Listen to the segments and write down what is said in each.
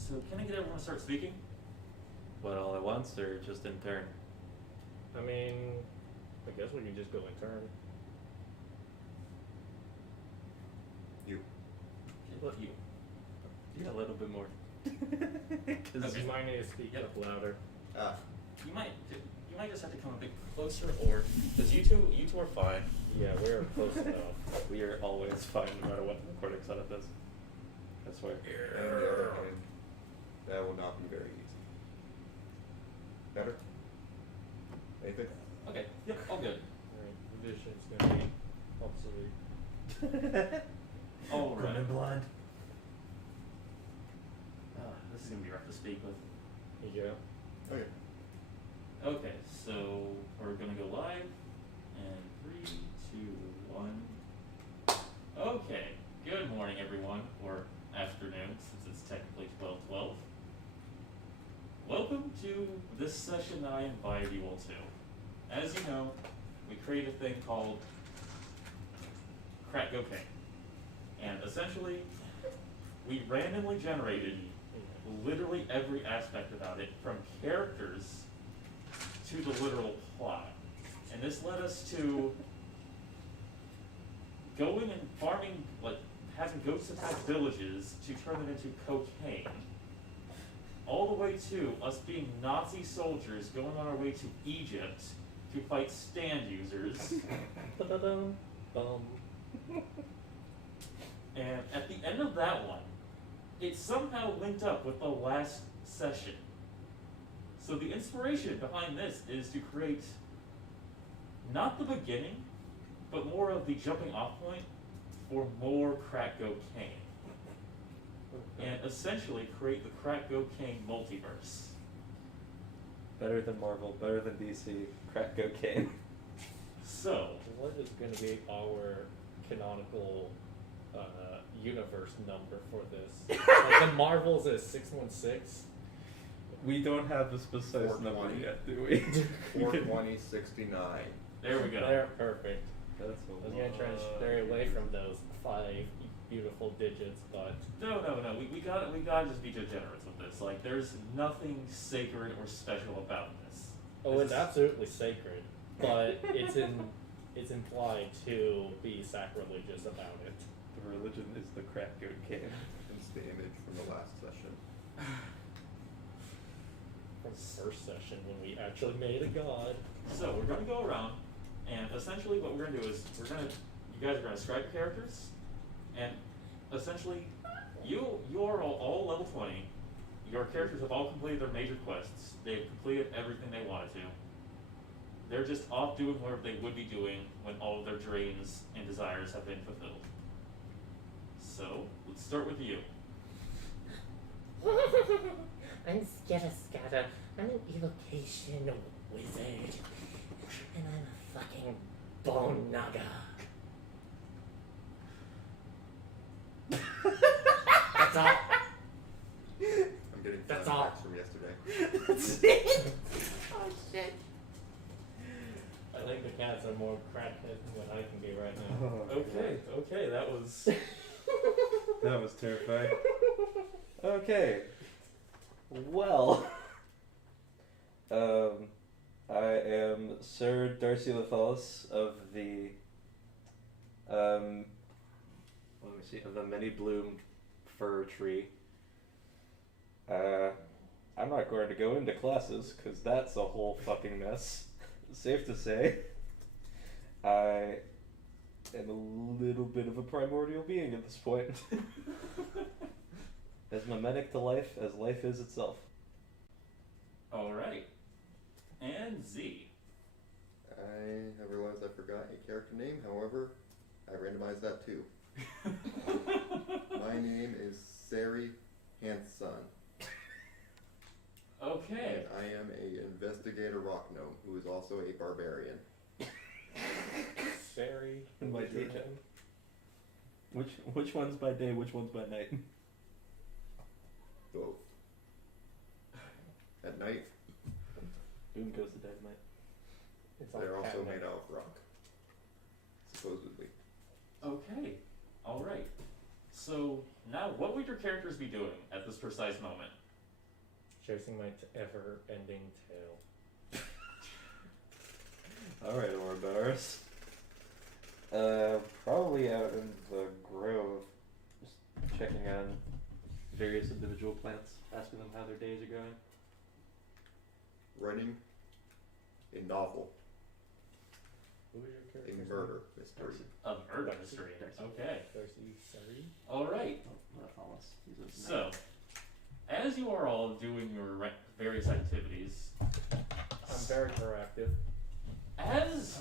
So can I get everyone to start speaking? What, all at once or just in turn? I mean, I guess we can just go in turn. You. What you? Yeah, a little bit more. Because you might need to speak up louder. You might just have to come a bit closer, or because you two are fine. Yeah, we're close enough. We are always fine no matter what the recording setup is. I swear. And on the other hand, that will not be very easy. Better? Anything? Okay. Yep. All good. Alright, vision's gonna be obsolete. All right. Running blind. This is gonna be rough to speak with. Yeah. Okay. Okay, so we're gonna go live, and 3, 2, 1. Okay, good morning everyone, or afternoon, since it's technically 12:12. Welcome to this session that I invited you all to. As you know, we created a thing called Crack GoatCane, and essentially, we randomly generated literally every aspect about it, from characters to the literal plot. And this led us to going and farming, like having goats attack villages to turn them into cocaine. All the way to us being Nazi soldiers going on our way to Egypt to fight stand users. And at the end of that one, it somehow linked up with the last session. So the inspiration behind this is to create not the beginning, but more of the jumping off point for more Crack GoatCane. And essentially create the Crack GoatCane multiverse. Better than Marvel, better than DC, Crack GoatCane. So, What is going to be our canonical universe number for this? Like the Marvels is 616. We don't have a precise number 420. yet, do we? 42069. there we go. They're perfect. That's I was going to try to stray away from those 5 beautiful digits, but No. We gotta just be degenerates with this. Like, there's nothing sacred or special about this. oh, This it's is- absolutely sacred. But it's implied to be sacrilegious about it. The religion is the Crack GoatCane. It's the image from the last session. From first session when we actually made a god. So we're gonna go around, and essentially what we're gonna do is you guys are gonna describe your characters, and essentially you are all level 20. Your characters have all completed their major quests. They've completed everything they wanted to. They're just off doing whatever they would be doing when all of their dreams and desires have been fulfilled. So let's start with you. I'm Scatter. I'm an evocation wizard. And I'm a fucking bone nugger. That's all. I'm getting That's flashbacks all. from yesterday. That's it. Oh shit. I think the cats are more crackhead than what I can be right now. Okay, that was That was terrifying. Okay. Well. I am Sir Darcy Lathalis of the let me see, of the many bloom fir tree. I'm not going to go into classes because that's a whole fucking mess. Safe to say, I am a little bit of a primordial being at this point. As mimetic to life as life is itself. alright. And Z. I have realized I forgot a character name, however, I randomized that too. My name is Sari Hanson. Okay. And I am a investigator rock gnome who is also a barbarian. Very In my daytime. Which one's by day, which one's by night? Both. At night, Boom goes the dynamite. It's all they're also catnip. made out of rock. Supposedly. Okay. Alright. So now what would your characters be doing at this precise moment? Chasing my ever-ending tail. Alright, Ouroboros. Probably out in the grove, just checking on various individual plants, asking them how their days are going. Writing a novel, Who is your a character's murder mystery. A murder mystery. Okay. Darcy, sorry. Alright. So, as you are all doing your various activities, I'm very proactive. as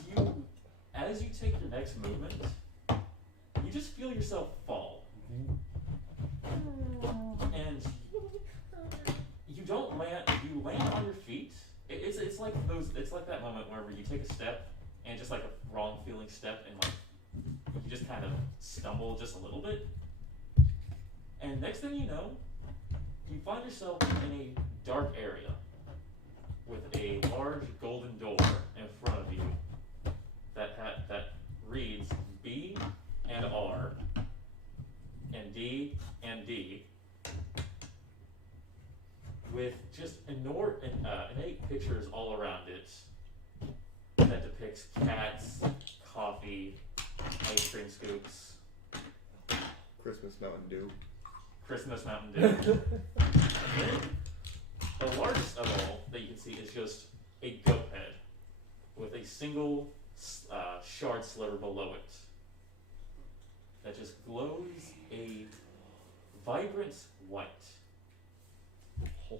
you take your next movement, you just feel yourself fall. And you don't land, you land on your feet. It's like that moment where you take a step and just like a wrong feeling step and like you just kind of stumble just a little bit. And next thing you know, you find yourself in a dark area with a large golden door in front of you that reads B and R and D and D with just innate pictures all around it that depicts cats, coffee, ice cream scoops, Christmas Mountain Dew. Christmas Mountain Dew. The largest of all that you can see is just a goat head with a single shard sliver below it that just glows a vibrant white. Oh,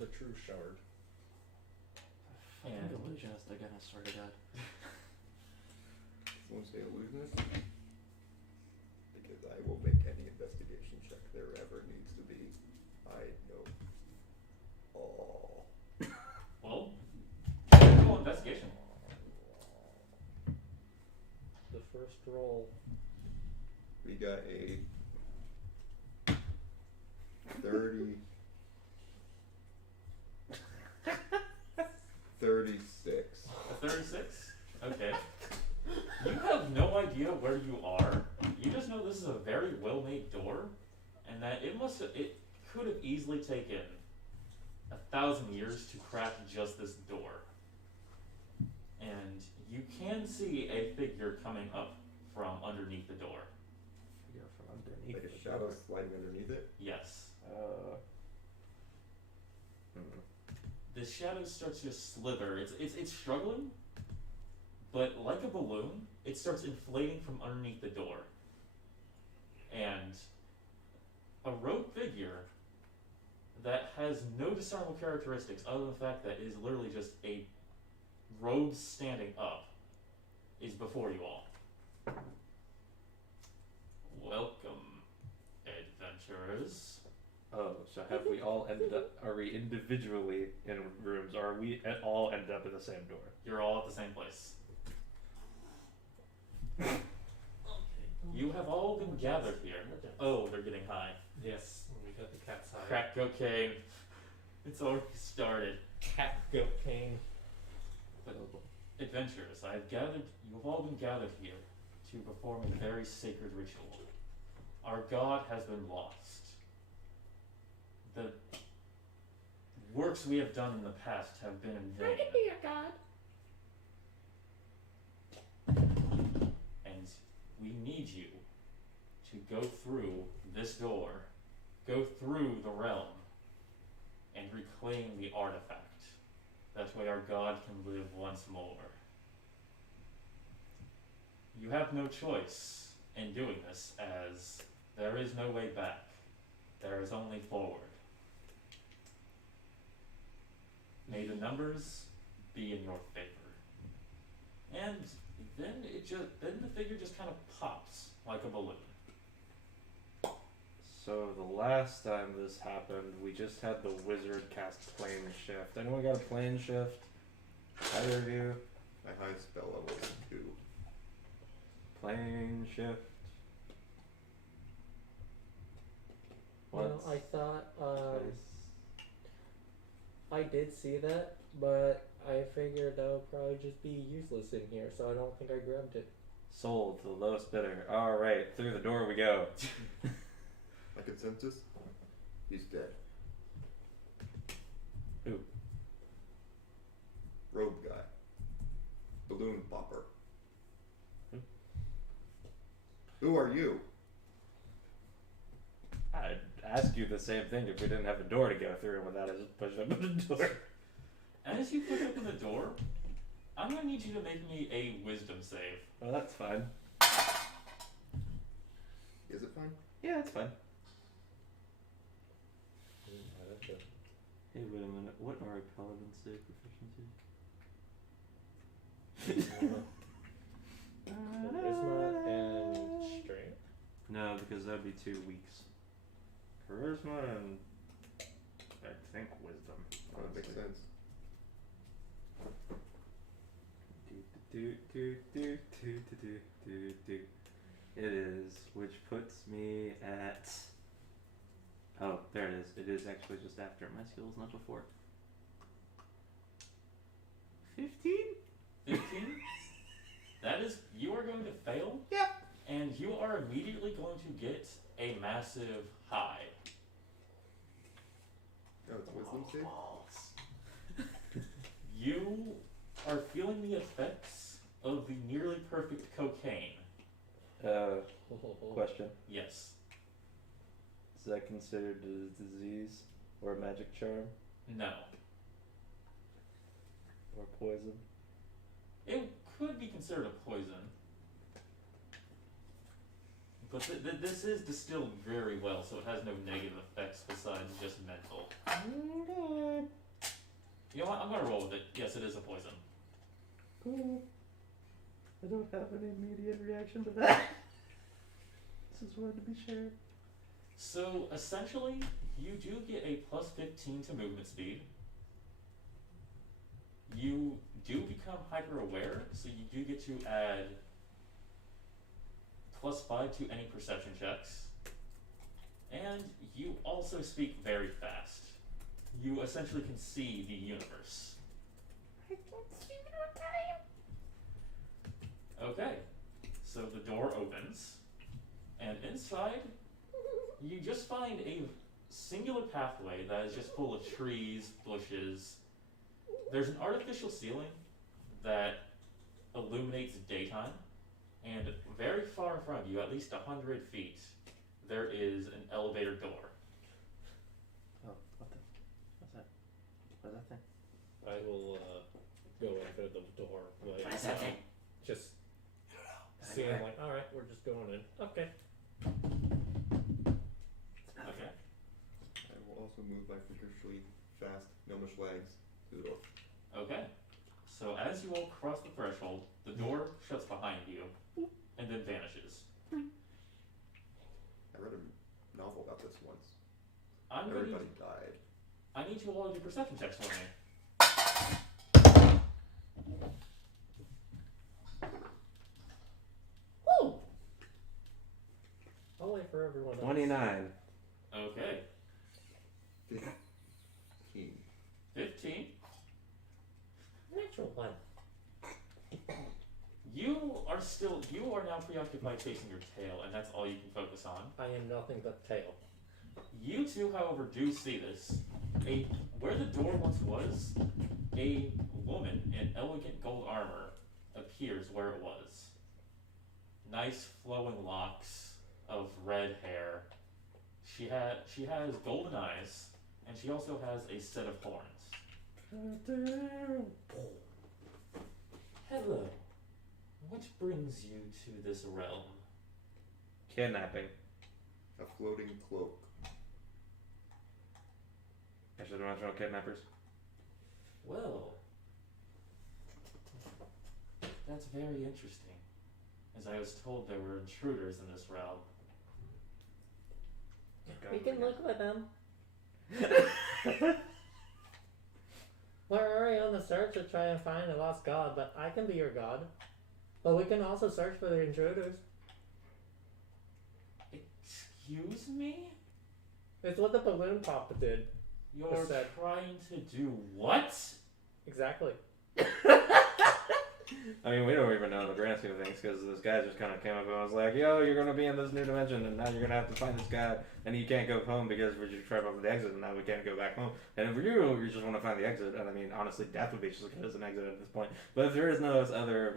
the true shard. And illusionist again, I swear to God. Won't say illusionist, because I will make any investigation check there ever needs to be. I know all. well, roll investigation. The first roll. We got a 30. 36. A 36? Okay. You have no idea where you are. You just know this is a very well-made door, and that it could have easily taken 1,000 years to craft just this door. And you can see a figure coming up from underneath the door. Figure from underneath. Like a the shadow door. sliding underneath it. Yes. Hmm. The shadow starts to slither. It's struggling, but like a balloon, it starts inflating from underneath the door. And a rogue figure that has no discernible characteristics other than the fact that it is literally just a robe standing up is before you all. Welcome, adventurers. Oh, so have we all ended up? Are we individually in rooms? Or are we all ended up in the same door? You're all at the same place. You have all been gathered here. Oh, they're getting high. Yes, we got the cat's eye. Crack GoatCane. It's already started. Cat GoatCane. But adventurers, you've all been gathered here to perform a very sacred ritual. Our god has been lost. The works we have done in the past have been in vain. I can be your god. And we need you to go through this door, go through the realm, and reclaim the artifact. That way our god can live once more. You have no choice in doing this, as there is no way back. There is only forward. May the numbers be in your favor. And then the figure just kind of pops like a balloon. So the last time this happened, we just had the wizard cast plane shift. Anyone got a plane shift? Either of you? My highest spell level is 2. Plane shift. Well, What's I thought nice? I did see that, but I figured that would probably just be useless in here, so I don't think I grabbed it. Sold to the lowest bidder. Alright, through the door we go. My consensus? He's dead. Who? Robe guy. Balloon popper. Hmm? Who are you? I'd ask you the same thing if we didn't have a door to go through without us push open the door. As you push open the door, I'm gonna need you to make me a wisdom save. Well, that's fine. Is it fine? Yeah, it's fine. Hey, wait a minute. What are paladin save proficiency? Charisma and strength. No, because that'd be 2 weeks. Charisma and I think wisdom. Oh, that makes sense. It is, which puts me at. Oh, there it is. It is actually just after my skills, not before. 15? 15? That is, you are going to fail. Yeah. And you are immediately going to get a massive high. Oh, it's wisdom save? You are feeling the effects of the nearly perfect cocaine. Question. Yes. Is that considered a disease or a magic charm No. or poison? It could be considered a poison. But this is distilled very well, so it has no negative effects besides just mental. You know what? I'm gonna roll with it. Yes, it is a poison. Cool. I don't have an immediate reaction to that. Just wanted to be sure. So essentially, you do get a plus 15 to movement speed. You do become hyper aware, so you do get to add plus 5 to any perception checks. And you also speak very fast. You essentially can see the universe. I can see your time. Okay, so the door opens, and inside, you just find a singular pathway that is just full of trees, bushes. There's an artificial ceiling that illuminates daytime, and very far in front of you, at least 100 feet, there is an elevator door. Oh, what the? What's that? What's that thing? I will go into the door. Like, What is that thing? Just seeing, like, all right, we're just going in. Okay. Okay. I will also move my freakishly fast gnomish legs to the door. Okay. So as you all cross the threshold, the door shuts behind you, and then vanishes. I read a novel about this once. I'm going Everybody to, died. I need you all to do perception checks for me. Woo! I'll wait for everyone else. 29. Okay. 15. 15. Natural one. You are now preoccupied chasing your tail, and that's all you can focus on. I am nothing but tail. You two, however, do see this. Where the door once was, a woman in elegant gold armor appears where it was. Nice flowing locks of red hair. She has golden eyes, and she also has a set of horns. Hello. What brings you to this realm? Kidnapping. A floating cloak. I should have mentioned kidnappers. Well, that's very interesting, as I was told there were intruders in this realm. We can look for them. We're already on the search to try and find a lost god, but I can be your god. But we can also search for the intruders. Excuse me? It's what the balloon pop did. You're said- trying to do what? Exactly. I mean, we don't even know in the grand scheme of things, because this guy just kind of came up and was like, yo, you're going to be in this new dimension, and now you're going to have to find this guy, and you can't go home because we just tried over the exit, and now we can't go back home. And for you just want to find the exit, and I mean, honestly, death would be just as good as an exit at this point. But if there is no other...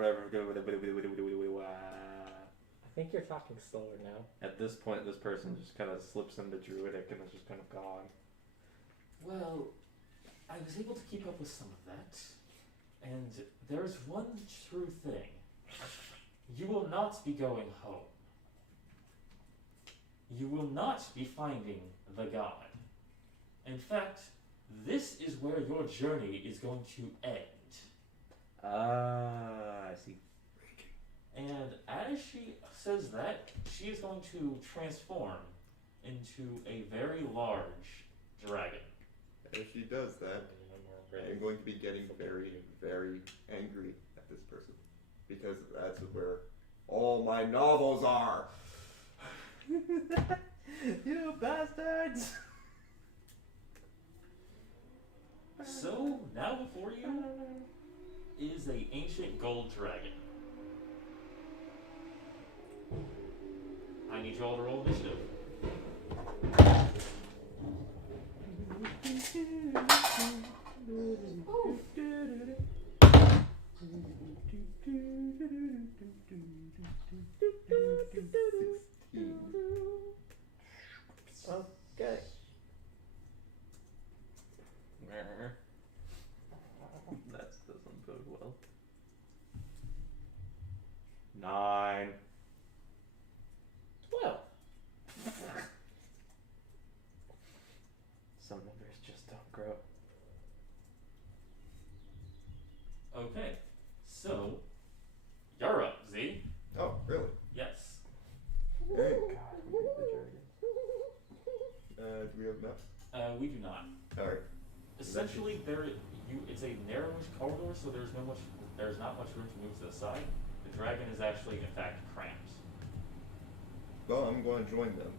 I think you're talking slower now. At this point, this person just kind of slips into druidic and is just kind of gone. Well, I was able to keep up with some of that, and there's one true thing. You will not be going home. You will not be finding the god. In fact, this is where your journey is going to end. Ah, I see. And as she says that, she is going to transform into a very large dragon. As she does that, I am going to be getting very, very angry at this person. Because that's where all my novels are! You bastards! So, now before you is a ancient gold dragon. I need you all to roll initiative. Okay. That doesn't bode well. 9. 12. Some numbers just don't grow. Okay, so you're up, Z. Oh, really? Yes. Hey. God, we beat the dragon. Do we have a map? We do not. Alright. Essentially, it's a narrowish corridor, so there's not much room to move to the side. The dragon is actually, in fact, cramped. Well, I'm going to join them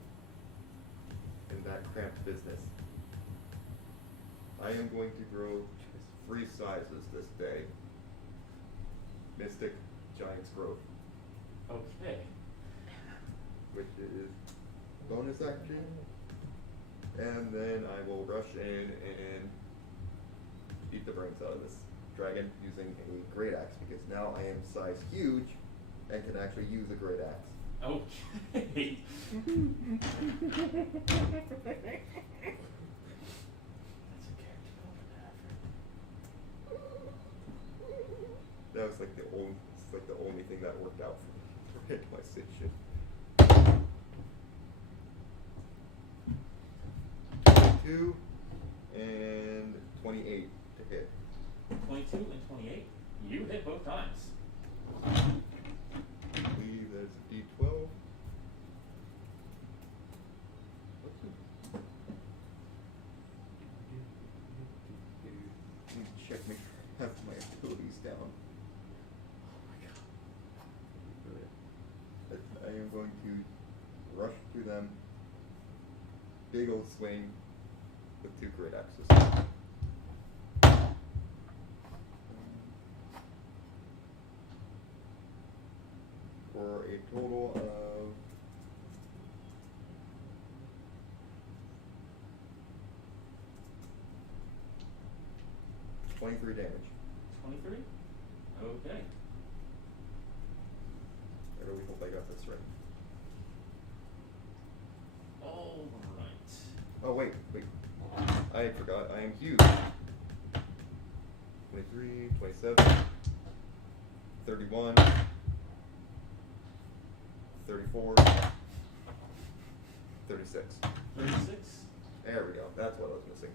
in that cramped business. I am going to grow 3 sizes this day. Mystic Giant's Growth, Okay. which is bonus action. And then I will rush in and beat the brains out of this dragon using a great axe, because now I am size huge and can actually use a great axe. Okay. That's a character That was like the only thing that worked out for me to my sit shit. 22 and 28 to hit. 22 and 28. You hit both times. I believe that's a D12. Let me check me have my abilities down. Oh my god. I am going to rush through them. Big old swing with 2 great axes. For a total of 23 damage. 23? Okay. I really hope I got this right. Alright. Oh, wait. I forgot. I am huge. 23, 27, 31, 34, 36. 36? There we go. That's what I was missing.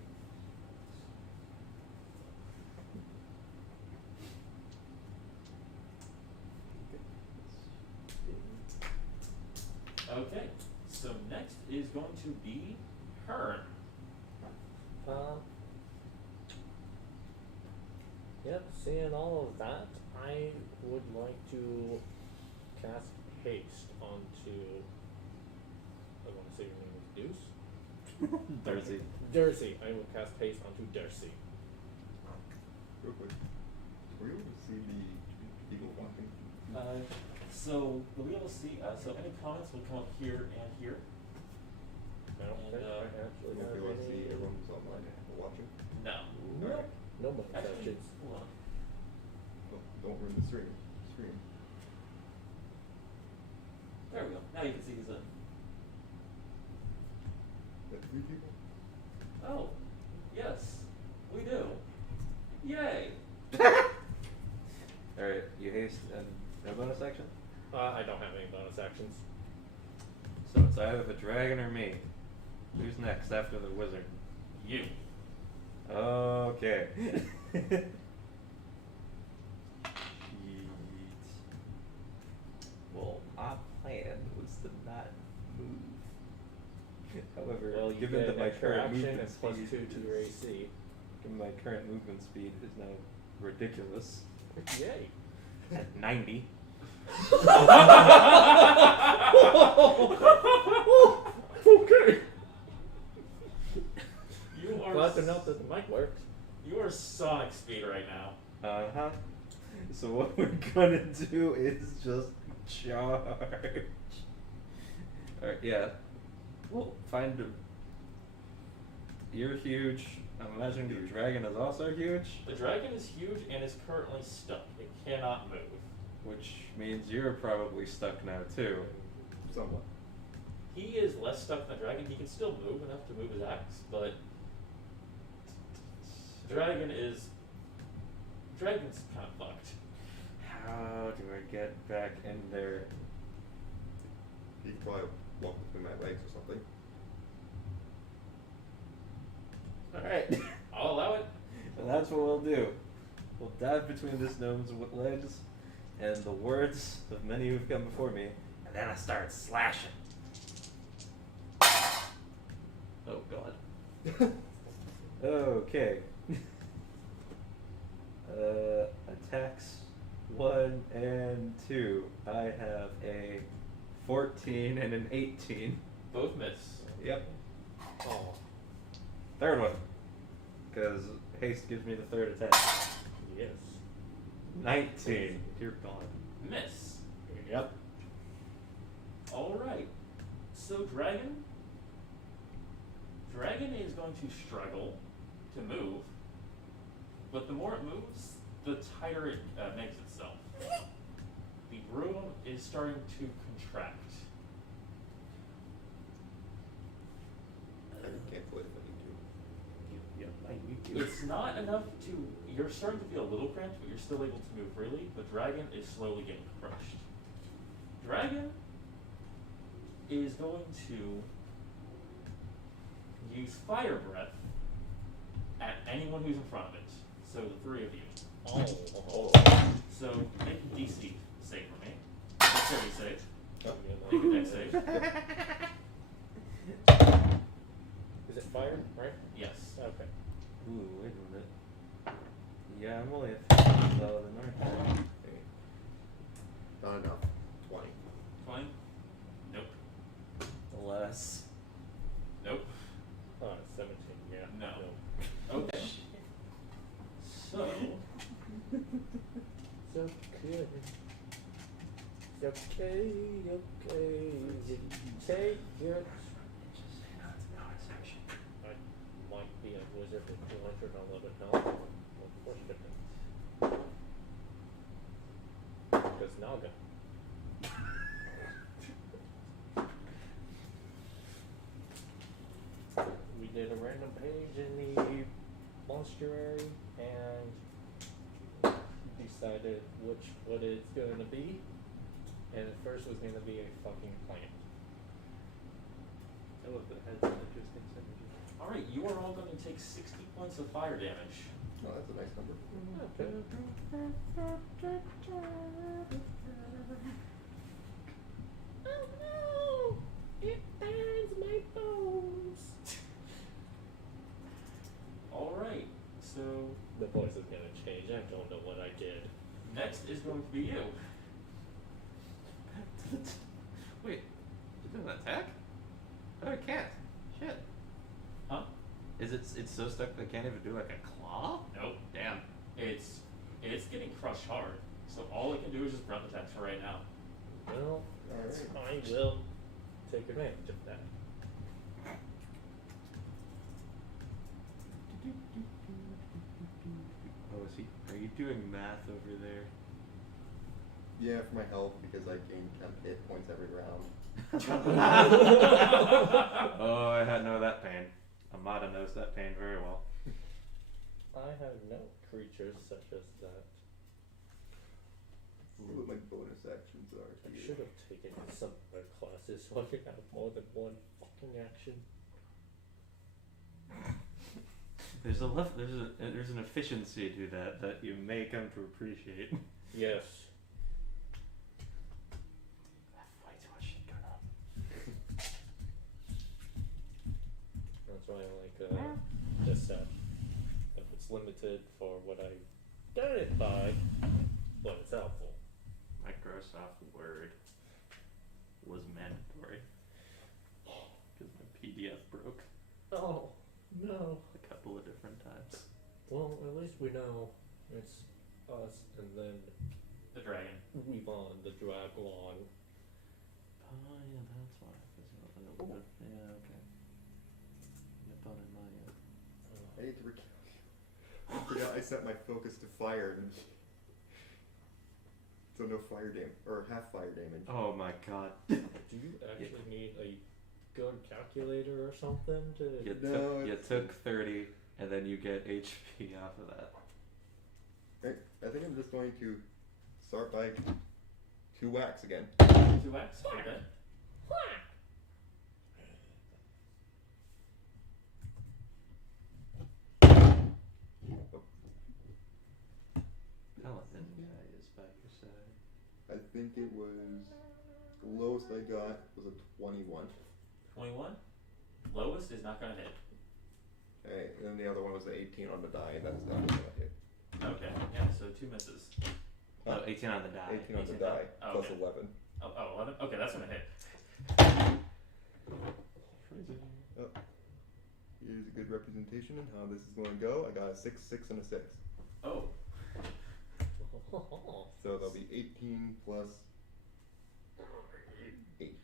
Okay. So next is going to be Hearn. Yep, seeing all of that, I would like to cast haste onto. I want to say your name is Deuce? Darcy. Darcy. I will cast haste onto Darcy. Real quick. Were you able to see the eagle walking? So we'll be able to see. So any comments will come up here and here. I don't And, think I actually If have you want to see any. everyone's online watching, No. Nope. No bonus Actually, actions. hold on. don't ruin the stream. There we go. Now you can see who's in. That 3 people? Oh, yes, we do. Yay! Alright, you haste and no bonus action? I don't have any bonus actions. So it's either the dragon or me. Who's next after the wizard? You. Okay. Well, my plan was to not move. However, Well, you given get that my extra current action movement and plus speed 2 to your is- AC. given my current movement speed is now ridiculous Yay. at 90. Okay. You are. Glad to know that the mic worked. You are Sonic speed right now. Uh-huh. So what we're gonna do is just charge. Alright, yeah. We'll find a... You're huge. I'm imagining the dragon is also huge, The dragon is huge and is currently stuck. It cannot move. which means you're probably stuck now too. Somewhat. He is less stuck than the dragon. He can still move enough to move his axe, but the dragon's kind of fucked. How do I get back in there? You can probably walk between my legs or something. Alright. I'll allow it. And that's what we'll do. We'll dive between this gnome's legs and the words of many who've come before me, and then I start slashing. Oh god. Okay. Attacks 1 and 2. I have a 14 and an 18. Both miss. Yep. Oh. Third one. Because haste gives me the third attack. Yes. 19. Dear God. Miss. Yep. Alright. So dragon is going to struggle to move, but the more it moves, the tighter it makes itself. The room is starting to contract. I can cancel it if I need to. Yep, I need It's not enough to. You're starting to feel a little cramped, but you're still able to move freely. The dragon is slowly getting crushed. Dragon is going to use fire breath at anyone who's in front of it. So the 3 of you. Oh. So make a DC save for me. Dexterity save. Make a dex save. Is it fire, right? Yes. Okay. Ooh, wait a minute. Yeah, I'm only at 50 paladin, aren't I? Not enough. 20. 20? Nope. Less. Nope. 17, yeah. No. Okay. So It's okay. It's okay, okay. You take it. I might be a wizard with 200 unlimited health. Of course it is. Because Naga. We did a random page in the monstrary and decided what it's going to be. And at first it was going to be a fucking plant. I love that it has an interesting synergy. alright, you are all going to take 60 points of fire damage. Oh, that's a nice number. Okay. Oh no! It burns my bones! Alright, so The voice is gonna change. I don't know what I did. next is going to be you. Wait, you doing an attack? Oh, I can't. Shit. Huh? It's so stuck that I can't even do like a claw? Nope. Damn. It's getting crushed hard. So all it can do is just grunt attacks for right now. Well, Alright. I will take advantage of that. Oh, is he? Are you doing math over there? Yeah, for my health, because I gain 10 hit points every round. Oh, I had know that pain. Amada knows that pain very well. I have no creatures such as that. See what my bonus actions are I here. should have taken some other classes so I could have more than one fucking action. There's an efficiency to that you may come to appreciate. Yes. I have way too much shit going on. That's why I like this set. If it's limited for what I done it by, but it's helpful. Microsoft Word was mandatory because my PDF broke Oh, no. a couple of different times. Well, at least we know it's us and then The dragon. we've on the dragon. Oh yeah, that's why. Yeah, okay. Yep, on in my I need to I forgot I set my focus to fire. And so no fire damage, or half fire damage. Oh my god. Do you actually need a good calculator or something to? You took 30 and then you get HP off of that. I think I'm just going to start by 2 whacks again. 2 whacks? Okay. Paladin guy is by your side. I think it was the lowest I got was a 21. 21. Lowest is not gonna hit. Alright, and then the other one was the 18 on the die, and that's not gonna hit. Okay, yeah, so 2 misses. Oh, 18 on the die. 18 on the 18 die, oh, plus okay. 11. Oh, 11? Okay, that's gonna hit. Oh. Here's a good representation of how this is going to go. I got a 6, 6, and a 6. Oh, So that'll be 18 plus 8.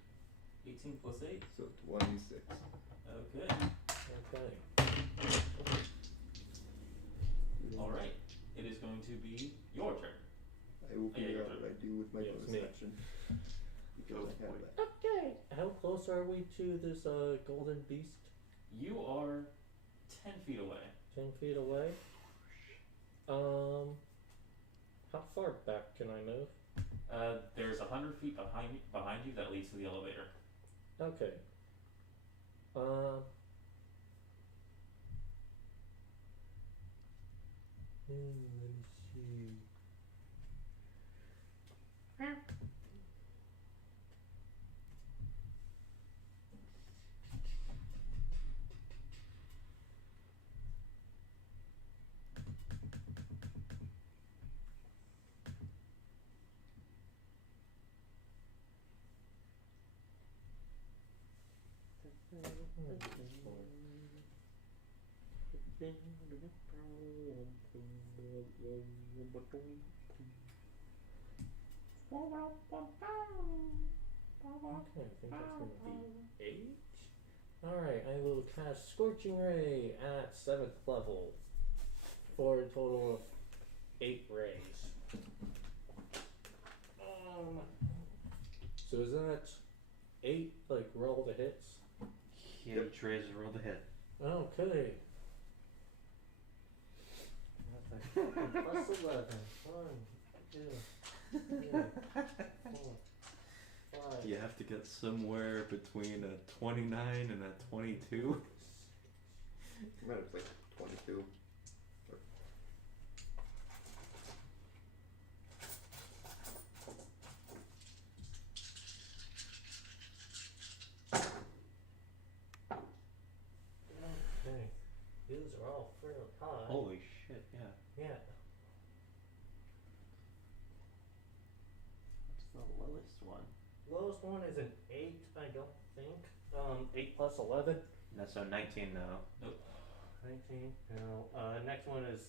18 plus 8. So 26. Okay. Okay. Alright. It is going to be your turn. I will figure your out turn. what I do with my Yeah, it's bonus me. action. Because Oh, I have boy. that. Okay. How close are we to this golden beast? You are 10 feet away. 10 feet away. How far back can I move? There's 100 feet behind you that leads to the elevator. Okay. Let me see. Okay, I think that's gonna be 8. Alright, I will cast Scorching Ray at 7th level for a total of 8 rays. So is that 8 like roll to hits? Huge razor roll to hit. Okay. Plus 11. 1, 2, 3, 4, 5. You have to get somewhere between a 29 and a 22. I might have like 22. Okay. These are all fairly high. Holy shit, yeah. Yeah. What's the lowest one? Lowest one is an 8, I don't think. 8 plus 11. No, so 19 now. 19. No. Next one is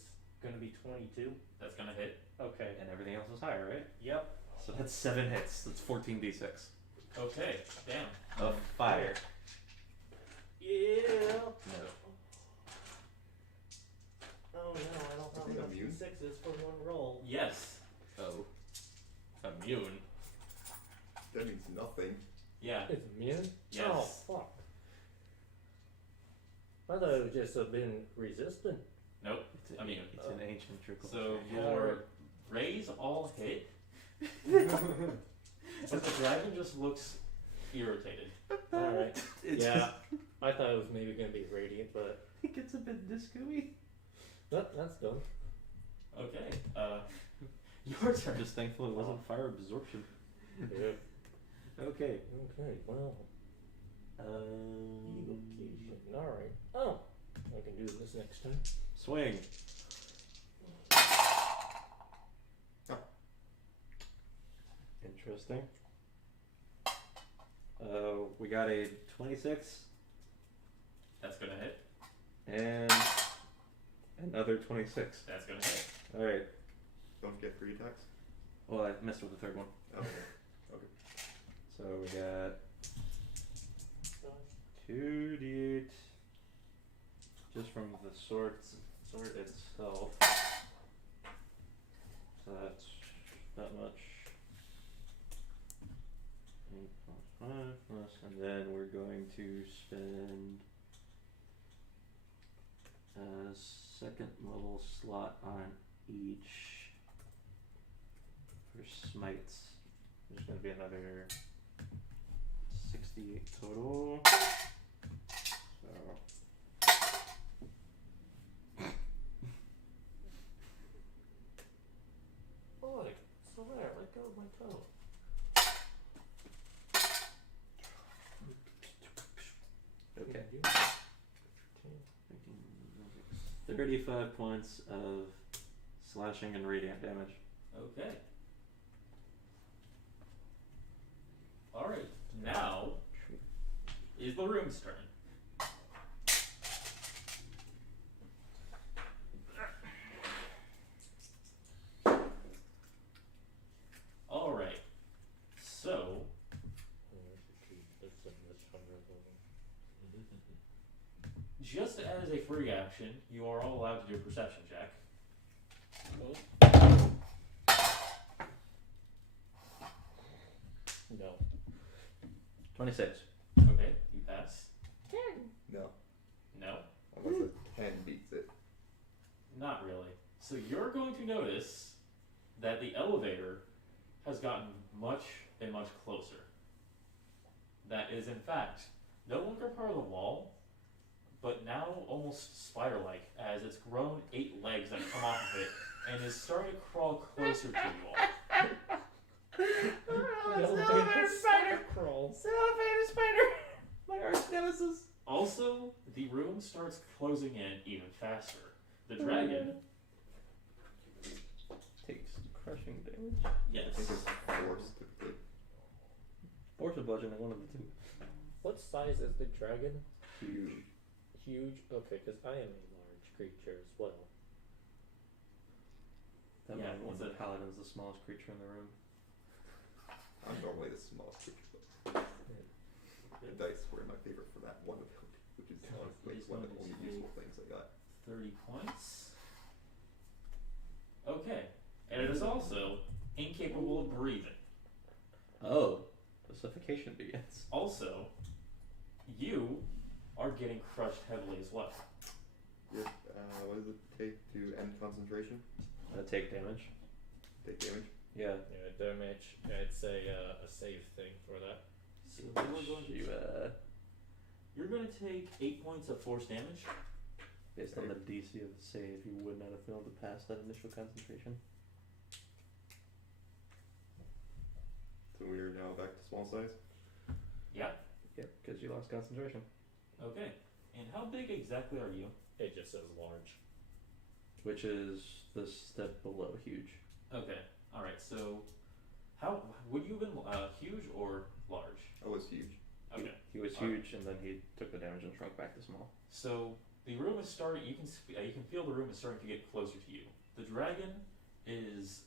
gonna be 22. That's gonna hit. Okay. And everything else is higher, right? Yep. So that's 7 hits. That's 14d6 Okay, damn. of fire. Yeah. No. Oh no, I don't Is he have enough immune? D6s for one roll. Yes. Oh. Immune. That means nothing. Yeah. It's immune? Yes. Oh, fuck. I thought it would just have been resistant. Nope. It's I mean, it's an ancient trickle. So Yeah. your rays all hit, but the dragon just looks irritated. Alright. It's Yeah. I thought it was maybe gonna be radiant, but it gets a bit disco-y. that's done. Okay. Your turn. I'm just thankful it wasn't fire absorption. Yeah. Okay. Okay, well. Evocation. Alright. Oh! I can do this next time. Swing. Interesting. We got a 26 That's gonna hit. and another 26. That's gonna hit. Alright. Don't get free attacks. Well, I messed with the third one. Okay. Okay. So we got 2d8 just from the sword itself. So that's that much. 8 plus 5 plus, and then we're going to spend a second level slot on each for smites. There's going to be another 68 total. So Oh, so there, let go of my toe. okay. 10. 35 points of slashing and radiant damage. Okay. Alright, now is the room's turn. Alright, so just as a free action, you are all allowed to do a perception check. No. 26. Okay, you pass. No. No, Unless a 10 beats it. not really. So you're going to notice that the elevator has gotten much and much closer. That is, in fact, no longer part of the wall, but now almost spider-like, as it's grown 8 legs that come off of it and is starting to crawl closer to you all. Spider crawl. Elevator spider! My arch nemesis! Also, the room starts closing in even faster. The dragon, Takes crushing damage. I yes, think it's force typically. Force or bludgeoning, one of the two. What size is the dragon? Huge. Huge? Okay, because I am a large creature as well. That Yeah, one, it's the a- paladin's the smallest creature in the room. I'm normally the smallest creature, but the dice were my favorite for that one ability, which is honestly one of the only useful things I got. 30 points. Okay, and it is also incapable of breathing. Oh, the suffocation begins. Also, you are getting crushed heavily as well. Yeah, what does it take to end concentration? Take damage. Take damage? Yeah. Yeah, damage. I'd say a save thing for that. So you are going You, to, you're going to take 8 points of force damage. based on the DC of the save, you would not have failed to pass that initial concentration. So we are now back to small size? Yeah. Yep, because you lost concentration. Okay. And how big exactly are you? It just says large. Which is the step below huge. Okay. All right. So, how would you have been huge or large? I was huge. Okay. He was Alright. huge, and then he took the damage and shrunk back to small. So The room is starting. You can feel the room is starting to get closer to you. The dragon is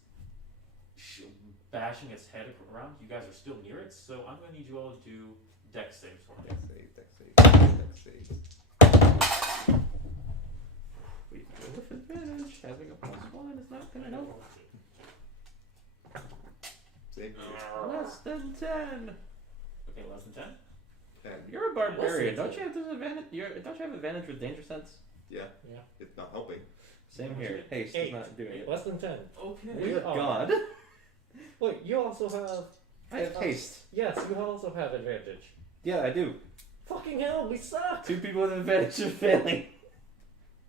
bashing its head around. You guys are still near it, so I'm going to need you all to do dex saves for me. Dex save. We go with advantage. Having a +1 is not gonna help. Save. Less than 10. Okay, less than 10. 10. You're a barbarian. Less Don't than you have disadvantage? Don't you have advantage with danger sense? Yeah, Yeah. it's not helping. Same here. Haste is not doing it. Less than 10. Okay. We Good are- God. Wait, you also have. I have haste. Yes, you also have advantage. Yeah, I do. Fucking hell, we suck! 2 people with advantage are failing.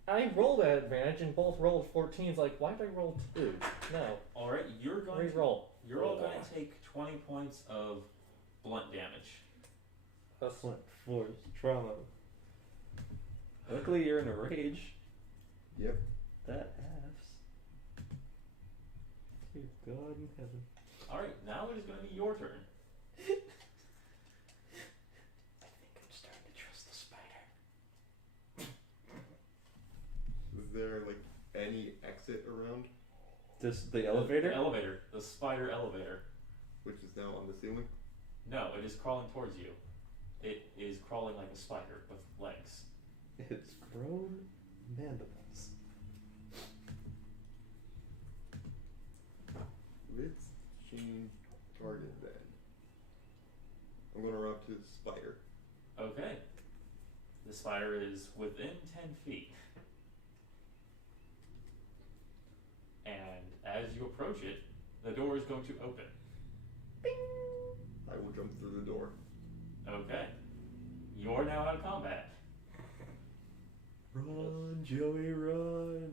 I rolled at advantage and both rolled 14s. Like, why'd I roll 2? No. All right, you're going. Re-roll. You're all going to take 20 points of blunt damage. That's Blunt force trauma. Luckily, you're in a rage. Yep. That halves. Dear God in heaven. All right, now it is going to be your turn. I think I'm starting to trust the spider. Is there like any exit around, The elevator? The elevator. The spider elevator. which is now on the ceiling? No, it is crawling towards you. It is crawling like a spider with legs. It's grown mandibles. Let's change target then. I'm gonna run up to the spider. Okay. The spider is within 10 feet. And as you approach it, the door is going to open. I will jump through the door. Okay. You're now out of combat. Run, Joey, run.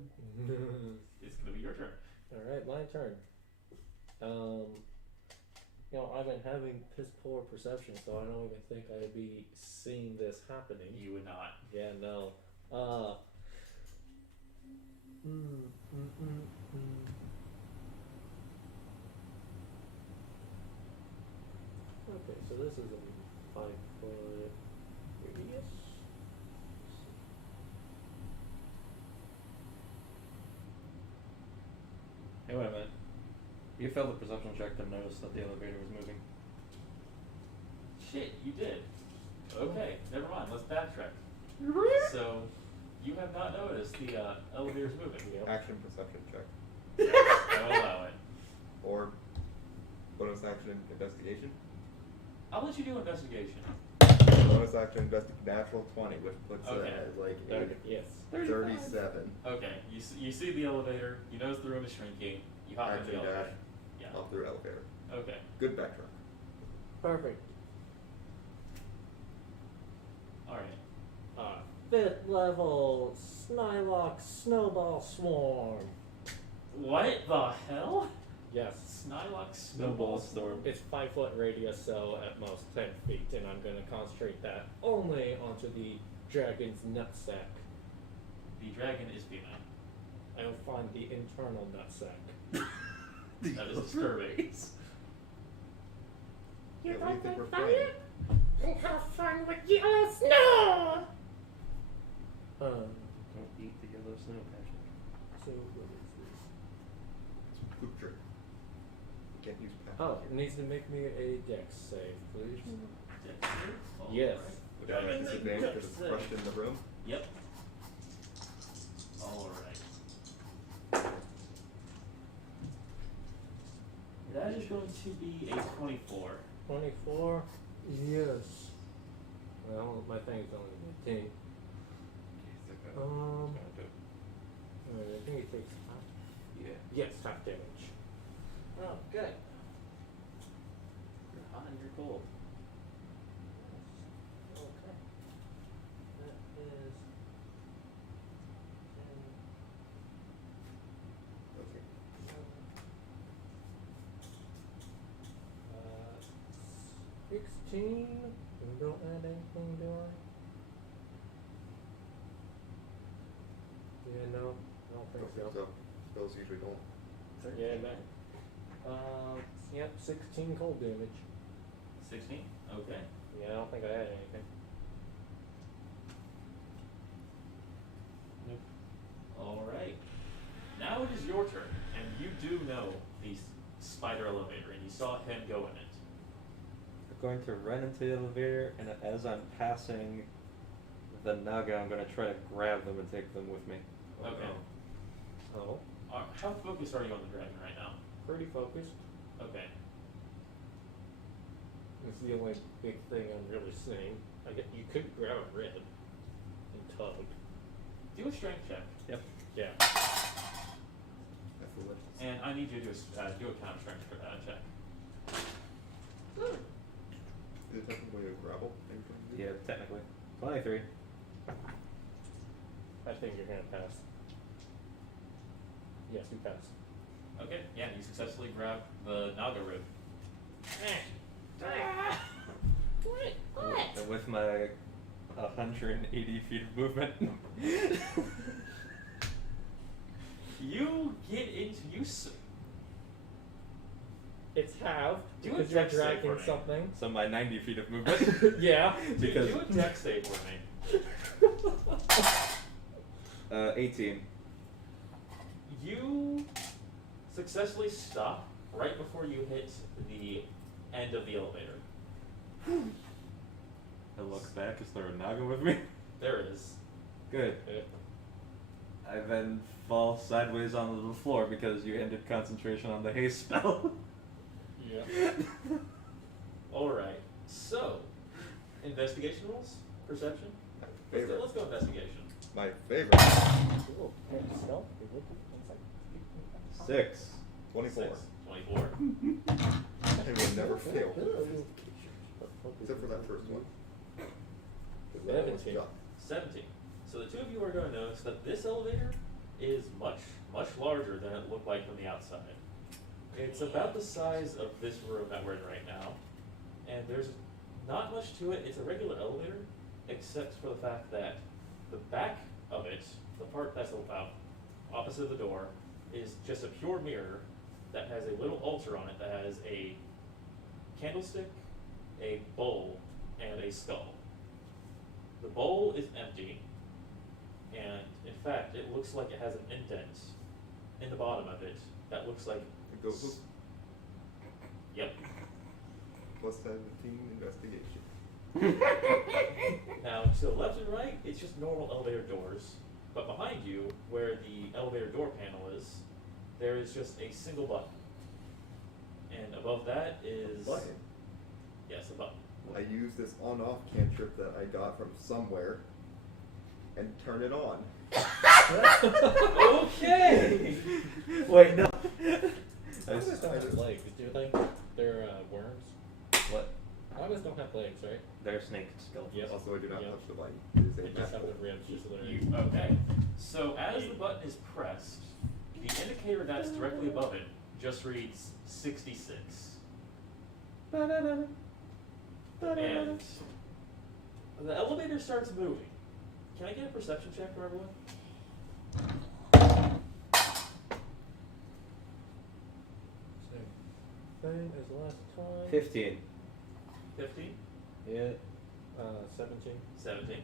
It's going to be your turn. Alright, my turn. You know, I've been having piss poor perception, so I don't even think I'd be seeing this happening. You would not. Yeah, no. Okay, so this is a 5-foot radius. Hey, wait a minute. You failed the perception check to notice that the elevator was moving. Shit, you did. Okay, never mind. Let's backtrack. So, you have not noticed the elevator's moving. Yep. Action perception check. I'll allow it. Or bonus action investigation. I'll let you do investigation. Bonus action natural 20, which puts Okay. it as like Yes. 37. Okay, you see the elevator. You notice the room is shrinking. You hop in Action the elevator. dash. Yeah. Up through elevator. Okay. Good backtrack. Perfect. All right. 5th level Snylock Snowball Swarm. What the hell? Yes. Snylock Snowball storm. It's 5-foot radius, so at most 10 feet, and I'm going to concentrate that only onto the dragon's nutsack. The dragon is female. I will find the internal nutsack. That is disturbing. Yeah, what do you think we're playing? And have fun with yellow snow! Don't eat the yellow snow, Patrick. So what is this? It's poop jerk. You can't use pack. Oh, it needs to make me a dex save, please. All Yes. right. Would I have disadvantage because it's crushed in the room? Yep. All right. That is going to be a 24. 24? Yes. Well, my thing is only 18. I think it takes half. Yeah. Yes, half damage. Oh, good. You're hot and you're cold. Okay. That is 16. We don't add anything, do I? Yeah, no. I don't think Don't think so. Spells usually don't. Yeah, that. Yep, 16 cold damage. 16? Okay. Yeah, I don't think I had anything. Alright. Now it is your turn, and you do know the spider elevator, and you saw him go in it. I'm going to run into the elevator, and as I'm passing the Naga, I'm going to try to grab them and take them with me. Okay. Oh, How focused are you on the dragon right now? pretty focused. Okay. It's the only big thing I'm really seeing. You could grab a rib and tug. Do a strength check. Yep. Yeah. That's delicious. And I need you to do a counter strength check. Is it technically a grapple thing? Yeah, technically. 23. I think you're gonna pass. Yes, you pass. Okay, yeah, you successfully grab the Naga rib. And with my 180 feet of movement. You get into It's halved Do a because you're dex save dragging for me. something. So my 90 feet of movement. Yeah. Because do a dex save for me. 18. You successfully stop right before you hit the end of the elevator. I look back. Is there a Naga with me? There it is. Good. I then fall sideways onto the floor because you ended concentration on the haste spell. Yeah. Alright, so, investigation rolls? Perception? My Let's favorite. go investigation. My favorite. Cool. Stealth. 6. 24. 24. I will never fail. Except for that first one. 17. 17. So the two of you are going to notice that this elevator is much, much larger than it looked like from the outside. It's about the size of this room that we're in right now, and there's not much to it. It's a regular elevator, except for the fact that the back of it, the part that's about opposite the door, is just a pure mirror that has a little altar on it that has a candlestick, a bowl, and a skull. The bowl is empty, and in fact, it looks like it has an indent in the bottom of it that looks like. It goes Yep. plus 17 investigation. Now, to the left and right, it's just normal elevator doors, but behind you, where the elevator door panel is, there is just a single button. And above that is. Button. Yes, a button. I use this on-off cantrip that I got from somewhere and turn it on. Okay! Wait, no. Nagas don't have legs, do they? They're worms. What? Nagas don't have legs, right? They're snake skeletons. Yep. Also, I do not Yep. touch the button. It is They a just have metal. the ribs, just literally. Okay. So as the button is pressed, the indicator that's directly above it just reads 66. And the elevator starts moving. Can I get a perception check for everyone? Same as last time. 15. 15? Yeah. 17. 17.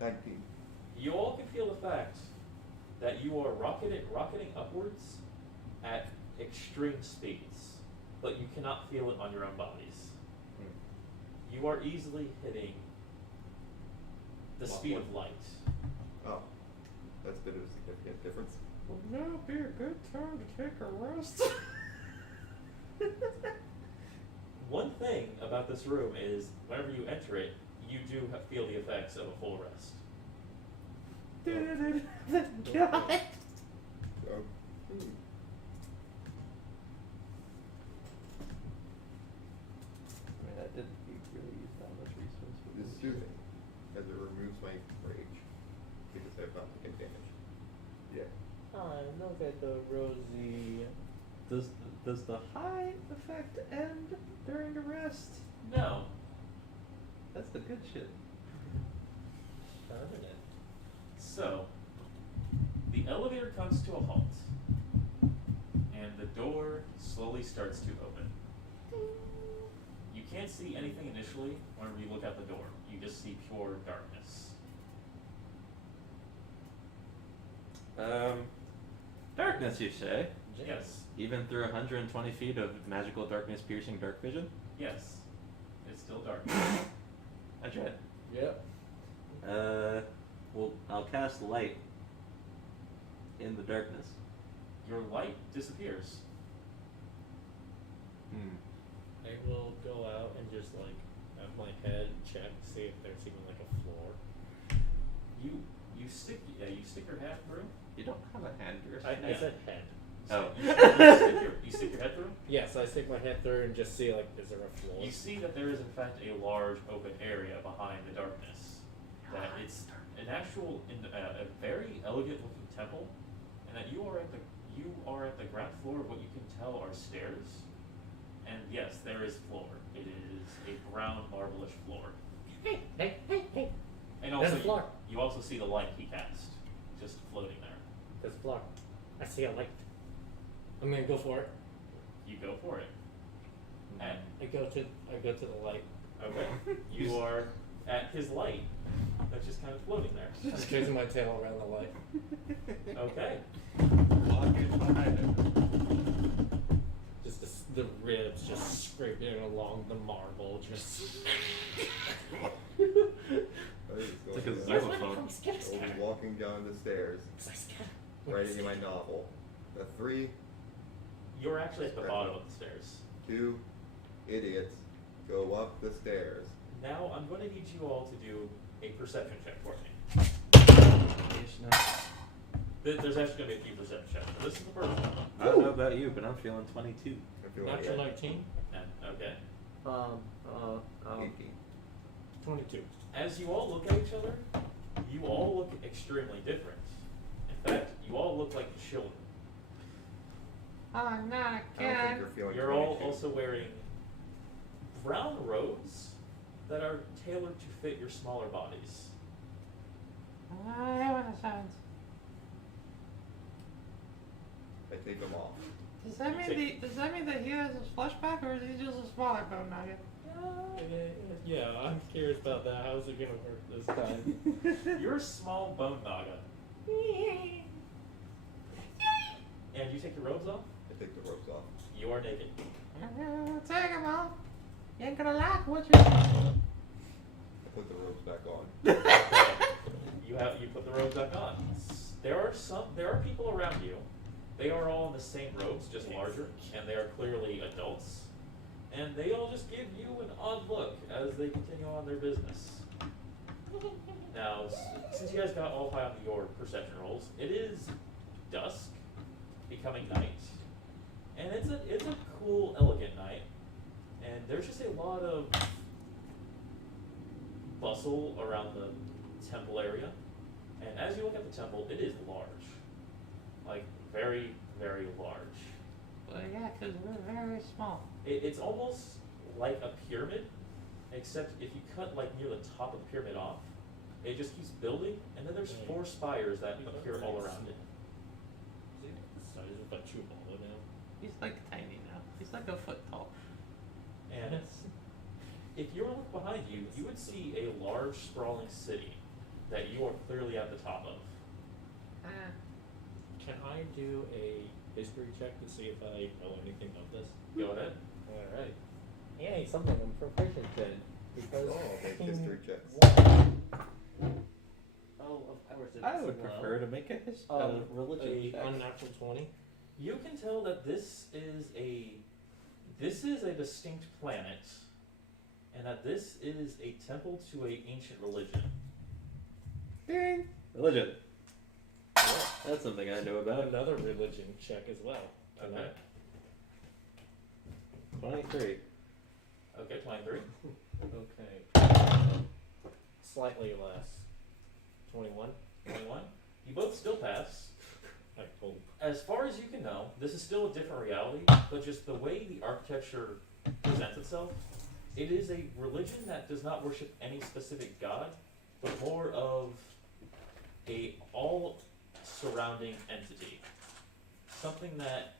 19. You all can feel the fact that you are rocketing upwards at extreme speeds, but you cannot feel it on your own bodies. You are easily hitting the speed of light. Oh. That's a bit of a significant difference. Would now be a good time to take a rest? One thing about this room is whenever you enter it, you do feel the effects of a full rest. God. So, I mean, that didn't really use that much resource. this is soothing, as it removes my rage, because I have not taken damage. Yeah. Look at the rosy. Does the high effect end during a rest? No. That's the good shit. Permanent. So, the elevator comes to a halt, and the door slowly starts to open. You can't see anything initially whenever you look out the door. You just see pure darkness. Darkness, you say? Yes. Even through 120 feet of magical darkness piercing dark vision? Yes. It's still dark. I tried. Yep. Well, I'll cast light in the darkness. Your light disappears. I will go out and just like have my head check, see if there's even like a floor. You stick your head through. You don't have a hand here. I said head. Oh. You stick your head through. Yes, I stick my head through and just see like, is there a floor? You see that there is in fact a large open area behind the darkness. That it's an actual, a very elegant looking temple, and that you are at the ground floor of what you can tell are stairs. And yes, there is floor. It is a brown marble-ish floor. Hey! And There's also a floor. you also see the light he cast, just floating there. There's a floor. I see a light. I'm gonna go for it. You go for it. And I go to the light. okay, you are at his light. That's just kind of floating there. I'm chasing my tail around the light. Okay. Walking behind him. Just the ribs just scraping along the marble, just. It's like a xylophone. I'll be walking down the stairs, writing in my novel. The 3, You're actually at the bottom of the stairs. 2 idiots go up the stairs. Now I'm going to need you all to do a perception check for me. There's actually going to be a few perception checks. But this is the first one. I don't know about you, but I'm feeling 22. I feel like Natural 19. Okay. 18. 22. As you all look at each other, you all look extremely different. In fact, you all look like children. I'm not a I don't think cat. you're feeling You're all 22. also wearing brown robes that are tailored to fit your smaller bodies. I have an assignment. I take them off. Does that mean that he has his flesh back, or is he just a smaller bone nugget? Yeah, I'm curious about that. How's it gonna work this time? You're a small bone naga. And you take your robes off? I take the ropes off. You are naked. Take him off. You ain't gonna like what you. I put the ropes back on. You put the robes back on. There are people around you. They are all in the same robes, just larger, and they are clearly adults. And they all just give you an odd look as they continue on their business. Now, since you guys got all high on your perception rolls, it is dusk, becoming night, and it's a cool, elegant night. And there's just a lot of bustle around the temple area. And as you look at the temple, it is large, like very, very large. Well, yeah, because we're very small. It's almost like a pyramid, except if you cut like near the top of the pyramid off, it just keeps building, and then there's 4 spires that appear all around it. Is he the size of a Chewbacca now? He's like tiny now. He's like a foot tall. And if you were to look behind you, you would see a large, sprawling city that you are clearly at the top of. Can I do a history check to see if I know anything of this? Go ahead. Alright. Yay, something I'm proficient in. Because Oh, I'll make history checks. Oh, of course it's I would low. prefer to make a religion a check. unnatural 20. You can tell that this is a distinct planet, and that this is a temple to an ancient religion. Ding! Religion. That's something I know about. Another religion check as well. Okay. 23. Okay, 23. Okay. Slightly less. 21. 21. You both still pass. I hope. As far as you can know, this is still a different reality, but just the way the architecture presents itself, it is a religion that does not worship any specific god, but more of a all-surrounding entity. Something that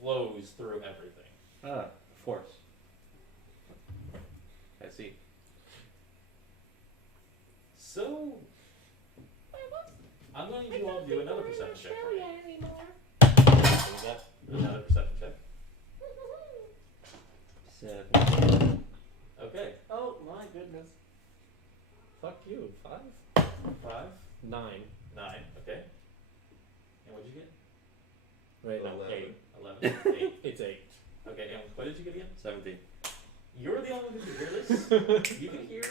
flows through everything. Ah, force. I see. So, I'm going to need you all to do another perception check for me. anymore. So we got another perception check. 7. Okay. Oh my goodness. Fuck you. 5? 5, 9. 9. Okay. And what did you get? Wait, no. 11. 11. 8. It's 8. Okay. And what did you get again? 17. You're the only one who can hear this. You can hear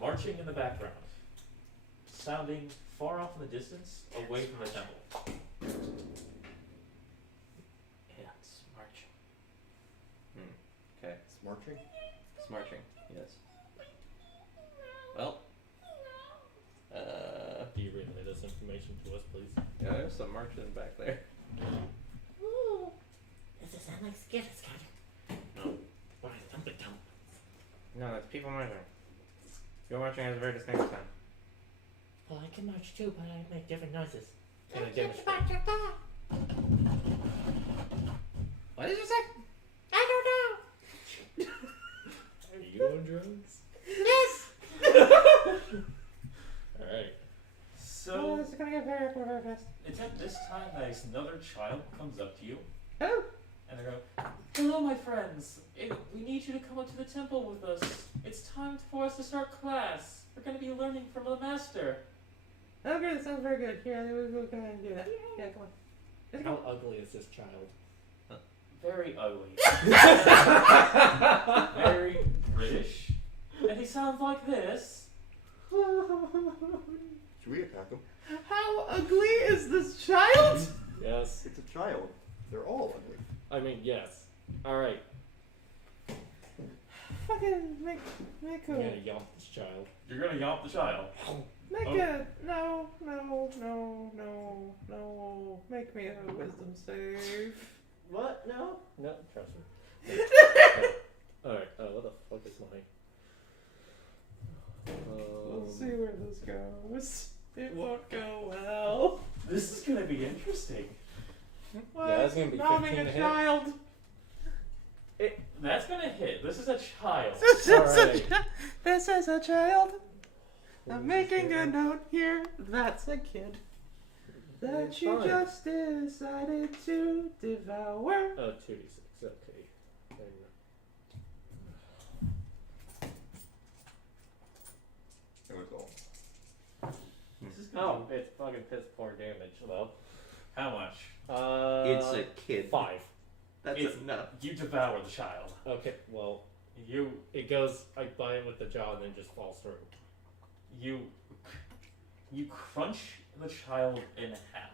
marching in the background, sounding far off in the distance, away from the temple. Yeah, it's marching. Okay. It's marching. It's marching. Yes. Well. Do you relay this information to us, please? Yeah, there's some marching back there. Ooh, does it sound like skitter scatter? No. Or something dumb? No, that's people marching. People marching has a very distinct sound. Well, I can march too, but I make different noises. Can I demonstrate? What did you say? I don't know. Are you on drugs? Yes. Alright. So this is gonna get very fast. it's at this time that another child comes up to you, Oh! and they go, "Hello, my friends. We need you to come up to the temple with us. It's time for us to start class. We're going to be learning from the master." Okay, that sounds very good. Here, we'll go ahead and do that. Yeah, come on. How ugly is this child? Very ugly. Very British. And he sounds like this. Should we attack him? How ugly is this child? Yes. It's a child. They're all ugly. I mean, yes. Alright. Fucking make I'm gonna yomp this child. You're going to yomp the child. make Oh. no, make me a wisdom save. What? No? No, trust me. Alright, what the fuck is my... We'll see where this goes. It won't go well. This is going to be interesting. What? Yeah, that's gonna be Robbing 15 a to hit. child. That's going to hit. This is a child. Alright. This is a child. Holy I'm making shit. a note here. That's a kid that It's you fine. just decided to devour. Oh, 2d6, okay. And It was all. This is gonna oh, it's fucking piss poor damage, though. be- How much? It's a kid. 5. That's It's- enough. You devour the child. Okay, well, You it goes, I buy it with the jaw and then just falls through. you crunch the child in half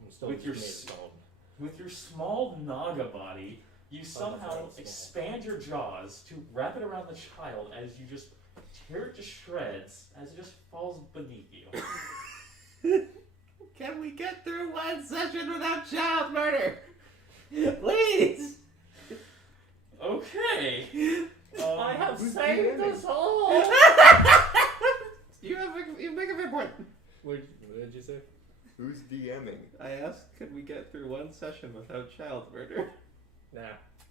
I'm still With just your made of s- bone. with your small naga body. You somehow very small. expand your jaws to wrap it around the child as you just tear it to shreds as it just falls beneath you. Can we get through one session without child murder? Please! Okay. I have who's saved DMing? us all! You make a fair point. What did you say? Who's DMing? I asked, could we get through one session without child murder? Nah,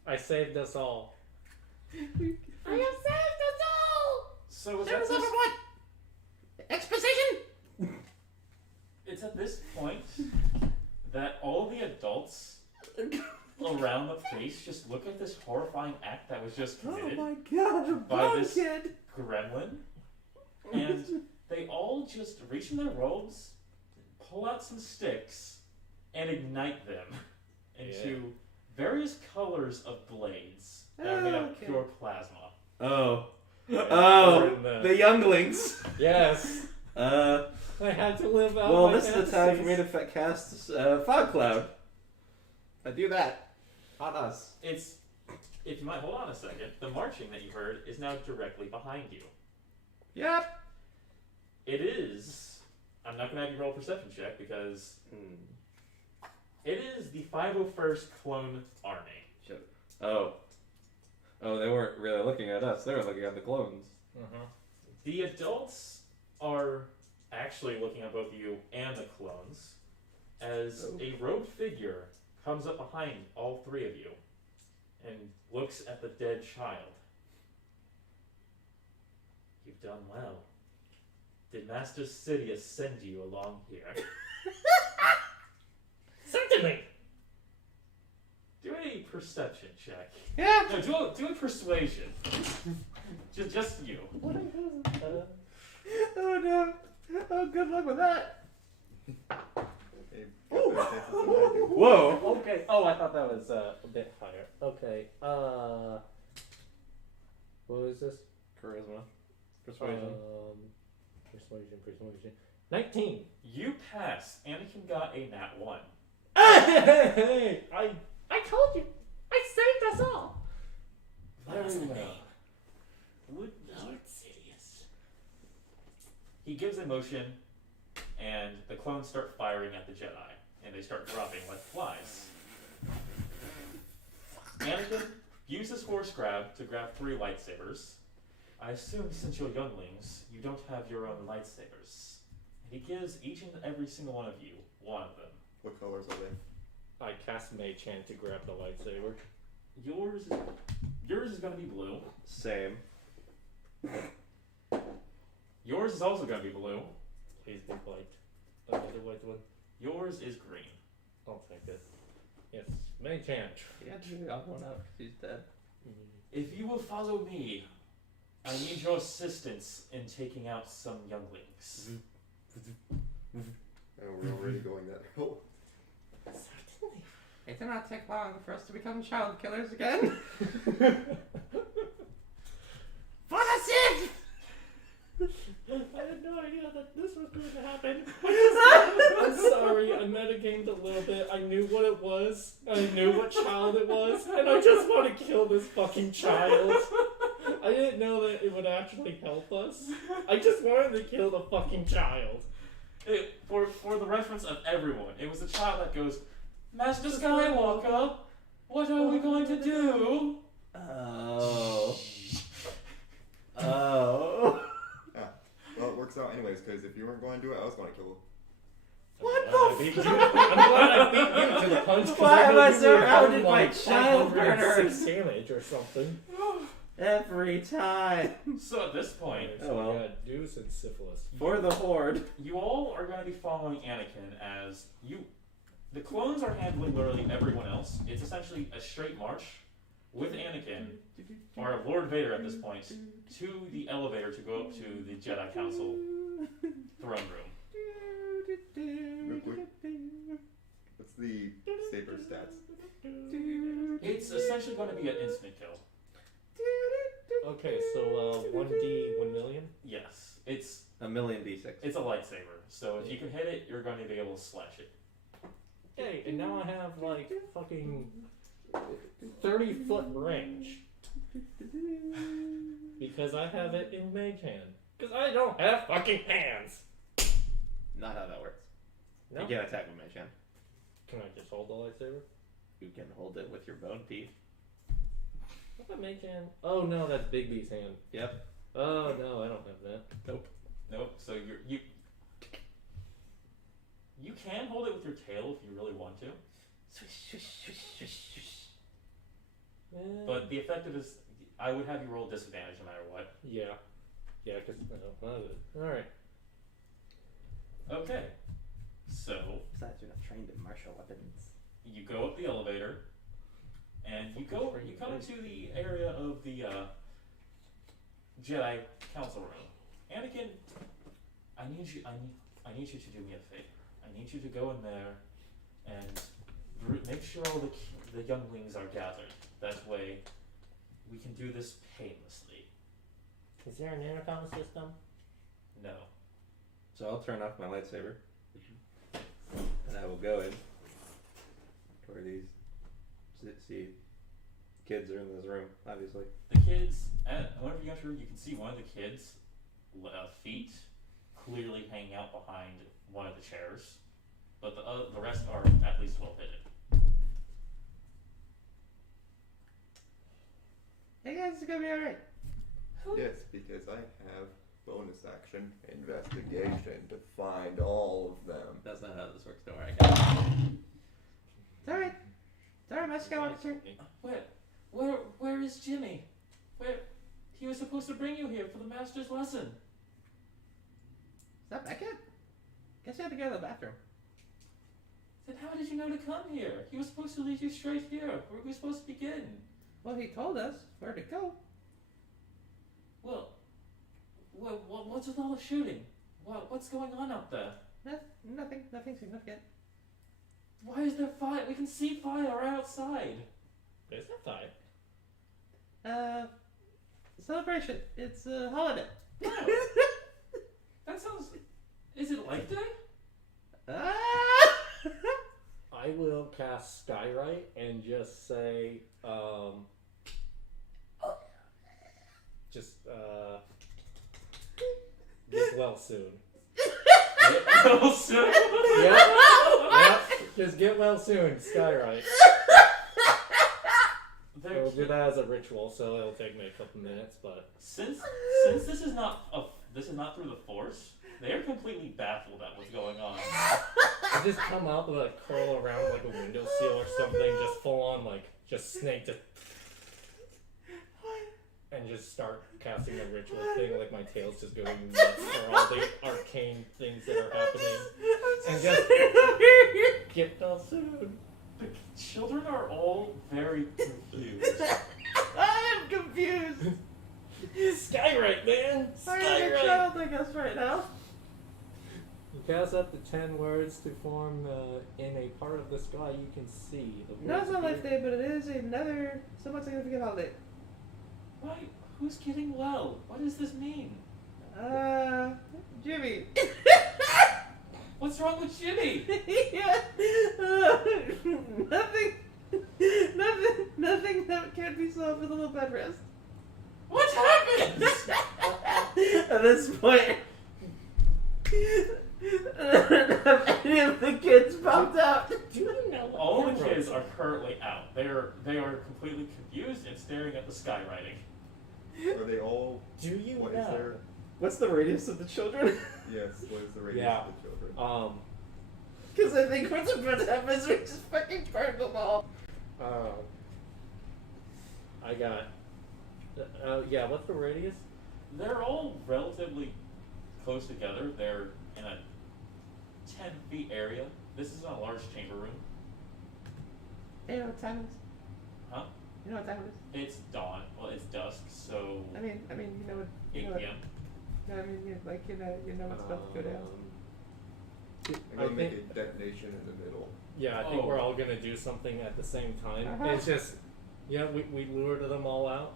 I saved us all. I have saved us all. So it's There at, was this, over what? Exposition? it's at this point that all the adults around the face just look at this horrifying act that was just committed god, a by bone this kid! gremlin, and they all just reach in their robes, pull out some sticks, and ignite them into various colors of blades that are made of Okay. pure plasma. Oh. More than that. The younglings! Yes! I had to live out Well, my this is the time for me fantasies. to cast Fog Cloud. I do that. On us. It's, if you might hold on a second, the marching that you heard is now directly behind you. Yep. It is, I'm not going to have you roll a perception check because it is the 501st Clone Army. Oh. Oh, they weren't really looking at us. They were looking at the clones. The adults are actually looking at both you and the clones as a robed figure comes up behind all three of you and looks at the dead child. You've done well. Did Master Sidious send you along here? Certainly. Do a perception check. Yeah. No, do a persuasion. just you. What is Oh no! Oh, good luck with that. Hey, got better chances than I do. Whoa! Okay. Oh, I thought that was a bit higher. Okay. What was this? Charisma. Persuasion. Persuasion. 19. You pass. Anakin got a nat 1. Hey! I told you. I saved us all. Very was the well. name? Would Lord Sidious. He gives a motion, and the clones start firing at the Jedi, and they start dropping like flies. Anakin uses Force Grab to grab 3 lightsabers. I assume since you're younglings, you don't have your own lightsabers. And he gives each and every single one of you one of them. What colors are they? I cast Mage Hand to grab the lightsaber. Yours is going to be blue. Same. Yours is also going to be blue. Please be white. Another white one. Yours is green. I'll take it. Yes, Mage Hand. Yeah, drew the odd one out because he's dead. If you will follow me, I need your assistance in taking out some younglings. Oh, we're already going that route. Certainly. It did not take long for us to become child killers again. For the Sith! I had no idea that this was going to happen. I'm sorry, I metagamed a little bit. I knew what it was. I knew what child it was. And I just want to kill this fucking child. I didn't know that it would actually help us. I just wanted to kill the fucking child. For the reference of everyone, it was a child that goes, Master Skywalker, what are we going to do? Oh. Oh. Ah, well, it works out anyways, because if you weren't going to do it, I was going to kill him. What I'm glad I beat you. I'm glad I beat you to the punch. 'Cause Why I am know I you were surrounded done by like child 506 murderers? damage or something. Every time. So at this point, So Oh, well. we got Deuce and Syphilis. For the Horde. you all are going to be following Anakin as the clones are handling literally everyone else. It's essentially a straight march with Anakin, or Lord Vader at this point, to the elevator to go up to the Jedi Council throne room. Real quick. What's the saber stats? It's essentially going to be an instant kill. Okay, so 1D 1 million? Yes, it's A million D6. a lightsaber. So if you can hit it, you're going to be able to slash it. Hey, and now I have like fucking 30-foot range. Because I have it in Mage Hand. Because I don't have fucking hands. Not how that works. No? You can attack with Mage Hand. Can I just hold the lightsaber? You can hold it with your bone teeth. What's a Mage Hand? Oh no, that's Big B's hand. Yep. Oh no, I don't have that. Nope. So you can hold it with your tail if you really want to, but the effective is I would have you roll disadvantage no matter what. Yeah, because alright. Okay. So Besides, you're not trained in martial weapons. you go up the elevator, and you come into the area of the Jedi Council room. Anakin, I need you to do me a favor. I need you to go in there and make sure all the younglings are gathered. That way, we can do this painlessly. Is there an intercom system? No. So I'll turn off my lightsaber. And I will go in. Where these see kids are in this room, obviously. The kids, whenever you enter, you can see one of the kids' feet clearly hanging out behind one of the chairs, but the rest are at least well hidden. Hey guys, it's gonna be alright. Yes, because I have bonus action investigation to find all of them. That's not how this works, don't worry. I got it. It's alright. It's alright, Master Skywalker. Where is Jimmy? He was supposed to bring you here for the master's lesson. that back yet? Guess you had to go to the bathroom. Then how did you know to come here? He was supposed to lead you straight here. Where are we supposed to begin? Well, he told us where to go. Well, what's with all the shooting? What's going on up there? Nothing significant. Why is there fire? We can see fire outside. There's no fire. Celebration. It's a holiday. No. That sounds... Is it like day? I will cast Skywrite and just say, get well soon. Oh, so... Yep. Just get well soon, Skywrite. We'll do that as a ritual, so it'll take me a couple minutes, but... Since this is not through the Force, they are completely baffled at what's going on. I just come out with like curl around like a windowsill or something, just full on like just snake to, and just start casting a ritual thing, like my tail's just going nuts for all the arcane things that are happening, and just get well soon. The children are all very confused. I am confused. Skywrite, man! I'm a Skywrite! child, I guess, right now. You cast up to 10 words to form in a part of the sky you can see. The No, it's not words Life Day, but it is another somewhat significant holiday. Why? Who's getting well? What does this mean? Jimmy. What's wrong with Jimmy? Yeah. Nothing that can't be solved with a little bed rest. What happened? At this point, any of the kids popped out. Do you know what All the that kids was? are currently out. They are completely confused and staring at the skywriting. Are they all? Do you What know? is there? What's the radius of the children? Yes. What is the radius Yeah. of the children? Because I think what's about to happen is we just fucking burn them all. I got. Yeah, what's the radius? They're all relatively close together. They're in a 10 feet area. This is a large chamber room. Hey, you know what time it is? Huh? You know what time it is? It's dawn. Well, it's dusk, so I mean, you know what? 8 You know what, p.m. no, I mean, you know what's about to go down. I'm I gonna make think- a detonation in the middle. Yeah, I think Oh. we're all gonna do something at the same time. Uh-huh. It's just, yeah, we lured them all out.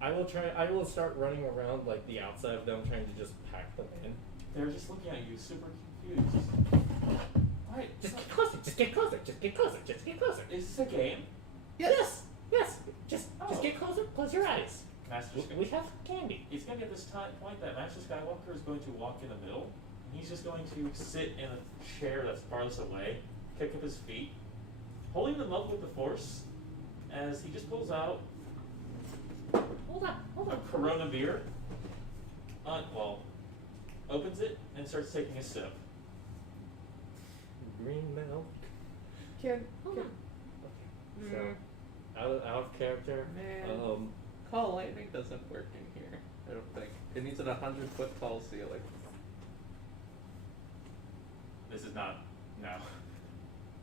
I will start running around like the outside of them, trying to just pack them in. They're just looking at you, super confused. Alright, Just get closer, just get closer, just get closer, just get closer. is this a game? Yes, just Oh. get closer, close your eyes. Master We have candy. It's going to be at this point that Master Skywalker is going to walk in the middle, and he's just going to sit in a chair that's farthest away, kick up his feet, holding them up with the Force, as he just pulls out Hold a on. Corona beer, opens it, and starts taking a sip. Green milk. Hold on. So, out of character. Man. Call lightning doesn't work in here. I don't think. It needs an 100-foot tall ceiling. This is not, no.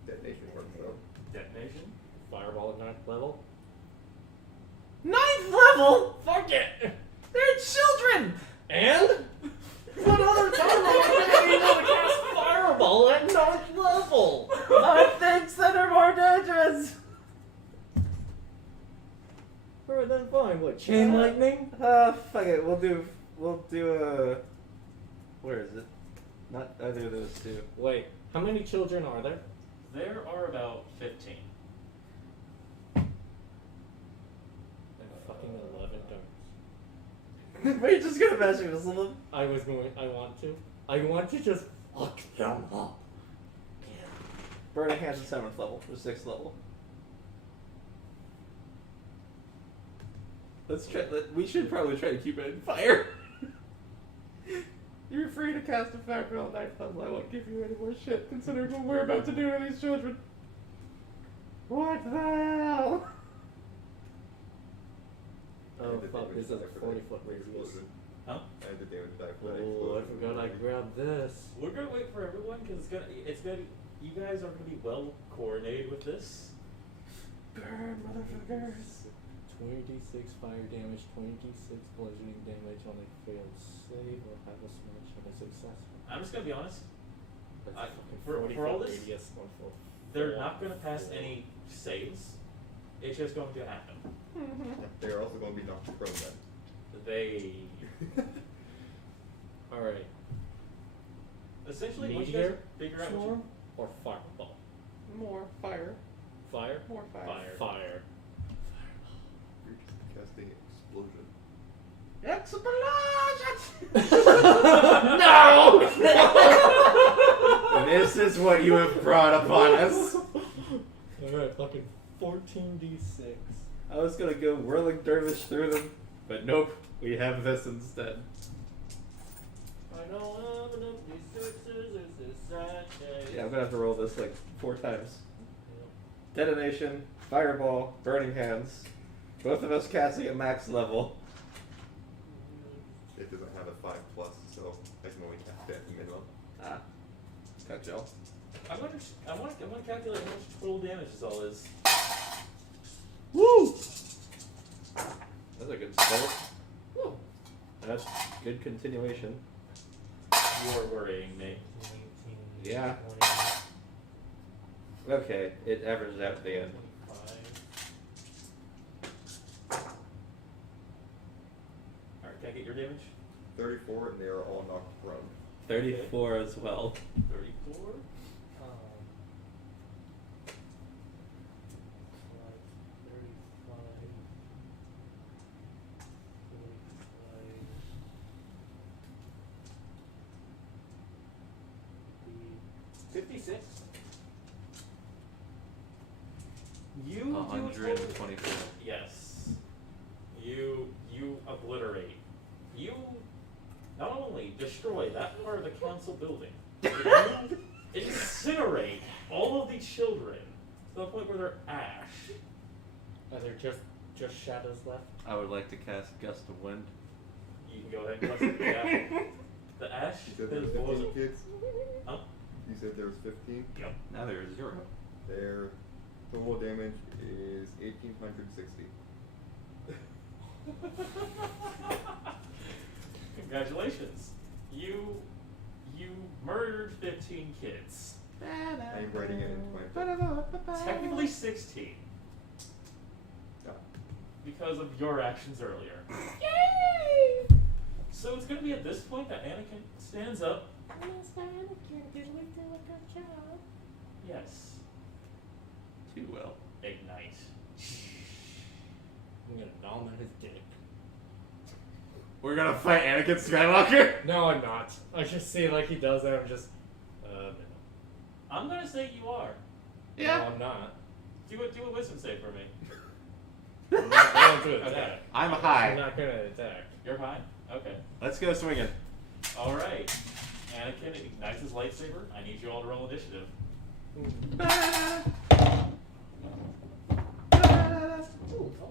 Detonation works though. Detonation? Fireball at 9th level. 9th level? Fuck it! They're children! And? What other time are you gonna be able to cast Fireball at 9th level? Things that are more dangerous! Alright then fine, what, chain lightning? Fuck it, we'll do a... Where is it? Not either of those two. Wait, how many children are there? There are about 15. And fucking 11 darts. We're just gonna magic missile them. I want to just fuck them up. Burning Hands at 7th level, or 6th level. We should probably try to keep it in fire. You're free to cast a fireball at 9th level. I won't give you any more shit, considering what we're about to do to these children. What the hell? Oh fuck, this is a 40-foot radius. Huh? I had the damage die for that Oh, I explosion. forgot I grabbed this. We're gonna wait for everyone because it's gonna. You guys are gonna be well coordinated with this. Burn, motherfuckers. 20d6 fire damage, 20d6 bludgeoning damage on a failed save or have a smash on a success. I'm just gonna be honest. That's I- fucking for 40 all foot this, radius, 1 foot. They're not gonna pass any saves. It's just going to happen. They're also going to be knocked prone then. They Alright. essentially once you guys Meteor figure out swarm or fireball? More fire. Fire? More fire. Fire. Fire. You're just casting explosion. No! This is what you have brought upon us. Alright, fucking 14d6. I was gonna go whirling dervish through them, but nope, we have this instead. I don't have enough d6s, it's a sad day. Yeah, I'm gonna have to roll this like 4 times. Detonation, fireball, burning hands. Both of us casting at max level. It doesn't have a 5+, so I can only cast it at the minimum. Ah, gotcha. I want to calculate how much total damage this all is. Woo! That's a good start. Woo. That's good continuation. You're worrying me. 19, Yeah. 20, Okay, it averages out at the end. 25. Alright, can I get your damage? 34, and they are all knocked prone. 34 as well. 34? Like 35, 56? You do a total- 124. Yes. You obliterate. You not only destroy that part of the council building, you incinerate all of the children to the point where they're ash. Are there just shadows left? I would like to cast Gust of Wind. You can go ahead and press it. Yeah. The ash You said there is was 15 below. kids? Huh? You said there was 15? Yep. Now there's 0. Their total damage is 1,860. Congratulations. You murdered 15 kids. I'm writing it in 20. Technically 16. Yeah. Because of your actions earlier. So it's gonna be at this point that Anakin stands up. Mr. Anakin, did we do a good job? Yes. Too well. Ignite. I'm gonna nom on his dick. We're gonna fight Anakin Skywalker? No, I'm not. I just see like he does that. I'm just, no. I'm gonna say you are. No, I'm not. Do a wisdom save for me. I'm not going to Okay. attack. I'm I'm high. not gonna attack. You're high. Okay. Let's go swinging. All right. Anakin ignites his lightsaber. I need you all to roll initiative.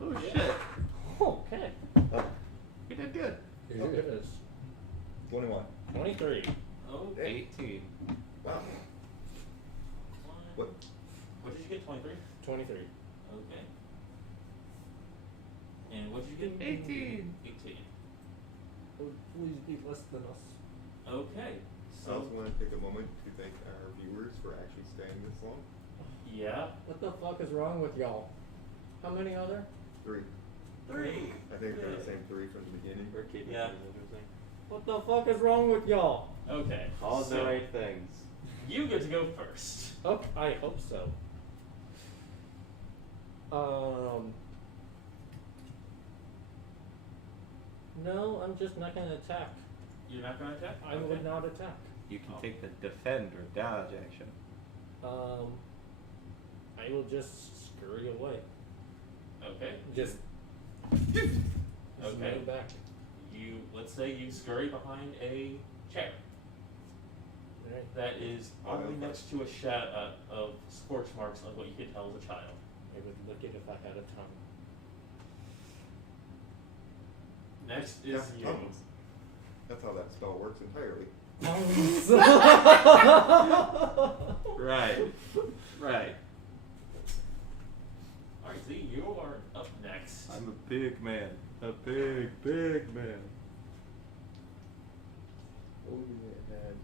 Oh shit. Okay. We did good. Here it is. 21. 23. Okay. 18. Wow. What? What did you get? 23. 23. Okay. And what did you get? 18. 18. Oh, please be less than us. Okay. I also So want to take a moment to thank our viewers for actually staying this long. yeah, What the fuck is wrong with y'all? How many are there? 3. 3. I think they're the same 3 from the beginning. We're keeping Yeah. things interesting. What the fuck is wrong with y'all? Okay. All so the right things. you get to go first. Oh, I hope so. No, I'm just not gonna attack. You're not going to attack? I would not attack. You can Oh. take the defend or dodge action. I will just scurry away. Okay. Just Okay. move back. Let's say you scurry behind a chair Right. that is probably next to a shadow of scorch marks of what you could tell as a child. I would lick it if I had a tongue. Next Yeah, is you. tongues. That's how that spell works entirely. Right. Right. Alright, Z, you are up next. I'm a big man. A big, big man. Oh yeah, man.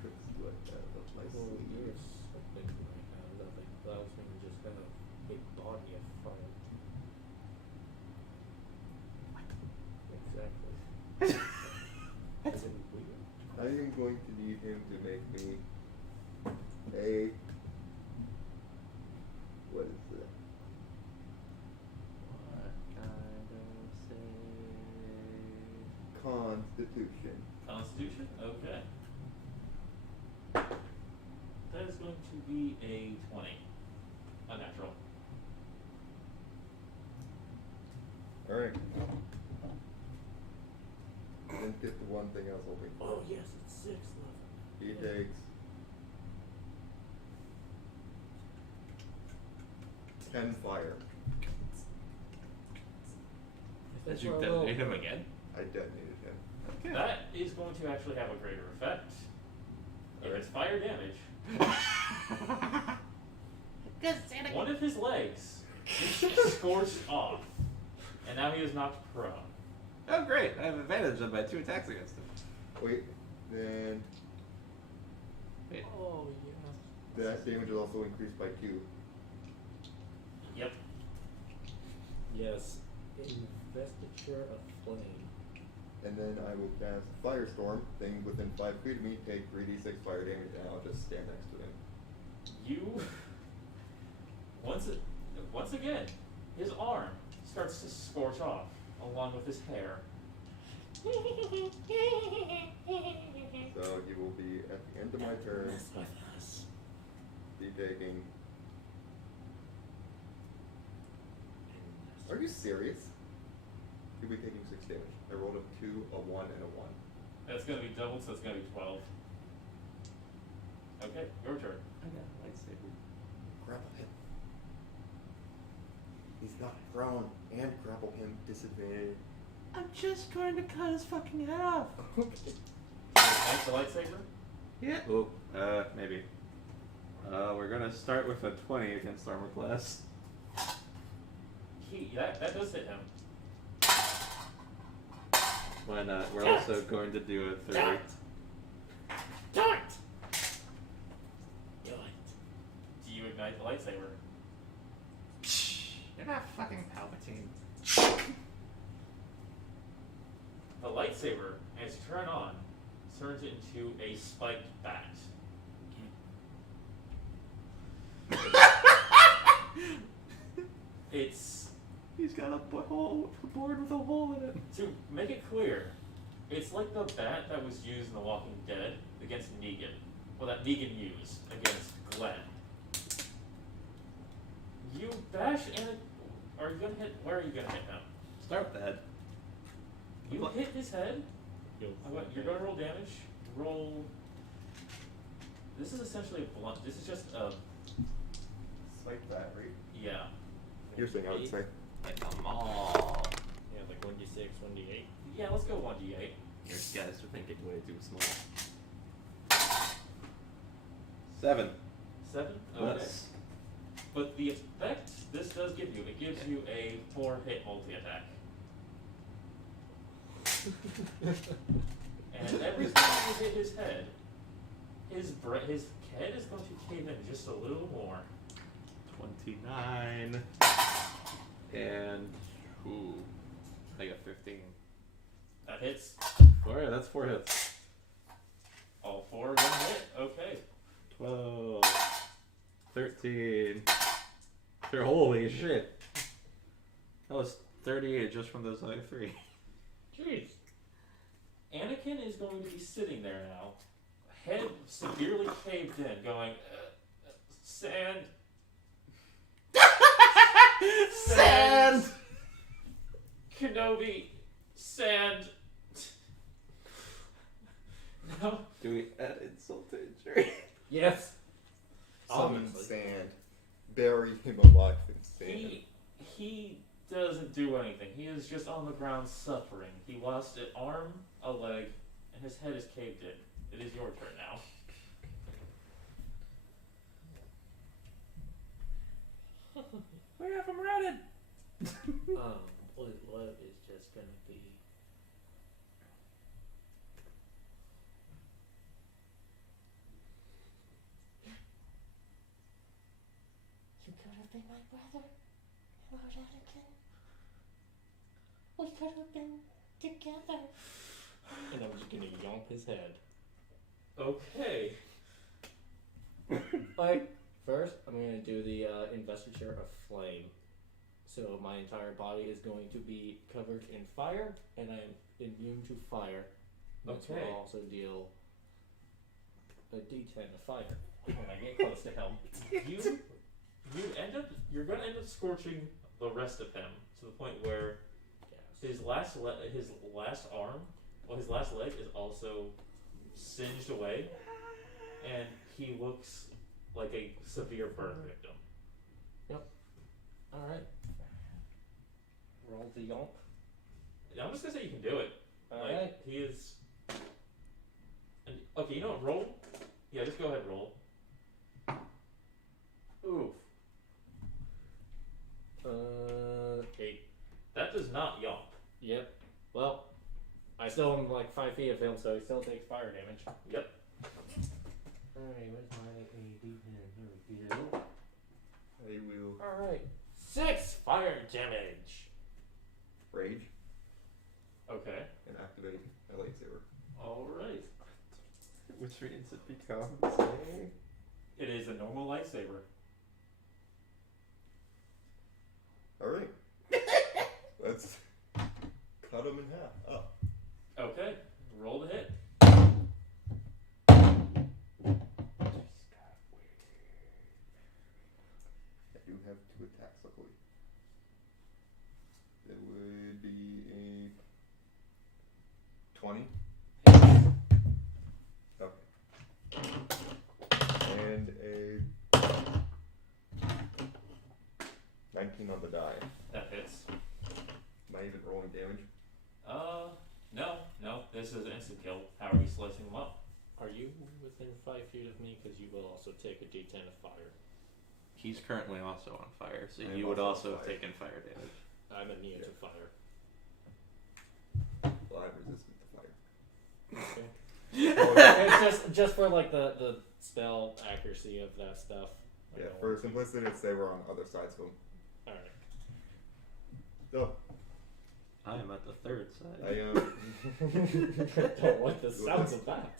Tricks like that up my Oh, you're sleeve. so big right now. That like allows me to just have a big body of fire. Exactly. That's Is it weird? I am going to need him to make me a. What is that? what kind of save? Constitution. Constitution? Okay. That is going to be a 20. Unnatural. Alright. Didn't get the one thing I was hoping for. Oh yes, it's 6 level. He takes 10 fire. Did you detonate him again? I detonated him. Okay. That is going to actually have a greater effect. If it's fire damage, Because Santa one of his legs is scorched off, and now he is knocked prone. Oh great! I have advantage on my 2 attacks against him. Wait, then Wait. Oh yeah. that damage is also increased by 2. Yep. Yes. Investiture of flame. And then I will cast Firestorm. Thing within 5 feet of me take 3d6 fire damage, and I'll just stand next to him. You once again, his arm starts to scorch off along with his hair. So he will be at the end of my turn. mess with us. Be taking. Are you serious? He'll be taking 6 damage. I rolled a 2, a 1, and a 1. That's gonna be doubled, so it's gonna be 12. Okay, your turn. I got a lightsaber. Grapple him. He's not prone, and grapple him disadvantage. I'm just going to cut his fucking head off. Okay. Ignite the lightsaber. Yeah. Oh, maybe. We're gonna start with a 20 against armor class. That does hit him. Why not? We're also going to do a 30. Do it! Do it. Do you ignite the lightsaber? You're not fucking Palpatine. The lightsaber, as you turn on, turns into a spiked bat. It's, He's got a board with a hole in it. to make it clear, it's like the bat that was used in The Walking Dead against Negan. Well, that Negan used against Glenn. You bash in it. Are you gonna hit? Where are you gonna hit him? Start with the head. You hit his head. You're gonna roll damage. Roll. This is essentially a blunt. This is just a. Spike that, right? Yeah. You're saying I would say. Like a mall. Yeah, like 1d6, 1d8. Yeah, let's go 1d8. You guys are thinking way too small. 7. 7? Okay. Yes. But the effect this does give you, it gives you a 4-hit multi-attack. And every time you hit his head, his head is going to cave in just a little more. 29. And, ooh, I got 15. That hits. 4, that's 4 hits. All 4 are going to hit. Okay. 12. 13. Holy shit. That was 38 just from those other 3. Jeez. Anakin is going to be sitting there now, head severely caved in, going, sand. Sand! Kenobi, sand. bury him alive in sand. He doesn't do anything. He is just on the ground suffering. He lost an arm, a leg, and his head is caved in. It is your turn now. We have him routed. What is just gonna be? You could have been my brother, Lord Anakin. We could have been together. And I'm just gonna yomp his head. Okay. Like, first, I'm gonna do the investiture of flame. So my entire body is going to be covered in fire, and I'm immune to fire. Which Okay. will also deal a D10 of fire when I get close to him. You're gonna end up scorching the rest of him to the point where Yes. his last arm, well, his last leg is also singed away, and he looks like a severe burn victim. Alright. Roll the yomp. I'm just gonna say you can do it. Alright. He is. And, okay, you know what? Roll. Yeah, just go ahead. Roll. Oof. 8. That does not yomp. Yep. Well, I still am like 5 feet of him, so he still takes fire damage. Yep. Alright, where's my D10? Here we go. I will Alright. 6 fire damage. rage Okay. and activate my lightsaber. All right. Which means it becomes a... It is a normal lightsaber. Alright. Let's cut him in half. Up. Okay. Roll the hit. I do have 2 attacks, luckily. That would be a 20. Okay. And a 19 on the die. That hits. Am I even rolling damage? No. This is an instant kill. How are we slicing them up? Are you within 5 feet of me? Because you will also take a D10 of fire. He's currently also on fire, so I am you would also also on have fire. taken fire damage. I'm immune to fire. Well, I'm resistant to fire. Okay. It's just for like the spell accuracy of that stuff. I Yeah, don't for want to- simplicity, say we're on other sides of him. Alright. So, I am at the third side. I am. Don't like the sounds of that.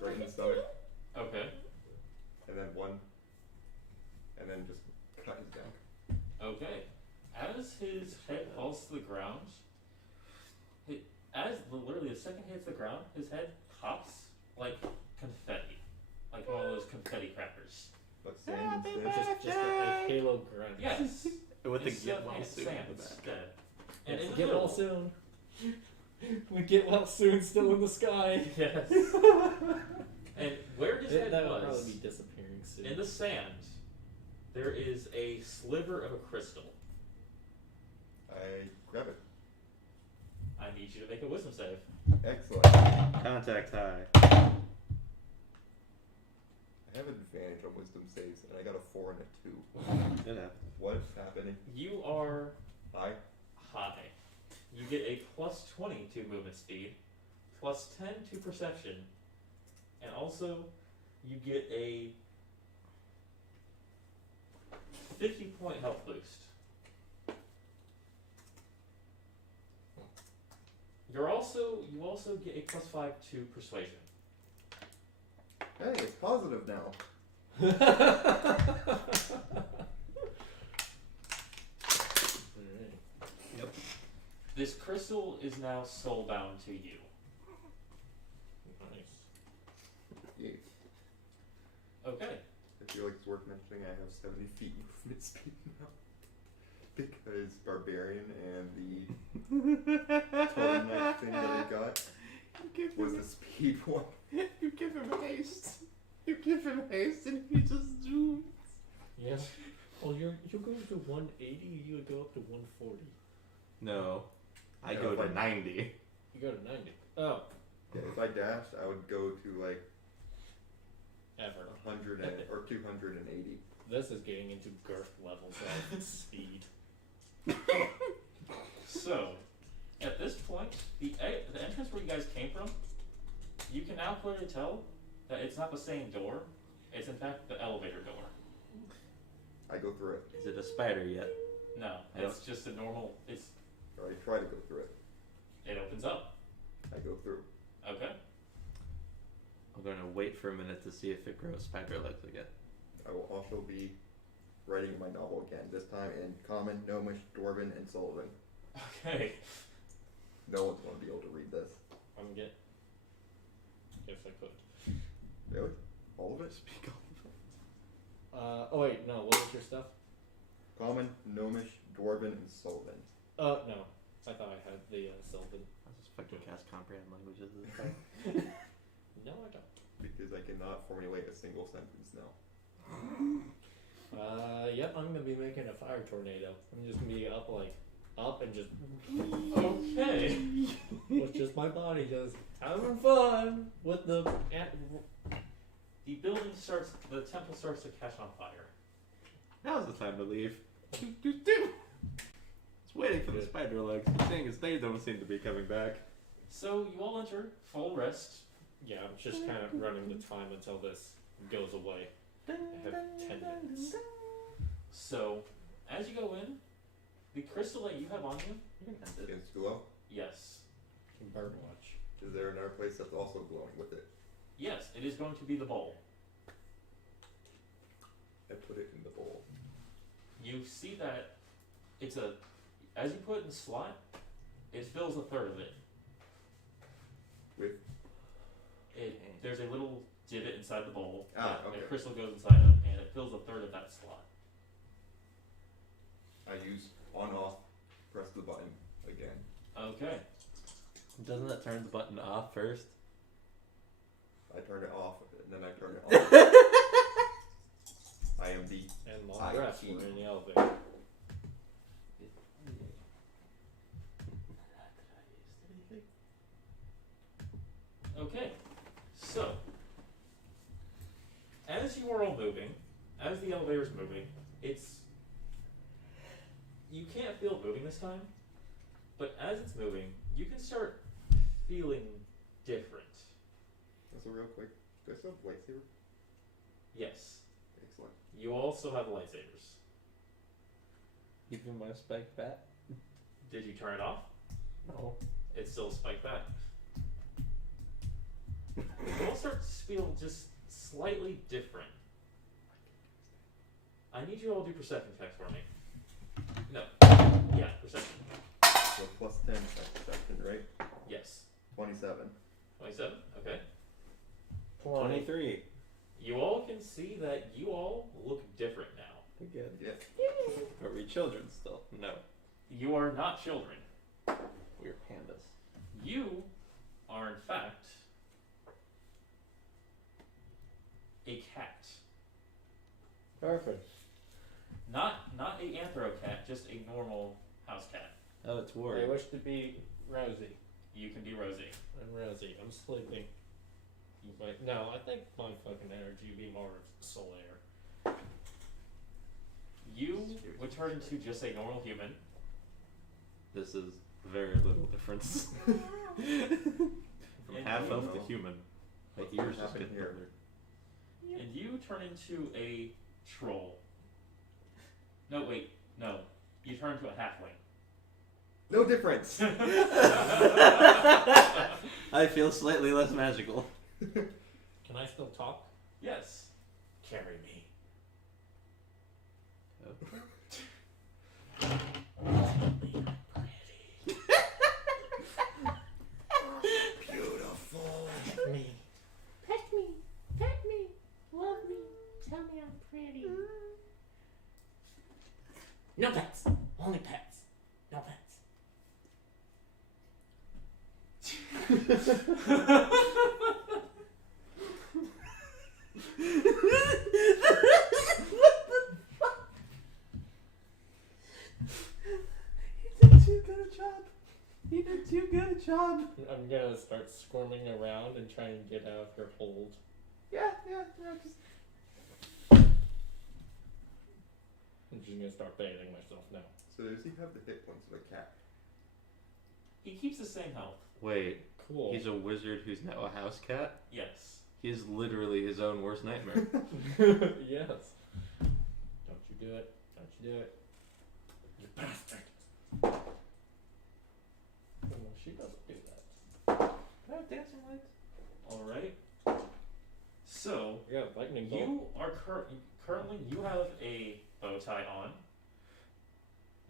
Right in the stomach, Okay. and then 1, and then just cut his neck. Okay. As his head falls to the ground, literally the second he hits the ground, his head pops like confetti, like one of those confetti crackers. But sand instead. Just a halo grunt. Yes. With the Instead get well of soon sand in the back. instead. And It's in the get middle- well soon. We get well soon still in the sky. Yes. And where his head That would was, probably be disappearing soon. in the sand, there is a sliver of a crystal. I grab it. I need you to make a wisdom save. Excellent. Contact high. I have advantage on wisdom saves, and I got a 4 and a 2. Good enough. What's happening? You are I high. You get a plus 20 to movement speed, plus 10 to perception, and also you get a 50-point health boost. You also get a plus 5 to persuasion. Hey, it's positive now. Yep. This crystal is now soulbound to you. Nice. Yeah. Okay. I feel like it's worth mentioning I have 70 feet movement speed now. Because Barbarian and the Totem Knight thing that I got was the speed one. You give him haste. You give him haste and he just do Yeah. Well, you go to 180. You would go up to 140. No. I Yeah, go to like- 90. You go to 90. Oh, Yeah, if I dashed, I would go to like ever. 100 or 280. This is getting into girth levels of speed. So, at this point, the entrance where you guys came from, you can now clearly tell that it's not the same door. It's in fact the elevator door. I go through it, Is it a spider yet? No, it's just a normal. or I try to go through it. It opens up. I go through. Okay. I'm gonna wait for a minute to see if it grows spider legs again. I will also be writing my novel again, this time in Common, Gnomish, Dwarven, and Sullivan. Okay. No one's going to be able to read this. I'm get. If I could. Really? All of it? Speak up. Oh wait, no. What was your stuff? Common, Gnomish, Dwarven, and Sullivan. No. I thought I had the Sylvan. I just fucking cast comprehend languages this time. No, I don't. Because I cannot formulate a single sentence now. Yep. I'm gonna be making a fire tornado. I'm just gonna be up and just Okay. with just my body just having fun with the. The temple starts to catch on fire. Now's the time to leave. It's waiting for the spider legs. The thing is, they don't seem to be coming back. So you all enter full rest. Yeah, I'm just kind of running the time until this goes away. I have 10 minutes. So, as you go in, the crystal that you have on you, Begins to glow. yes, Birdwatch. Is there another place that's also glowing with it? yes, it is going to be the bowl. I put it in the bowl. You see that as you put it in the slot, it fills a third of it. With? There's a little divot inside the bowl Ah, that okay. the crystal goes inside of, and it fills a third of that slot. I use on-off, press the button again. Okay. Doesn't that turn the button off first? I turn it off, and then I turn it on. I am the... And long I rest. see. We're in the elevator. Okay. So, as you are all moving, as the elevator's moving, you can't feel it moving this time, but as it's moving, you can start feeling different. That's a real quick... Do I still have lightsaber? Yes. Excellent. You all still have lightsabers. Even my spike bat? Did you turn it off? No. It's still spiked back. You all start to feel just slightly different. I need you all to do perception checks for me. No. Yeah, perception. So plus 10 perception, right? Yes. 27. 27? Okay. 23. You all can see that you all look different now. Again. Yeah. Are we children still? No. You are not children. We're pandas. You are, in fact, a cat. Perfect. Not a anthro cat, just a normal house cat. Oh, it's I Warrior. wish to be Rosie. You can be Rosie. I'm Rosie. I'm sleeping. But no, I think my fucking energy would be more of soul air. You would turn into just a normal human. This is very little difference. From And half you elf to know human. My what's ears just happening get here. bigger. And you turn into a troll. No, wait. No. You turn into a halfling. No difference! I feel slightly less magical. Can I still talk? Yes. Carry me. Beautiful! Pet me. Pet me, pet me, love me, tell me I'm pretty. No pets, only pets, no pets. Good job. I'm gonna start squirming around and try and get out of her hold. Yeah, just. I'm just gonna start bathing myself now. So does he have the hit points of a cat? He keeps the same health. Wait, Cool. he's a wizard who's now a house cat? Yes. He is literally his own worst nightmare. Yes. Don't you do it. Don't you do it. You bastard. Oh, no, she doesn't do that. I have dancing lights. All right. So Yeah, lightning bolt. you are currently you have a bow tie on.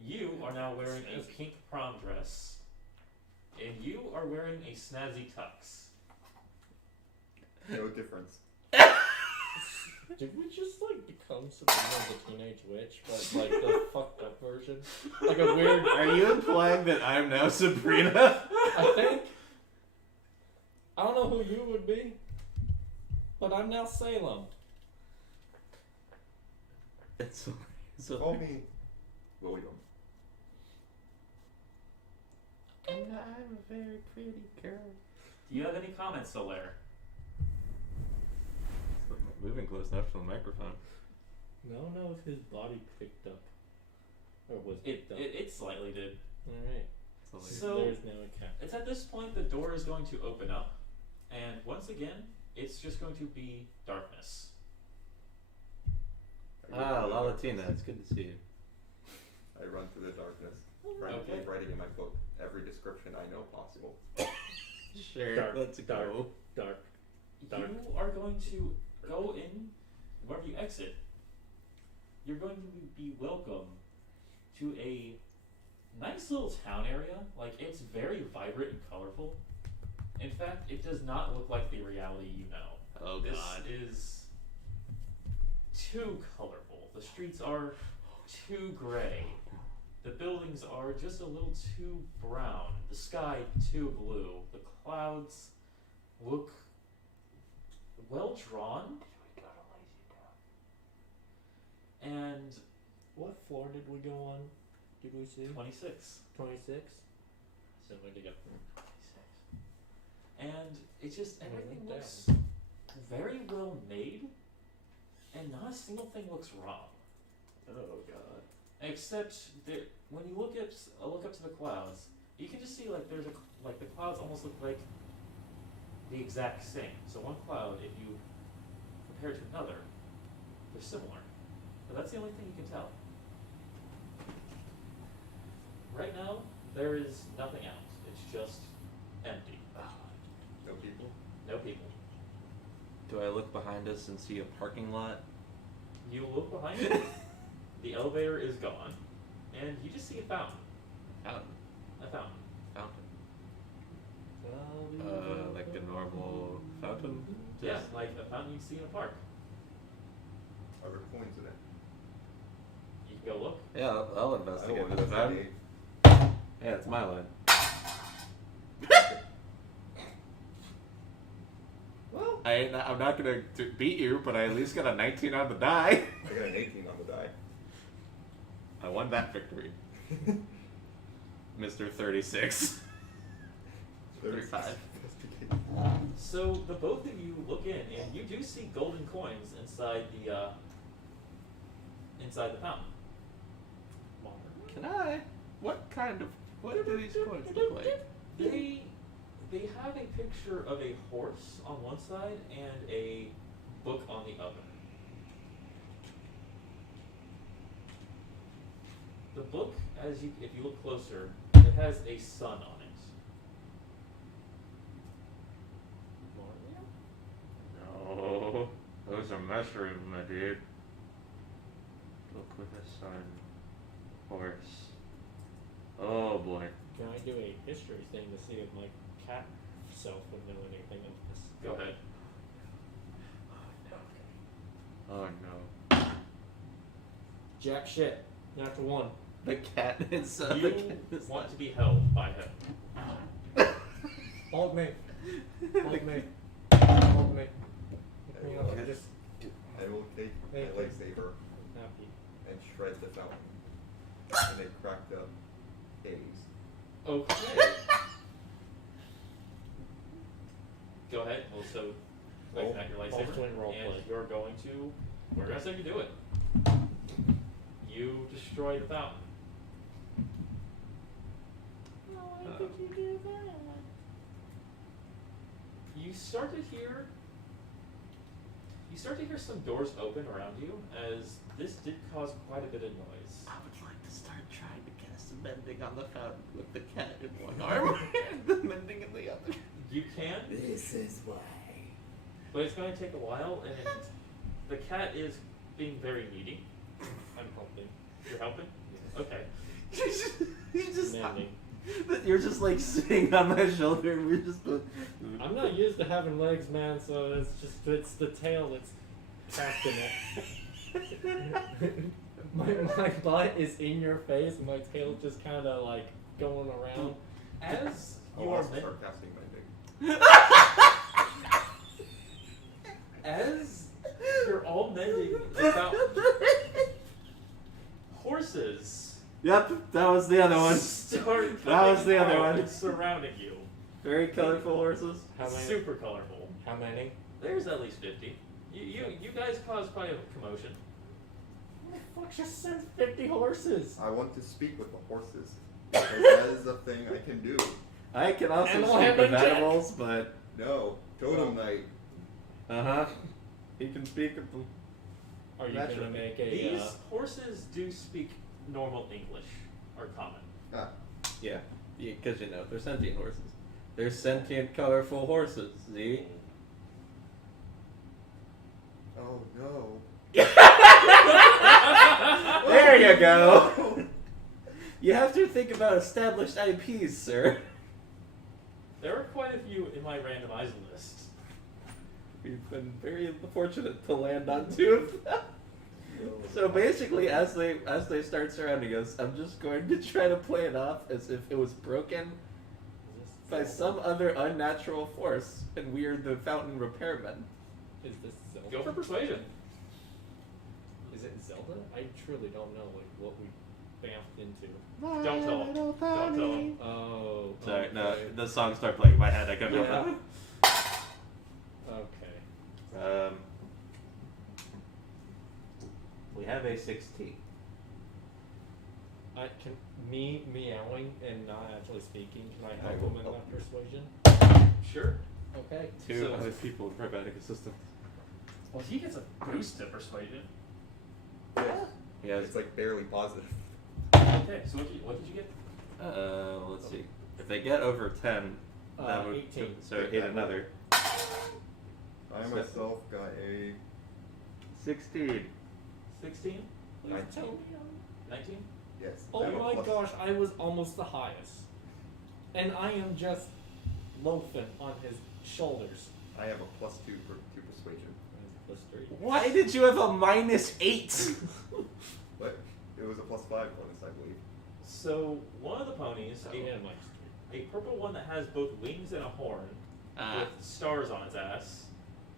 You are now wearing a pink prom dress, and you are wearing a snazzy tux. No difference. Did we just like become Sabrina the Teenage Witch, but like the fucked up version? Like a weird. Are you implying that I'm now Sabrina? I think. I don't know who you would be, but I'm now Salem. It's Call me William. I'm a very pretty girl. Do you have any comments, Solaire? Moving close enough to the microphone. I don't know if his body picked up or was It picked up. it slightly did. All right. So There's now a cat. it's at this point the door is going to open up, and once again it's just going to be darkness. Ah, Lalatina, it's good to see you. I run through the darkness, Okay. writing in my book every description I know possible. Sure, Dark, let's dark. go. Dark. Dark. You are going to go in wherever you exit. You're going to be welcome to a nice little town area. Like, it's very vibrant and colorful. In fact, it does not look like the reality you know. Oh This god. is too colorful. The streets are too gray. The buildings are just a little too brown. The sky too blue. The clouds look well drawn. And What floor did we go on? Did we see? 26. 26? So where to go? And it just, Oh, everything down. looks very well made, and not a single thing looks wrong. Oh god. Except that when you look up to the clouds, you can just see like there's the clouds almost look like the exact same. So one cloud, if you compare it to another, they're similar. But that's the only thing you can tell. Right now, there is nothing else. It's just empty. No people. No people. Do I look behind us and see a parking lot? You look behind you. The elevator is gone, and you just see a fountain. Fountain. A fountain. Fountain. Well, Like a normal fountain? Yeah, like a fountain you'd see in a park. Are there coins in it? You can go look. Yeah, I'll I don't investigate want the to fountain. investigate. Yeah, it's my line. Well, I'm not gonna beat you, but I at least got a 19 on the die. I got an 18 on the die. I won that victory. Mr. 36. 35. So the both of you look in, and you do see golden coins inside the fountain. Can I? What do these coins look like? They have a picture of a horse on one side and a book on the other. The book, if you look closer, it has a sun on it. No, those are mushrooms, my dude. Look with the sun. Horse. Oh boy. can I do a history thing to see if my cat self would know anything of this? Go ahead. Oh no. Jack shit. Natural 1. The cat is the You cat is want to be held by him. Hold me. Hold me. Hold me. Pick me up. Okay. Just I will take my Thank you. lightsaber happy. and shred the fountain. And they cracked up haze. Okay. Go ahead. Also, Roll. back your Roll lightsaber, twin role and play. you're going to. We're gonna say you do it. You destroy the fountain. Why did you do that? You start to hear. You start to hear some doors open around you, as this did cause quite a bit of noise. I would like to start trying to cast some mending on the fountain with the cat in one arm and the mending in the other. You can, This is why. but it's going to take a while, and the cat is being very needy. I'm helping. You're helping? Okay. You just Mending. you're just like sitting on my shoulder and we're just both. I'm not used to having legs, man, so it's the tail that's casting it. my butt is in your face, and my tail just kind of like going around. As I'll you are also men- start casting mending. as you're all mending the fountain, horses Yep, that was the other one. start That was coming the other out one. and surrounding you. Very colorful horses. How many? Super colorful. How many? There's at least 50. You guys caused quite a commotion. Who the fuck just sends 50 horses? I want to speak with the horses. Because that is a thing I can do. I can also Animal speak with handling check. animals, but No. Totem Knight. he can speak with them. Are you That's gonna right. make a? These horses do speak normal English or common. Ah. Yeah, because you know they're sentient horses. They're sentient, colorful horses. See? Oh no. There you go. You have to think about established IPs, sir. There are quite a few in my randomized list. We've been very fortunate to land on two of them. So basically, as they start surrounding us, I'm just going to try to play it off as if it was broken by some other unnatural force, and we are the fountain repairmen. Is this Zelda? Go for persuasion. Is it Zelda? I truly don't know like what we bamfed into. Don't tell him. Don't tell him. Oh. Sorry, no, okay. the songs start playing in my head. I couldn't help Yeah. Okay. We have a 16. I can me meowing and not actually speaking. Can I I help will him in help that you. persuasion? Sure. Okay. Two So- other people with providing assistance. Well, he gets a boost to persuasion. Yeah, It's like barely positive. Okay, so what did you get? let's see. If they get over 10, that would 18. so 8 another. I So- myself got a 16. 16? 19. 19? Yes. Oh I have a my plus. gosh, I was almost the highest. And I am just loafing on his shoulders. I have a +2 to persuasion. Plus 3. Why did you have a -8? But it was a +5 bonus, I believe. So, one of the ponies, So, a, yeah, minus 3. a purple one that has both wings and a horn, Ah. with stars on its ass,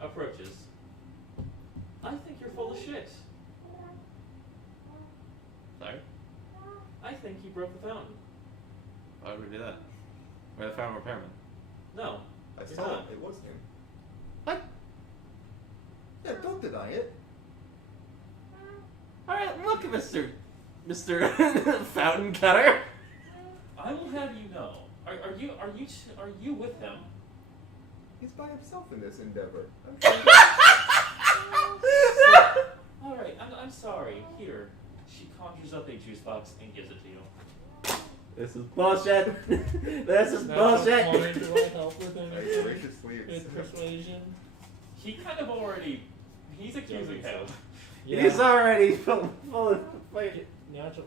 approaches. I think you're full of shit. Sorry? I think you broke the fountain. Why would we do that? We're the fountain repairman. No. I You're saw not. it. It was him. What? Yeah, don't deny it. Alright, look, Mr. Fountain Cutter. I will have you know. Are you with him? He's by himself in this endeavor. All right. I'm sorry. Here, she conjures up a juice box and gives it to you. This is bullshit. This is That's bullshit. a point. Do I help with I anything? graciously With accept. persuasion? He kind of already. He's accusing him. He's already full of fight. Natural.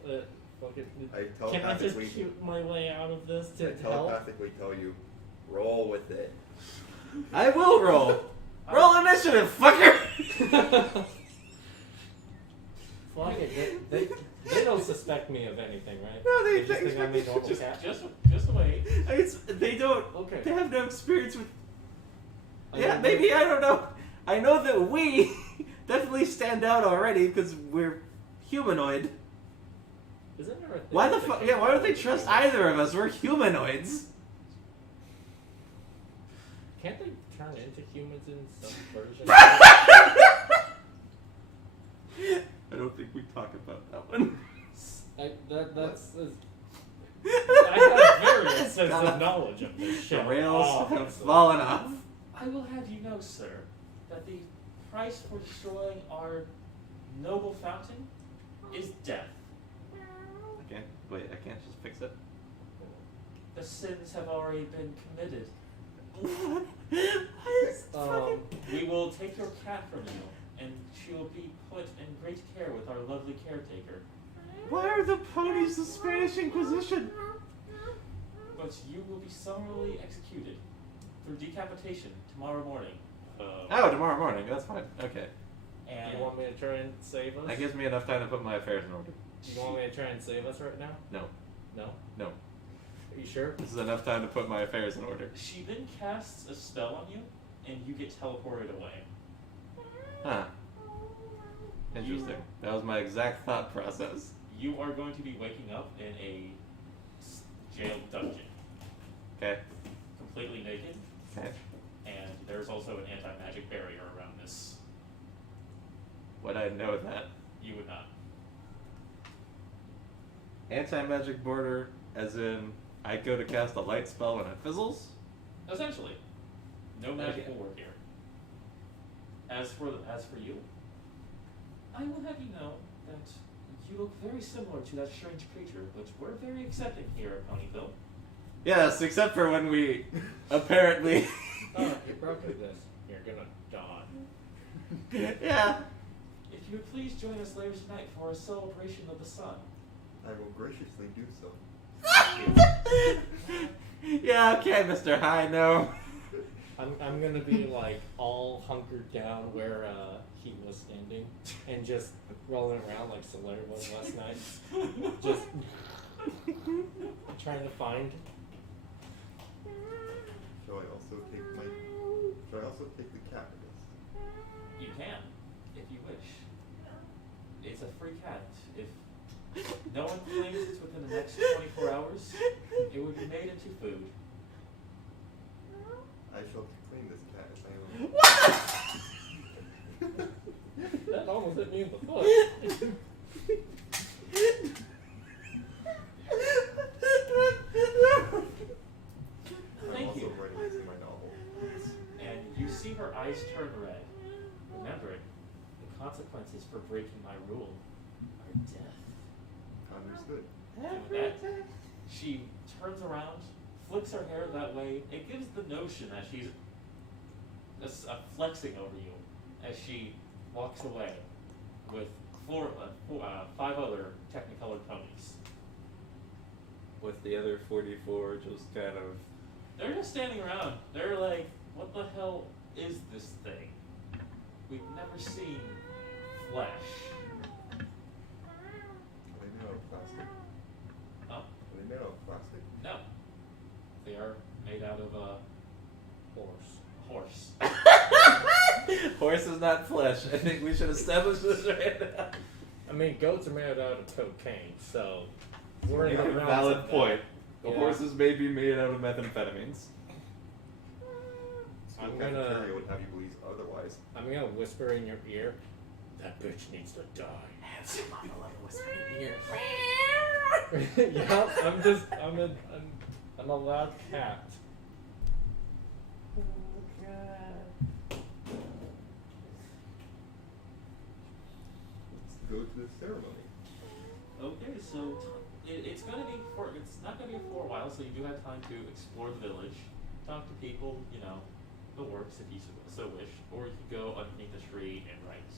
Fuck it. I Can I just telepathically, shoot my way out of this I to help? telepathically tell you, roll with it. I will roll. Roll initiative, fucker. Fuck it. They don't suspect me of anything, right? No, they just think I'm a normal Just cat. just wait. They don't. Okay. They have no experience with. I Yeah, don't maybe I don't know. I know that we definitely stand out already because we're humanoid. Isn't there a thing Why the that fuck? they Yeah, why don't they can- trust either of us? We're humanoids. Can't they turn into humans in some version? I don't think we talk about that one. That's. I have very extensive knowledge of this The shit. rails have obviously. fallen off. I will have you know, sir, that the price for destroying our noble fountain is death. Okay, wait, I can't just fix it. The sins have already been committed. We will take your cat from you, and she will be put in great care with our lovely caretaker. Why are the ponies the Spanish Inquisition? But you will be summarily executed through decapitation tomorrow morning. Oh, tomorrow morning. That's fine. Okay. And You want me to try and save us? That gives me enough time to put my affairs in order. You want me to try and save us right now? No. No? No. Are you sure? This is enough time to put my affairs in order. she then casts a spell on you, and you get teleported away. Huh. Interesting. That was my exact thought process. You are going to be waking up in a jail dungeon, Okay. completely naked, Okay. and there's also an anti-magic barrier around this. Would I know that? You would not. Anti-magic border, as in I go to cast a light spell and it fizzles? Essentially, no magic Okay. will work here. As for you, I will have you know that you look very similar to that strange creature, but we're very accepting here at Ponyville. Yes, except for when we apparently. Oh, you're broken this. You're gonna die. Yeah. If you would please join us later tonight for a celebration of the sun. I will graciously do so. Yeah, okay, Mr. High, no. I'm gonna be like all hunkered down where he was standing and just rolling around like Solaire was last night. Just trying to find. Shall I also take the cat with us? You can, if you wish. It's a free cat. If no one claims it's within the next 24 hours, it would be made into food. I shall clean this cat as I am. That almost hit me in the foot. I'm Thank also you. writing this in my novel. And you see her eyes turn red. Remember it. The consequences for breaking my rule are death. Understood. And with that, she turns around, flicks her hair that way. It gives the notion that she's flexing over you as she walks away with 5 other Technicolor ponies. With the other 44 just kind of. They're just standing around. They're like, what the hell is this thing? We've never seen flesh. Are they made out of plastic? Oh, Are they made out of plastic? no. They are made out of Horse. horse. Horse is not flesh. I think we should establish this right now. I mean, goats are made out of cocaine, so we're in the realms Valid of that. point. The Yeah. horses may be made out of methamphetamines. I'm School gonna- cafeteria would have you believe otherwise. I'm gonna whisper in your ear. That bitch needs to die. Yeah, I'm a loud cat. Let's go to the ceremony. Okay, so it's gonna be it's not gonna be for a while, so you do have time to explore the village, talk to people, the works if you so wish, or you could go underneath the tree and write.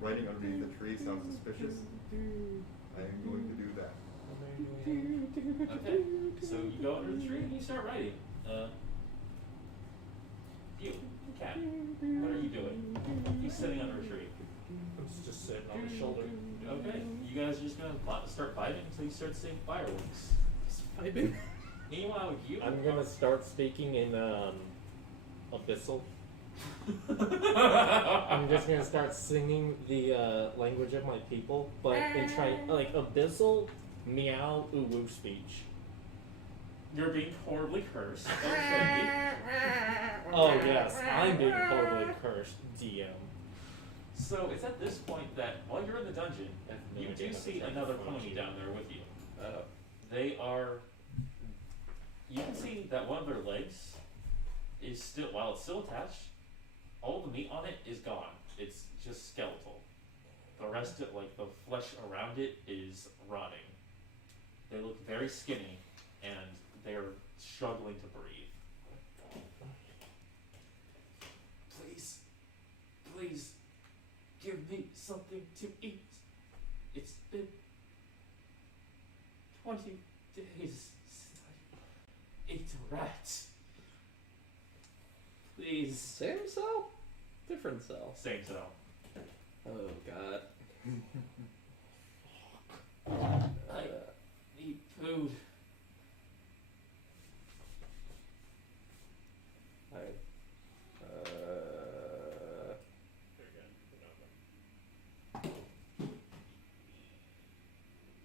Writing underneath the tree sounds suspicious. I am going to do that. Okay, so you go under the tree and you start writing. You, cat, what are you doing? He's sitting under a tree. I'm just sitting on the shoulder. Okay, you guys are just gonna start vibing until you start seeing fireworks. Meanwhile, you I'm gonna start speaking in abyssal. I'm just gonna start singing the language of my people, but in abyssal meow ooh woo speech. You're being horribly cursed. Okay. Oh yes, I'm being horribly cursed, DM. So it's at this point that while you're in the dungeon, No you idea do how to see try to another find pony you. down there with you. Oh. They are. You can see that one of their legs is still, while it's still attached, all the meat on it is gone. It's just skeletal. The rest of, like, the flesh around it is rotting. They look very skinny, and they're struggling to breathe. Please, give me something to eat. It's been 20 days since I ate a rat. Please. Same cell? Different cell. Same cell. Oh god. I need food.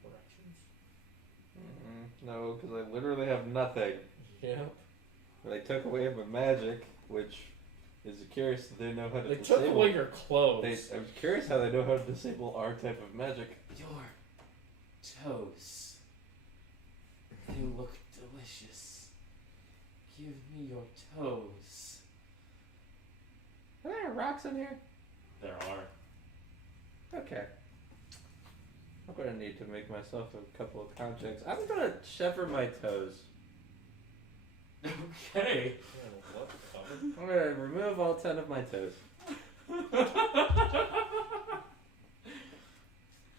Corrections? No, because I literally have nothing. Yep. They took away my magic, which is curious that they know how to They disable. took away your clothes. I'm curious how they know how to disable our type of magic. Your toes. They look delicious. Give me your toes. Are there rocks in here? There are. Okay. I'm gonna need to make myself a couple of contracts. I'm gonna sever my toes. Okay. Yeah, what? I'm gonna remove all 10 of my toes.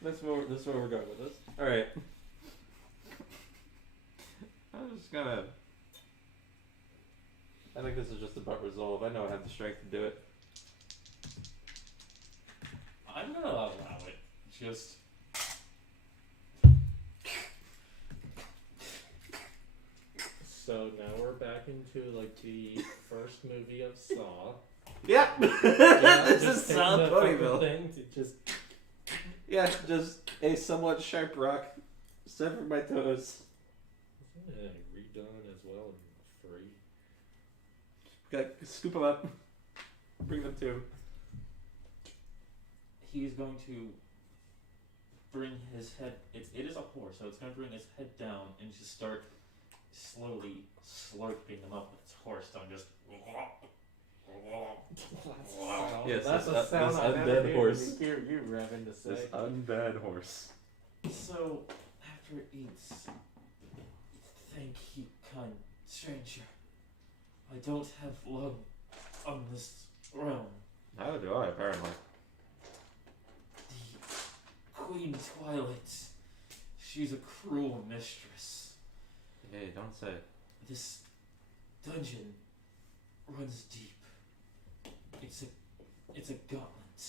This is where we're going with this. Alright. I'm just gonna... I think this is just about resolve. I know I have the strength to do it. I'm gonna allow it. Just. So now we're back into like the first movie of Saw. Yep! Yeah, This just is taking Saw the fucking Ponyville. thing to just Yeah, just a somewhat sharp rock. Sever my toes. yeah, redone as well and free. Gotta scoop them up. Bring them to him. He's going to bring his head. It is a horse, so it's going to bring his head down and just start slowly slurping them up with its horse tongue. Just. Yes, That's this- a sound this I've undead never horse. hear you Revan to say. This undead horse. So, after it eats, thank you, kind stranger. I don't have long on this realm. How do I, apparently? The Queen Twilight. She's a cruel mistress. Hey, don't say. This dungeon runs deep. It's a gauntlet.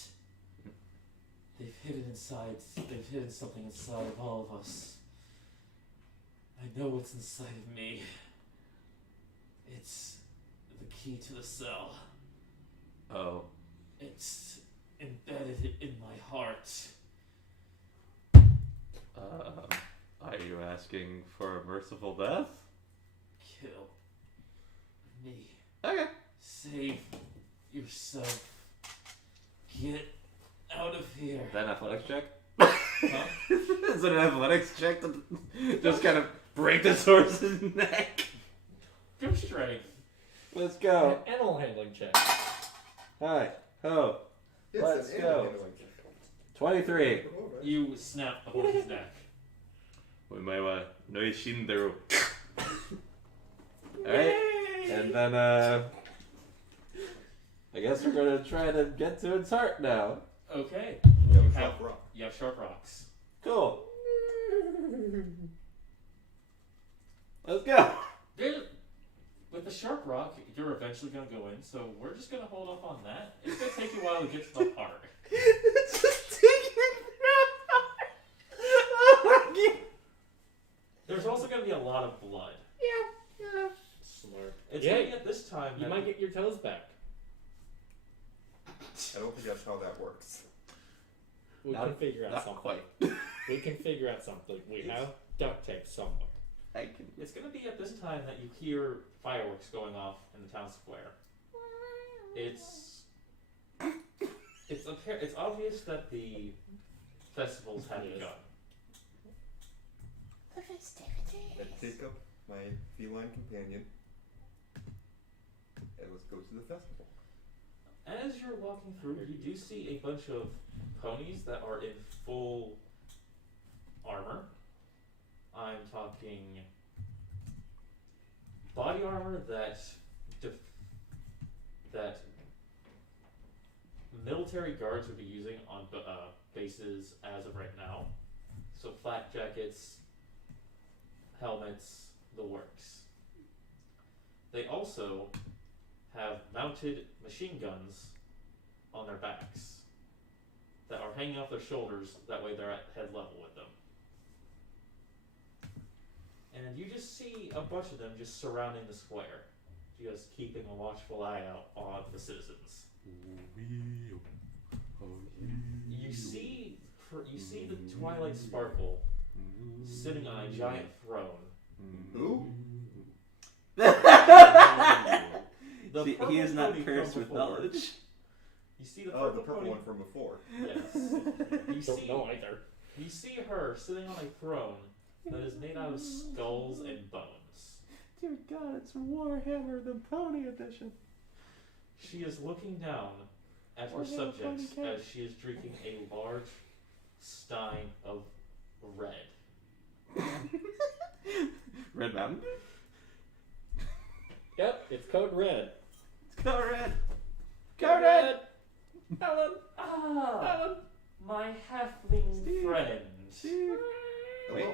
They've hidden something inside of all of us. I know what's inside of me. It's the key to the cell. Oh. It's embedded in my heart. Are you asking for a merciful death? Kill me. Okay. Save yourself. Get out of here. Then athletics check? Huh? Is it an athletics check to just kind of break this horse's neck? Go strength. Let's go. Animal handling check. Hi. Ho. Yes, Let's an go. animal handling check. 23. Alright. You snap the horse's neck. Alright. And then, I guess we're gonna try to get to its heart now. Okay. You have a Have- sharp rock. You have sharp rocks. Cool. Let's go. With the sharp rock, you're eventually going to go in, so we're just going to hold off on that. It's going to take you a while to get to the heart. It's just taking forever. There's also going to be a lot of blood. Yeah. Smart. It's Yeah, going to be at this time you that might get your toes back. I don't think that's how that works. We can figure out Not something. quite. We can figure out something. We have duct tape somewhere. I can. It's gonna be at this time that you hear fireworks going off in the town square. It's obvious that the festivals have begun. The festivities. I take up my feline companion and let's go to the festival. As you're walking through, you do see a bunch of ponies that are in full armor. I'm talking body armor that military guards would be using on bases as of right now. So flak jackets, helmets, the works. They also have mounted machine guns on their backs that are hanging off their shoulders, that way they're at head level with them. And you just see a bunch of them just surrounding the square, just keeping a watchful eye out on the citizens. You see the Twilight Sparkle sitting on a giant throne. Who? The See, he is purple not pony cursed from with before. knowledge. You see the Oh, purple the purple pony. one from before. Yes. You Don't see, know either. you see her sitting on a throne that is made out of skulls and bones. Dear God, it's Warhammer the Pony Edition. She is looking down at her Warhammer subjects Pony Cat. as she is drinking a large stein of red. Red Mountain? Yep, it's code red. It's Go Red! Code red. Alan. Ah, Alan. my halfling Steve. friend. Steve. Hello.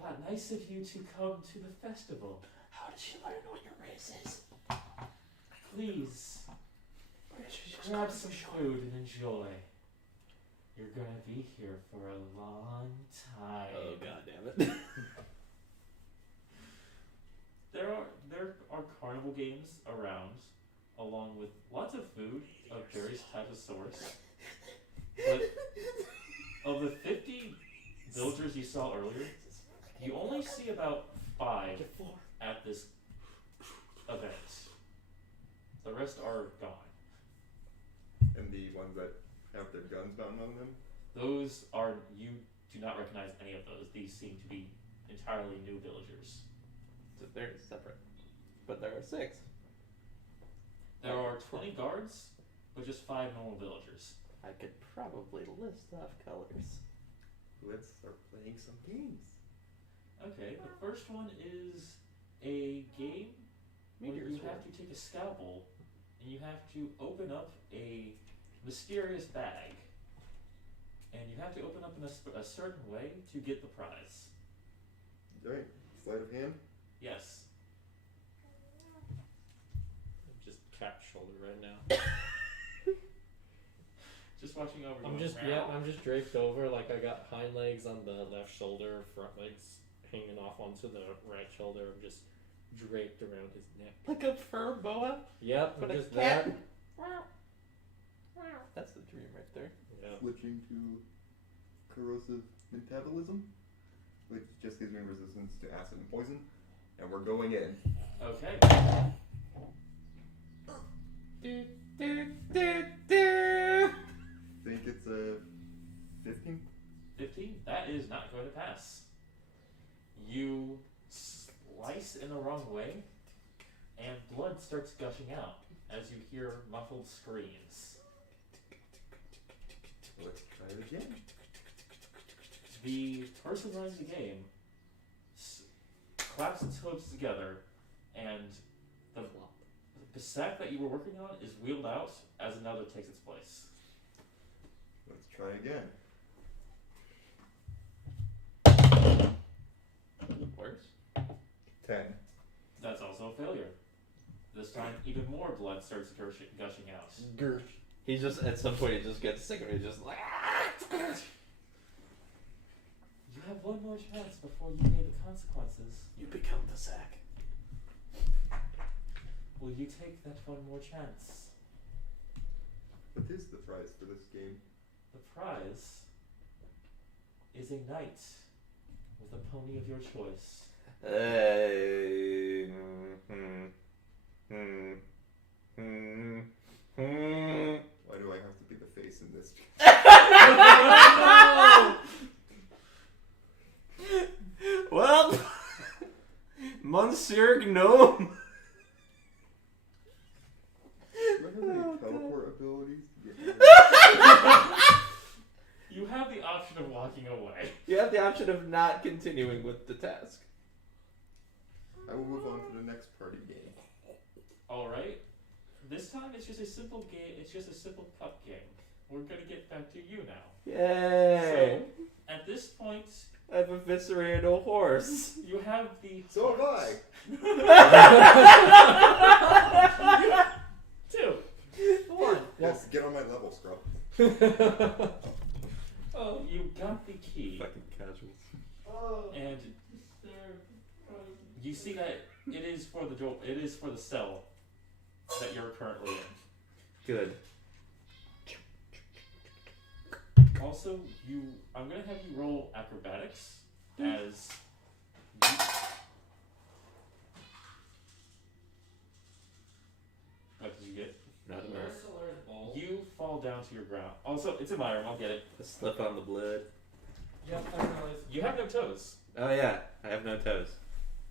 But nice of you to come to the festival. How did she learn what your race is? Please, Or did she just grab come some for sure? food and enjoy. You're gonna be here for a long time. Oh, God damn it. There are carnival games around, along with lots of food of various types of sorts. But of the 50 villagers you saw earlier, you only see about 5 at this event. The rest are gone. And the ones that have their guns mounted on them. Those are, you do not recognize any of those. These seem to be entirely new villagers. So they're separate. But there are 6. There are 20 guards, but just 5 normal villagers. I could probably list off colors. Let's start playing some games. Okay, the first one is a game where Meteor you sword. have to take a scalpel and you have to open up a mysterious bag. And you have to open up in a certain way to get the prize. Alright, sleight of hand. Yes. I'm just cat shoulder right now. Just watching over. I'm going, just "Meow." I'm just draped over, like I got hind legs on the left shoulder, front legs hanging off onto the right shoulder. I'm just draped around his neck. Like a fur boa? Yep, But I'm a just cat. that. That's the dream right there. Yeah. Switching to corrosive metabolism, which just gives me resistance to acid and poison. And we're going in. Okay. Think it's a 15? 15? That is not going to pass. You slice in the wrong way, and blood starts gushing out as you hear muffled screams. Let's try it again. The person running the game claps its hooves together, and the sack that you were working on is wheeled out as another takes its place. Let's try again. Worse. 10. That's also a failure. This time, even more blood starts gushing out. Gersh. He just, at some point, he just gets sick of it. He's just like, You have one more chance before you pay the consequences. you become the sack. Will you take that one more chance? What is the prize for this game? The prize is a night with a pony of your choice. Why do I have to be the face in this? Well, Monsieur Gnome. Do I have any teleport abilities? You have the option of walking away. You have the option of not continuing with the task. I will move on to the next party game. Alright. This time it's just a simple game. It's just a simple cup game. We're gonna get back to you now. Yay! So, at this point, I've eviscerated a horse. you have the So have I. Two. One. Yes, get on my level, scrub. Oh, you got the key, Fucking casuals. and you see that it is for the door. It is for the cell that you're currently in. Good. Also, I'm gonna have you roll acrobatics as. What did you get? Not enough. You fall down to your ground. Also, it's in my room. I'll get it. A slip on the blood. Yep, I realized. You have no toes. Oh yeah, I have no toes,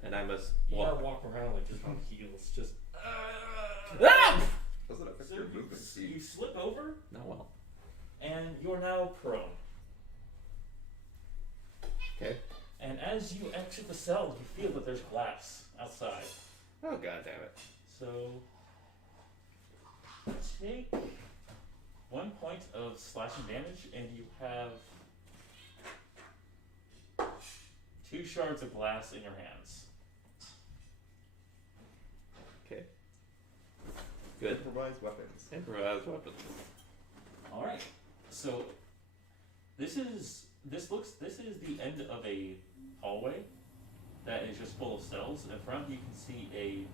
and I must You walk. gotta walk around like just on heels, just. Doesn't affect So your movement speed. you slip over, Not well. and you're now prone. Okay. And as you exit the cell, you feel that there's glass outside. Oh god damn it. So take 1 point of slashing damage, and you have 2 shards of glass in your hands. Okay. Good. Improvised weapons. Improvised weapons. All right. So this is the end of a hallway that is just full of cells. In front you can see a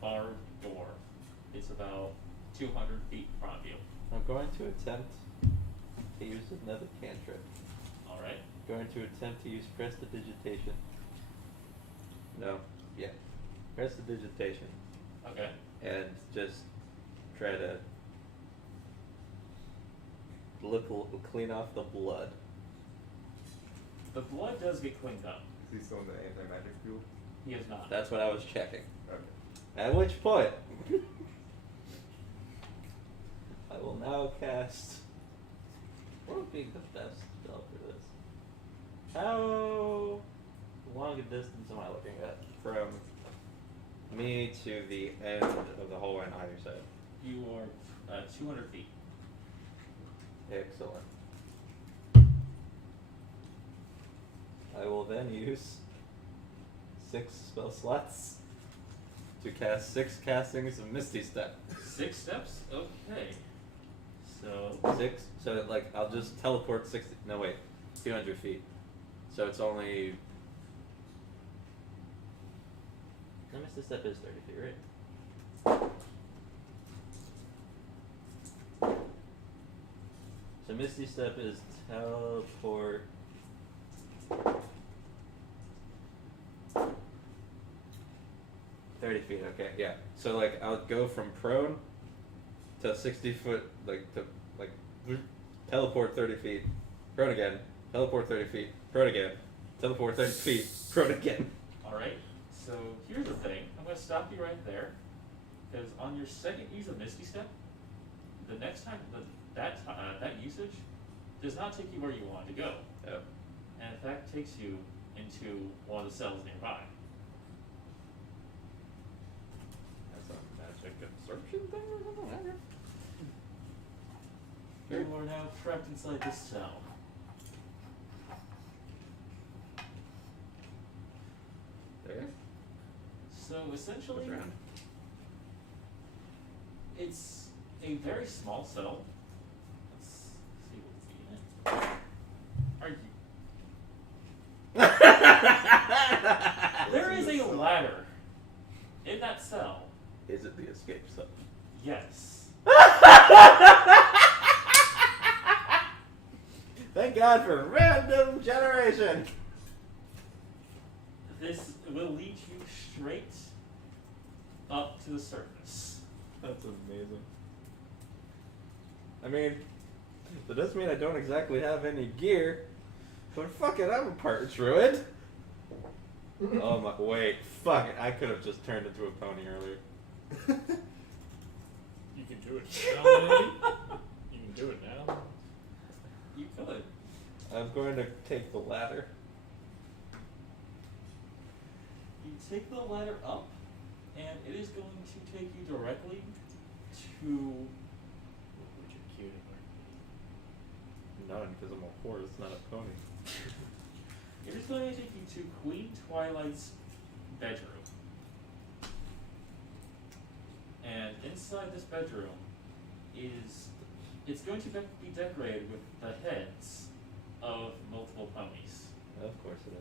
barred door. It's about 200 feet in front of you. I'm going to attempt to use another cantrip. All right. Going to attempt to use prestidigitation. No. Yeah. Prestidigitation. Okay. And just try to clean off the blood. The blood does get cleaned up. Is he still in the anti-magic field? He is not. That's what I was checking. Okay. At which point, I will now cast. What would be the best spell for this? How long a distance am I looking at from me to the end of the hallway on either side? You are 200 feet. Excellent. I will then use 6 spell slots to cast 6 castings of Misty Step. 6 steps? Okay. So 6, so like I'll just teleport 60. No wait, 200 feet. So it's only. No, Misty Step is 30 feet, right? So Misty Step is teleport. $30 okay, yeah. So like I'll go from prone to 60 foot, like to like teleport 30 feet, prone again, teleport 30 feet, prone again, teleport 30 feet, prone again. Alright, so here's the thing. I'm going to stop you right there. Because on your second use of Misty Step, the next time that usage does not take you where you want to go. Oh. And in fact takes you into one of the cells nearby. That's a magic absorption thing or something? You are now trapped inside this cell. There? So essentially, What's around? it's a very small cell. Let's see what's in it. Are you? There is a ladder in that cell. Is it the escape cell? Yes. Thank God for random generation. will lead you straight up to the surface. That's amazing. I mean, that does mean I don't exactly have any gear, but fuck it, I'm a part druid. Oh my, wait, fuck it, I could have just turned into a pony earlier. You can do it now, maybe? You can do it now. You could. I'm going to take the ladder. You take the ladder up, and it is going to take you directly to. Would you cute None, because I'm a horse, not a pony. It is going to take you to Queen Twilight's bedroom. And inside this bedroom it's going to be decorated with the heads of multiple ponies. Of course it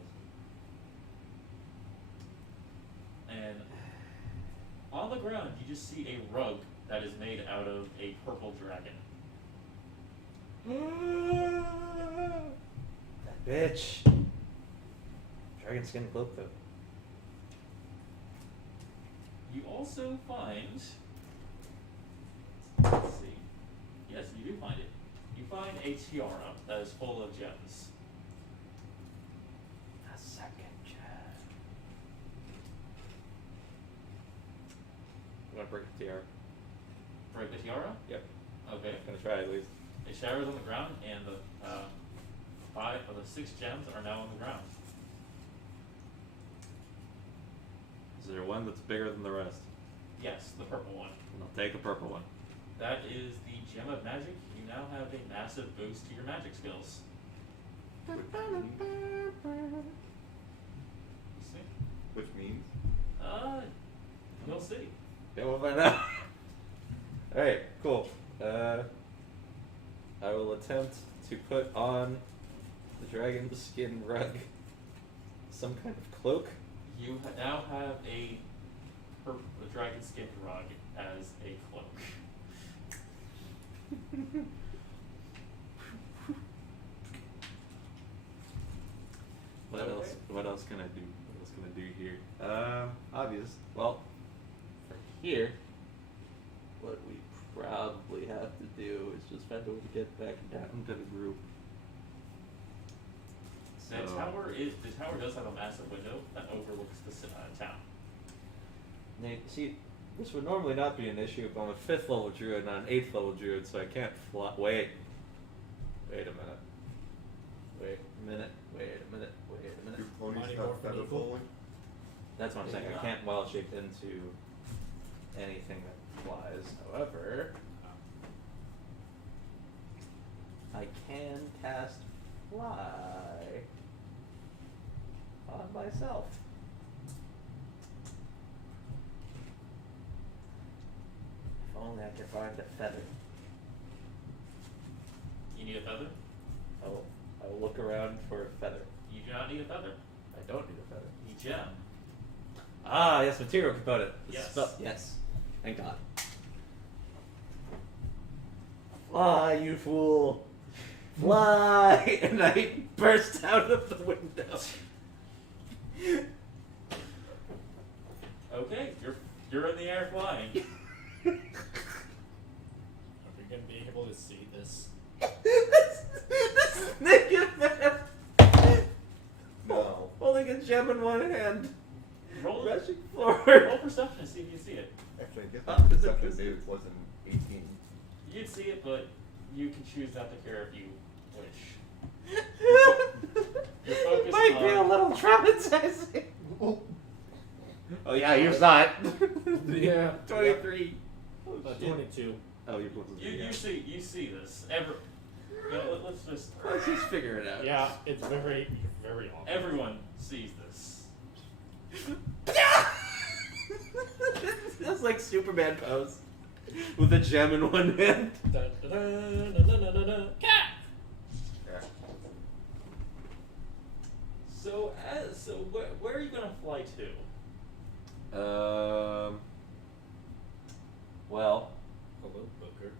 is. And on the ground, you just see a rug that is made out of a purple dragon. That bitch. Dragon skin cloak though. You also find, let's see, yes, you do find it. You find a tiara that is full of gems. A second gem. I'm gonna break the tiara. Break the tiara? Yep. Okay. I'm gonna try at least. It shatters on the ground, and the 5 of the 6 gems are now on the ground. Is there one that's bigger than the rest? Yes, the purple one. I'll take the purple one. That is the gem of magic. You now have a massive boost to your magic skills. You see? Which means You'll see. Yeah, we'll find out. Alright, cool. I will attempt to put on the dragon skin rug. Some kind of cloak. You now have a dragon skin rug as a cloak. What else can I do? What else can I do here? Obvious. Well, for here, what we probably have to do is just find a way to get back down to the group. The tower does have a massive window that overlooks the town. Nate, see, this would normally not be an issue, but I'm a 5th level druid, not an 8th level druid, so I can't fly. Wait a minute. Wait a minute. your pony's Mighty not Morphin feather Eagle. falling. That's what I'm saying. I can't wild shape into anything that flies. However, I can cast fly on myself. If only I could find a feather. You need a feather? I will look around for a feather. You do not need a feather. I don't need a feather. You need gem. Ah, yes, material component. Yes. Yes. Thank God. Fly, you fool! Fly! And I burst out of the window. Okay, you're in the air flying. Are we gonna be able to see this? this naked man No. holding a gem in one hand, Roll rushing roll forward. perception and see if you see it. Actually, I guess Oh, my this perception is- maybe it wasn't 18. You'd see it, but you can choose not to care if you wish. You're focused Might be a on- little traumatizing. Oh yeah, you saw it. Yeah. 23. Oh, shit. 22. Oh, you're close to You see this. Let's just figure it out. Yeah, it's very obvious. Everyone sees this. That's like Superman pose with a gem in one hand. Dun, dun, dun, dun, dun, dun, dun, dun. Cat! Yeah. So where are you gonna fly to? Well, Hello, Booker.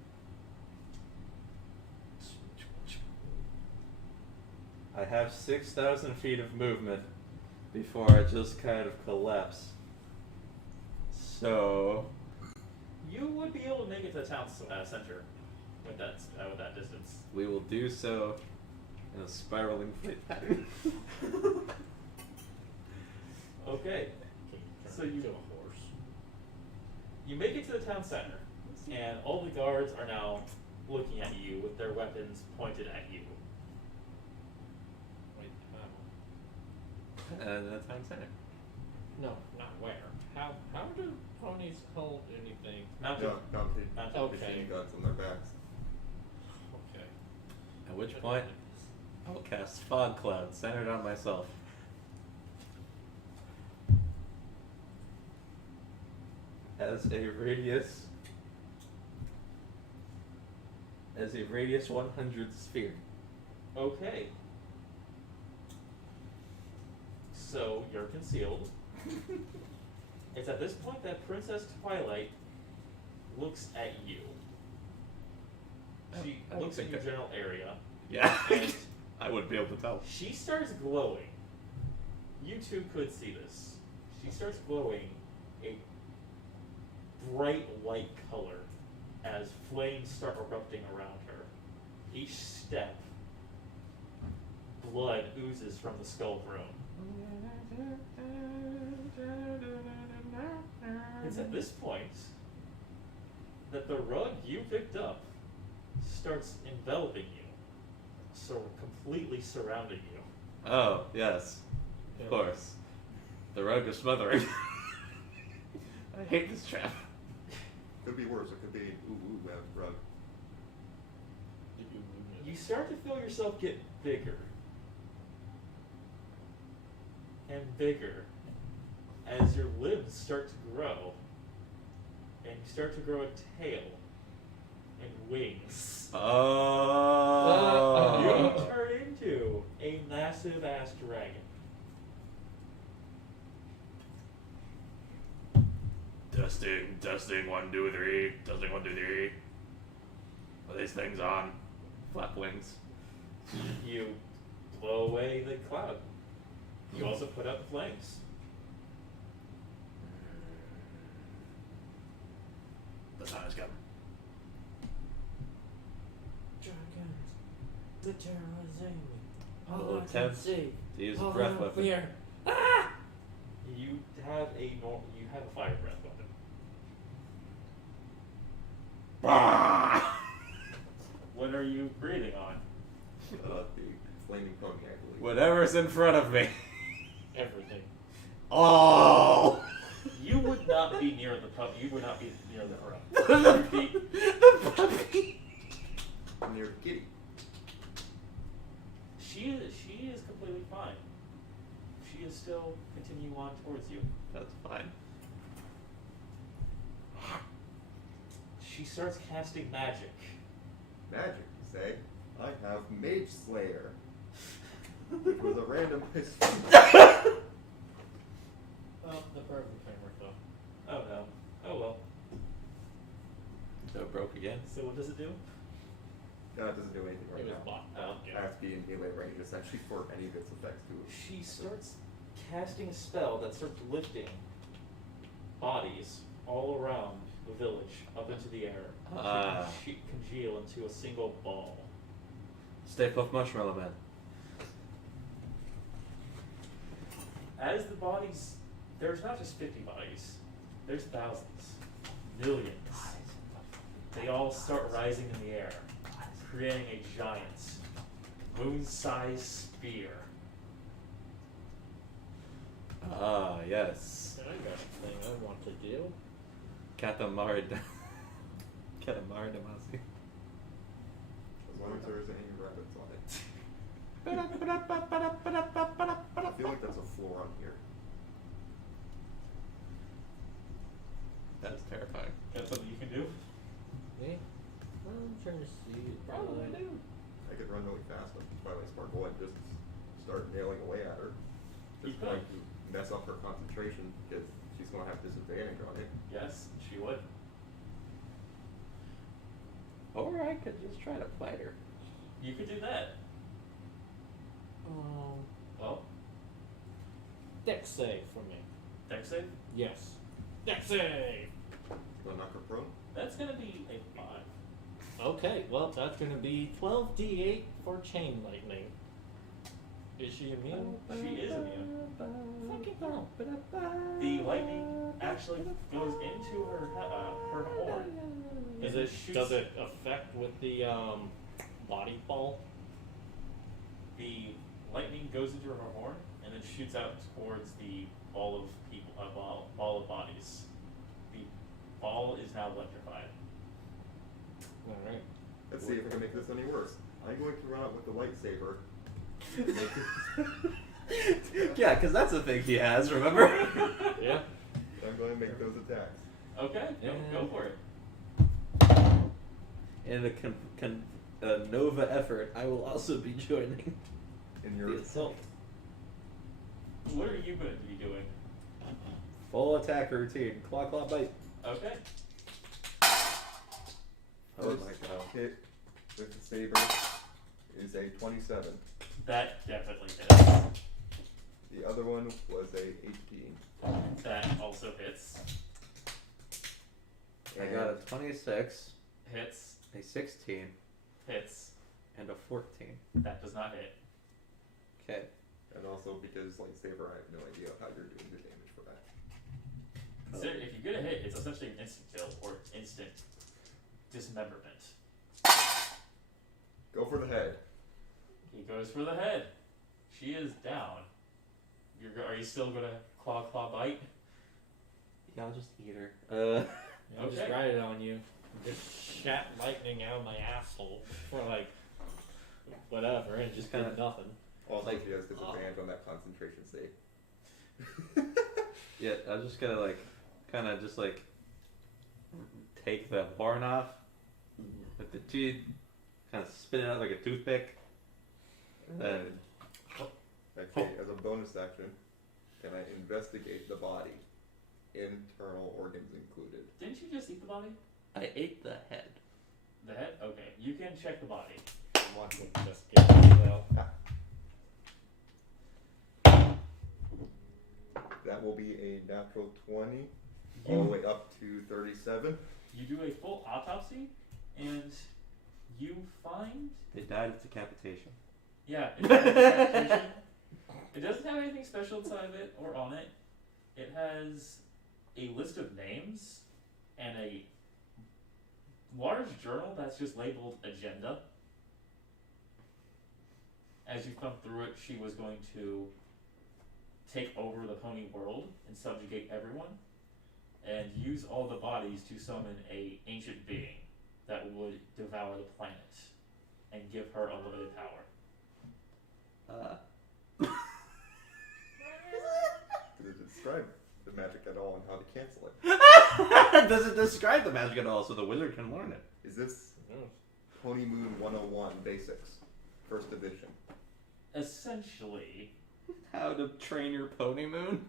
I have 6,000 feet of movement. before I just kind of collapse. So You would be able to make it to the town center with that distance. we will do so in a spiraling flight pattern. Okay. So So you you- to a horse. You make it to the town center, and all the guards are now looking at you with their weapons pointed at you. Wait, how? The town center. No, not where. How do ponies hold anything? Mounted. Mounted Mounted. Okay. machine guns on their backs. Okay. At which point, I will cast Fog Cloud centered on myself. As a radius 100 sphere. Okay. So you're concealed. It's at this point that Princess Twilight looks at you. She I would looks in think your that- general area, Yeah. and I wouldn't be able to tell. she starts glowing. You two could see this. She starts glowing a bright white color as flames start erupting around her. Each step, blood oozes from the skull throne. It's at this point that the rug you picked up starts enveloping you, so completely surrounding you. Oh, yes. Of course. The rug is smothering. I hate this trap. Could be worse. It could be web rug. You start to feel yourself get bigger and bigger as your limbs start to grow, and you start to grow a tail and wings. Oh. You turn into a massive ass dragon. Testing, 1, 2, 3. Testing, 1, 2, 3. Are these things on? Flap wings. You blow away the cloud. You also put out the flames. The sun is coming. Dragons, the terrorizing me. A All little I can tense see. to use a All breath I weapon. fear. You have a fire breath weapon. What are you breathing on? The flaming pony, I believe. Whatever's in front of me. Everything. Oh! You would not be near the pup. You would not be near the room. The puppy. Near Kitty. She is completely fine. She is still continuing on towards you. That's fine. She starts casting magic. Magic, you say? I have Mage Slayer. Which was a randomized. Well, the broken camera though. Oh no. Oh well. So it broke again. So what does it do? No, it doesn't do anything right It was now. blocked Oh, out. It has to be in melee range essentially for any of its effects to She starts casting a spell that starts lifting bodies all around the village up into the air. Ah. She congeal into a single ball. Stay Puft Marshmallow Man. As the bodies, there's not just 50 bodies, there's thousands, millions. They all start rising in the air, creating a giant, moon-sized sphere. Ah, yes. I got a thing I want to do. Katamari Damasi. as long as there isn't any rabbits on it. I feel like that's a floor on here. That's terrifying. That's something you can do? Me? Well, I'm trying to see. Probably do. I could run really fast with Twilight Sparkle and just start nailing away at her. You Just could. going to mess up her concentration because she's going to have disadvantage on it. Yes, she would. Or I could just try to fight her. You could do that. Well, Dex save for me. Dex save? Yes. Dex save! Gonna knock her prone. That's gonna be a 5. Okay, well, that's gonna be 12d8 for chain lightning. Is she immune? She is immune. Fucking hell. The lightning actually goes into her her horn. Does and it, shoots- does it affect with the body ball? The lightning goes into her horn and then shoots out towards the ball of people, ball of bodies. The ball is now electrified. Alright. Let's see if I can make this any worse. I'm going to run out with the lightsaber. Yeah, because that's a thing he has, remember? Yeah. I'm going to make those attacks. Okay, go for it. In a Nova effort, I will also be joining In the your assault. What are you going to be doing? Full attack routine. Claw, claw, bite. Okay. Oh first my god. hit with the saber is a 27. That definitely hits. The other one was a 18. That also hits. I got a 26, Hits. a 16, Hits. and a 14. That does not hit. Okay. And also because lightsaber, I have no idea how you're doing the damage for that. Consider if you get a hit, it's essentially an instant kill or instant dismemberment. Go for the head. He goes for the head. She is down. Are you still gonna claw bite? Yeah, I'll just eat her. I'll just Okay. ride it on you. Just shat lightning out of my asshole for like whatever and just kinda- did nothing. Also, Like- she has disadvantage on that concentration save. Yeah, I'm just gonna kind of just take the horn off with the teeth, kind of spit it out like a toothpick, and then Actually, as a bonus action, can I investigate the body? Internal organs included. Didn't you just eat the body? I ate the head. The head? Okay. You can check the body. I'm watching just get it out. That will be a natural 20, all the way up to 37. You do a full autopsy, and you find They died of decapitation. yeah. It has decapitation. It doesn't have anything special inside of it or on it. It has a list of names and a large journal that's just labeled agenda. As you thumb through it, she was going to take over the pony world and subjugate everyone, and use all the bodies to summon a ancient being that would devour the planet and give her unlimited power. Does it describe the magic at all and how to cancel it? Does it describe the magic at all so the wizard can learn it? Is this Mm. Pony Moon 101 Basics, first edition? Essentially, How to train your pony moon?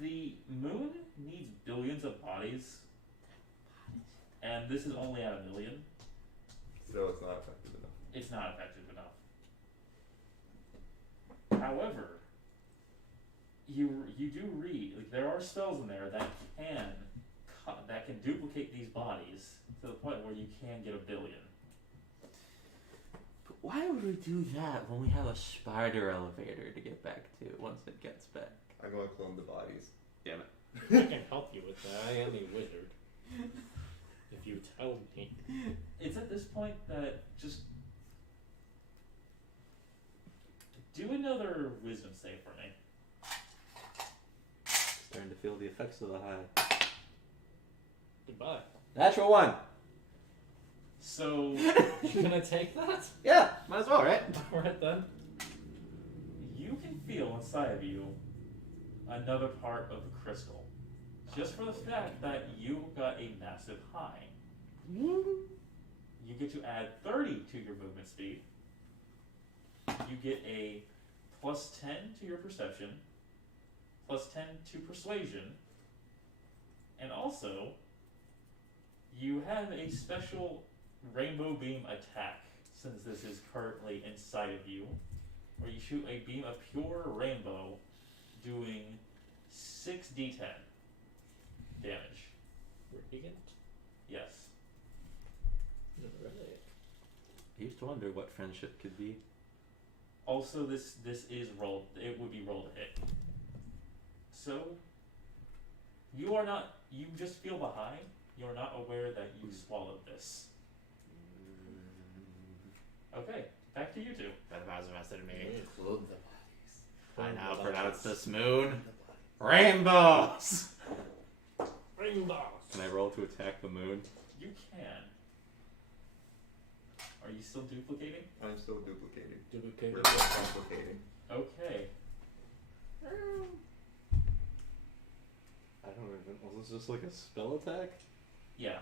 the moon needs billions of bodies, and this is only at 1 million. So it's not effective enough. It's not effective enough. However, you do read there are spells in there that can duplicate these bodies to the point where you can get 1 billion. But why would we do that when we have a spider elevator to get back to once it gets back? I'm going to clone the bodies. Damn it. I can help you with that. I am a wizard. If you tell me. It's at this point that just do another wisdom save for me. Starting to feel the effects of the high. Goodbye. Natural 1! So You gonna take that? Yeah, might as well, right? Alright then. you can feel inside of you another part of the crystal, just for the fact that you got a massive high. You get to add 30 to your movement speed. You get a plus 10 to your perception, plus 10 to persuasion, and also you have a special rainbow beam attack, since this is currently inside of you, where you shoot a beam of pure rainbow doing 6d10 damage. Radiant? Yes. Alright. I used to wonder what friendship could be. Also, this is rolled. It would be rolled a hit. So you are not. You just feel behind. You are not aware that you swallowed this. Okay, back to you two. That was arrested me. Clothe the bodies. I now Rainbows. pronounce this moon rainbows. Rainbows! Can I roll to attack the moon? You can. Are you still duplicating? I'm still duplicating. Duplicated. We're still complicating. Okay. I don't even. Was this just like a spell attack? Yeah.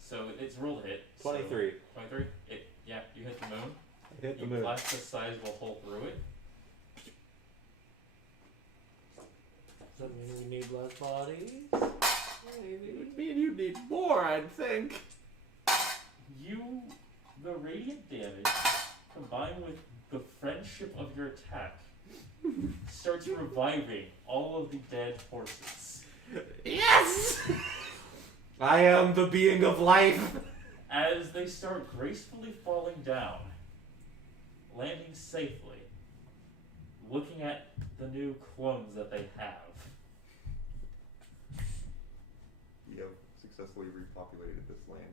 So it's rolled a hit. so- 23. 23? Yeah, you hit the moon. I hit the You moon. blast a sizable hole through it. Does that mean we need less bodies? It Maybe. would mean you need more, I'd think. The radiant damage, combined with the friendship of your attack, starts reviving all of the dead horses. Yes! I am the being of life. As they start gracefully falling down, landing safely, looking at the new clones that they have. We have successfully repopulated this land.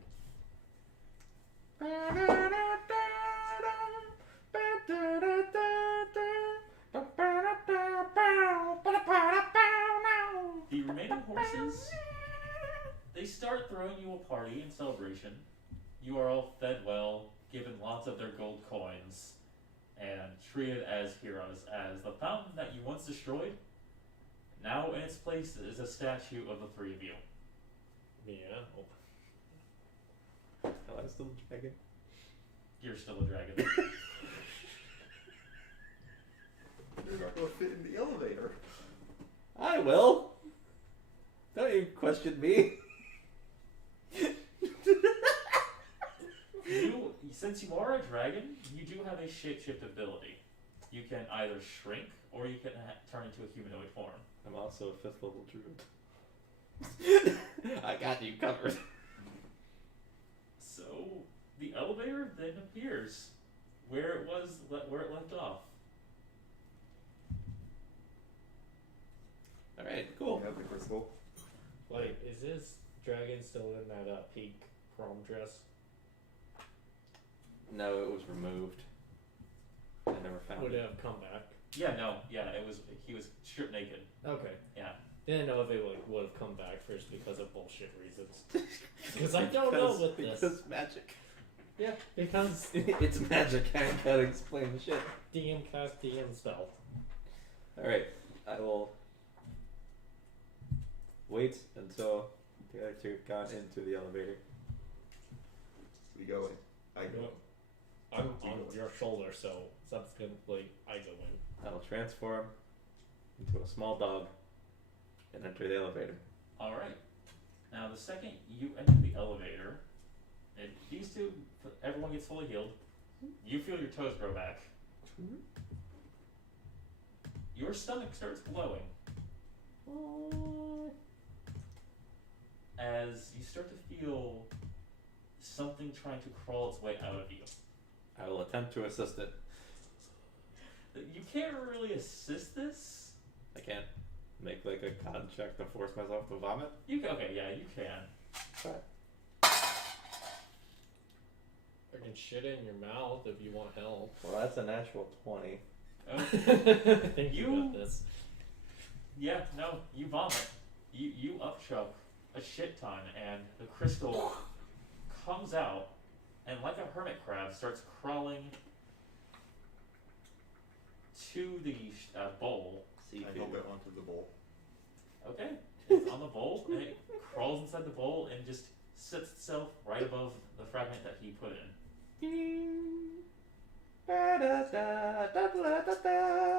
The remaining horses, they start throwing you a party in celebration. You are all fed well, given lots of their gold coins, and treated as heroes, as the fountain that you once destroyed, now in its place is a statue of the three of you. Yeah. Am I still a dragon? You're still a dragon. You're not going to fit in the elevator. I will. Don't you question me. Since you are a dragon, you do have a shapeshift ability. You can either shrink, or you can turn into a humanoid form. I'm also a 5th level druid. I got you covered. So the elevator then appears where it left off. Alright, cool. We have the crystal. Wait, is this dragon still in that pink prom dress? No, it was removed. I never found Would it. it have come back? He was stripped naked. Okay. Yeah. Didn't know if it would have come back first because of bullshit reasons. Because I don't know with this. Because magic. Yeah, because It's magic. I can't explain shit. DM cast DM spell. Alright, I will wait until the other two have gone into the elevator. We go in. I go. I'm on your shoulder, so subsequently I go in. I will transform into a small dog and enter the elevator. Alright. Now the second you enter the elevator, and these two, everyone gets fully healed. You feel your toes grow back. Your stomach starts glowing. As you start to feel something trying to crawl its way out of you. I will attempt to assist it. You can't really assist this. I can't make like a con check to force myself to vomit. You can. Try. I can shit it in your mouth if you want help. Well, that's a natural 20. Thank you got this. Yeah, no, you vomit. You upchuck a shit ton, and the crystal comes out, and like a hermit crab, starts crawling to the bowl. I hold it onto the bowl. Okay, it's on the bowl, and it crawls inside the bowl and just sits itself right above the fragment that he put in.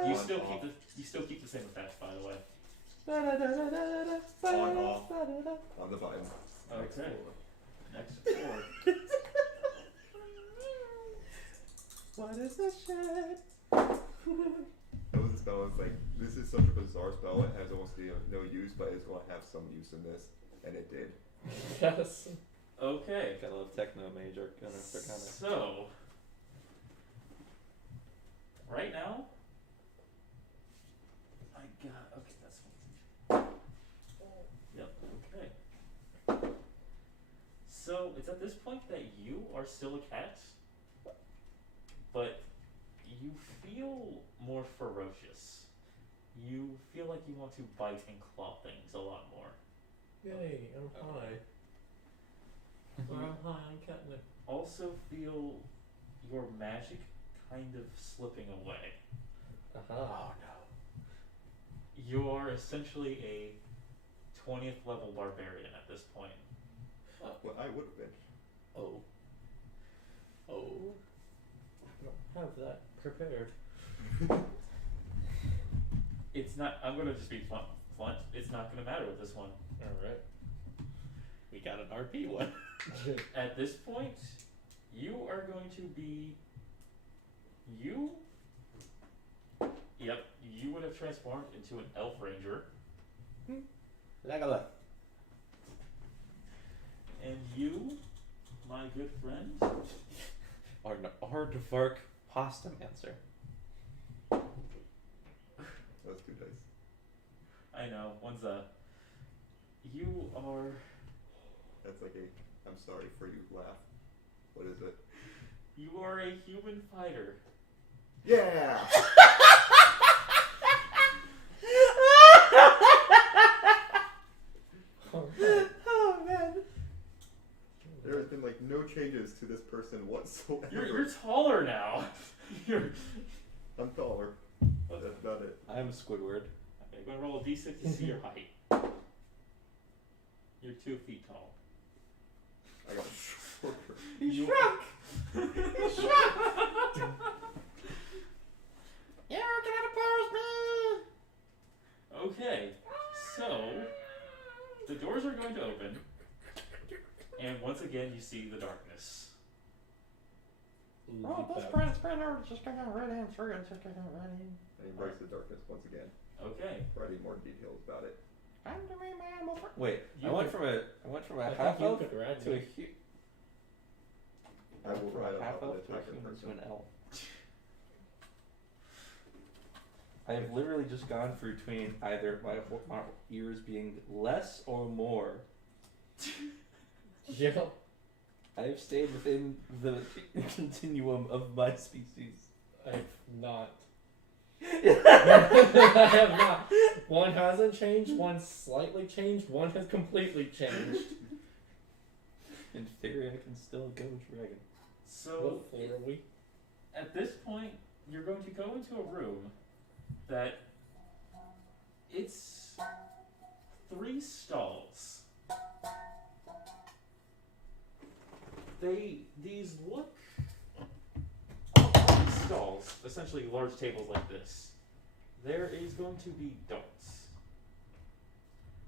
You still keep the same effect, by the way. On off. On the button. Okay. Next floor. What is this shit? That was spell. It's like, this is such a bizarre spell. It has almost no use, but it's going to have some use in this, and it did. Yes. Okay. Gotta love Techno Mage Arcana. So, right now, I got, okay, that's one. Yep, okay. So, it's at this point that you are still a cat, but you feel more ferocious. You feel like you want to bite and claw things a lot more. Yay, I'm high. Or I'm high on catnip. Also feel your magic kind of slipping away. Aha. You're essentially a 20th level barbarian at this point. Well, I would have been. Oh. Oh. I don't have that prepared. It's not, I'm gonna just be blunt, it's not gonna matter with this one. Alright. We got an RP one. At this point, you are going to be, you, yep, you would have transformed into an elf ranger. Legolas. And you, my good friend, Aardvark Postamancer. That's 2 dice. I know, one's a, you are, That's like a, I'm sorry for you laugh. What is it? you are a human fighter. Yeah! Oh man. There has been like no changes to this person whatsoever. You're taller now. I'm taller. That's about it. I'm Squidward. Okay, I'm gonna roll a d6 to see your height. You're 2 feet tall. I got shorter. He shrunk! He shrunk! You're gonna pose me! Okay, so the doors are going to open, and once again you see the darkness. Oh, this Prince Spinner just got right in through and just got right in. And embrace the darkness once again. Okay. Writing more details about it. Come to me, man. We'll Wait, I went from a I half think you elf could ride to a me. I will ride on half top of elf the to a attacker human person. to an elf. I have literally just gone between either my ears being less or more. Yeah. I have stayed within the continuum of my species. I have not. I have not. One hasn't changed, one slightly changed, one has completely changed. In theory, I can still go dragon. So What floor are we? at this point, you're going to go into a room that it's 3 stalls. These look stalls, essentially large tables like this. There is going to be darts.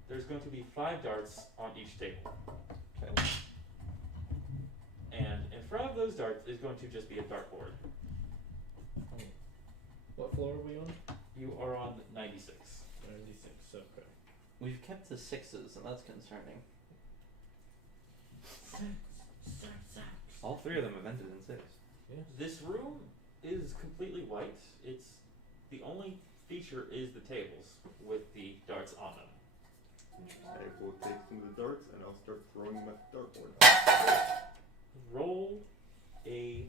There's going to be 5 darts on each table. Okay. And in front of those darts is going to just be a dartboard. What floor are we on? You are on 96. 96, okay. We've kept the 6s, and that's concerning. All 3 of them have ended in 6. Yeah. This room is completely white. It's the only feature is the tables with the darts on them. I will take some of the darts and I'll start throwing them at the dartboard. Roll a.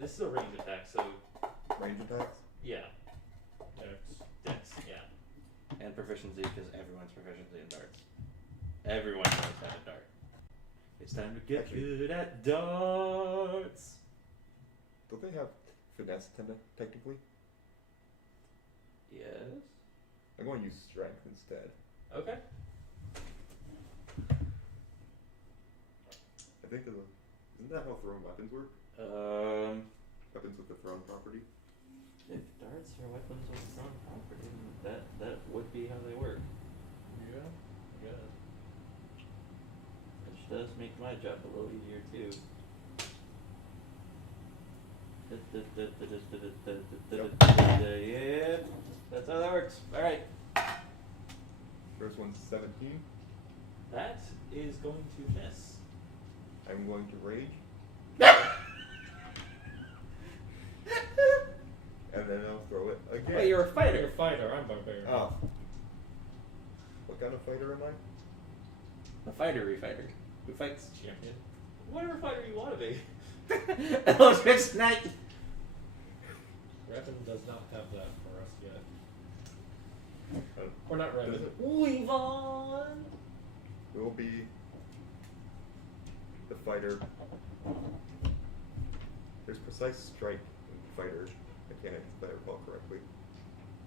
This is a range attack, so Range attacks? yeah, Dex. dex, yeah. And proficiency, because everyone's proficiency in darts. Everyone knows how to dart. It's time to get good at darts. Don't they have finesse technically? Yes. I'm going to use strength instead. Okay. I think isn't that how thrown weapons work? Weapons with the thrown property? If darts are weapons of its own property, that would be how they work. Yeah. Yeah. Which does make my job a little easier too. Yeah, that's how that works. All right. First one's 17. That is going to miss. I'm going to rage. And then I'll throw it again. Wait, you're a You're a fighter. fighter, I'm barbarian. Oh. What kind of fighter am I? A fightery fighter who fights. Champion. Whatever fighter you want to be. Eldritch Knight. Revan does not have that for us yet. Uh, Or not does Revan. it? Weavon! Will be the fighter. There's precise strike in fighter mechanics, if I recall correctly.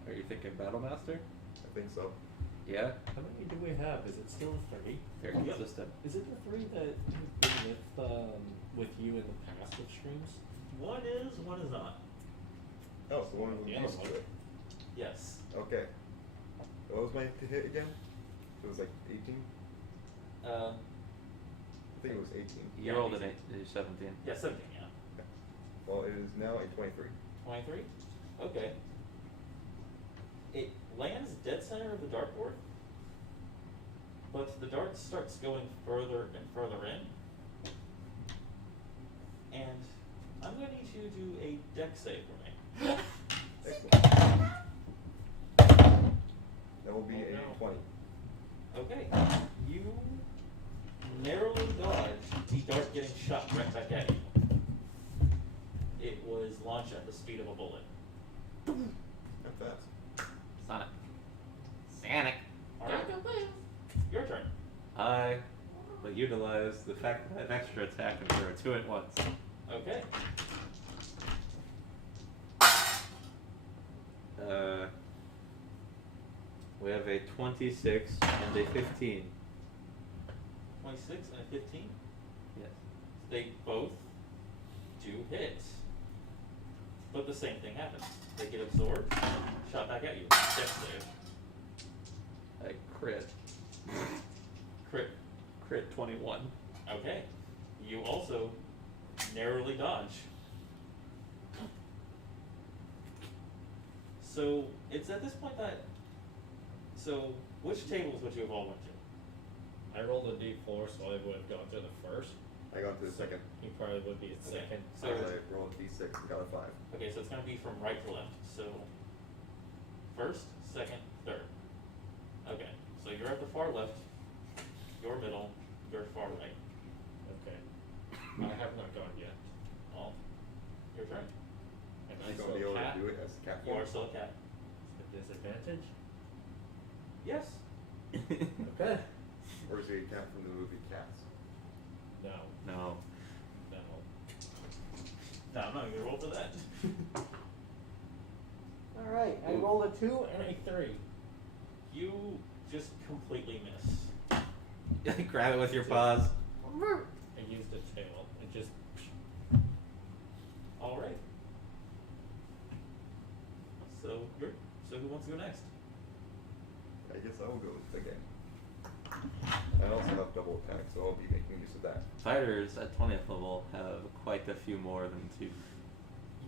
Are you thinking Battlemaster? I think so. Yeah, How many do we have? Is it still 3? they're Yep. consistent. Is it the 3 that has been with you in the past with streams? One is not. Oh, so one of them Yeah, used one. to it. Yes. Okay. What was my to hit again? It was like 18? Um, I think it was 18. You Yeah, rolled an he's- 17. yeah, 17, yeah. Well, it is now a 23. 23? Okay. It lands dead center of the dartboard, but the dart starts going further and further in. And I'm going to need you to do a dex save for me. Excellent. That will be Oh, a no. 20. Okay. You narrowly dodge the dart getting shot right back at you. It was launched at the speed of a bullet. Not fast. Sonic. Sonic. Alright. Your turn. I will utilize the fact that I have extra attack and throw 2 at once. Okay. We have a 26 and a 15. 26 and a 15. Yes. They both do hit. But the same thing happens. They get absorbed, shot back at you. Dex save. I crit. Crit. Crit 21. Okay. You also narrowly dodge. So it's at this point that. So which tables would you have all went to? I rolled a d4, so I would have gone to the first. I got to the second. You probably would be at Okay. second. So I rolled a d6 and got a 5. okay, so it's gonna be from right to left. So first, second, third. Okay. So you're at the far left, you're middle, you're far right. Okay. I have not gone yet. All your turn. And I'm I going to be still able cat. to do it as cat You form. are still a cat. A disadvantage? Yes. Okay. Or is he a cat from the movie Cats? No. No. No. No, I'm not gonna roll for that. Alright, I Ooh. rolled a 2 and a 3. You just completely miss. Grab it with your paws. I used a tail and just. All right. So who wants to go next? I guess I will go again. I also have double attack, so I'll be making use of that. Fighters at 20th level have quite a few more than 2. You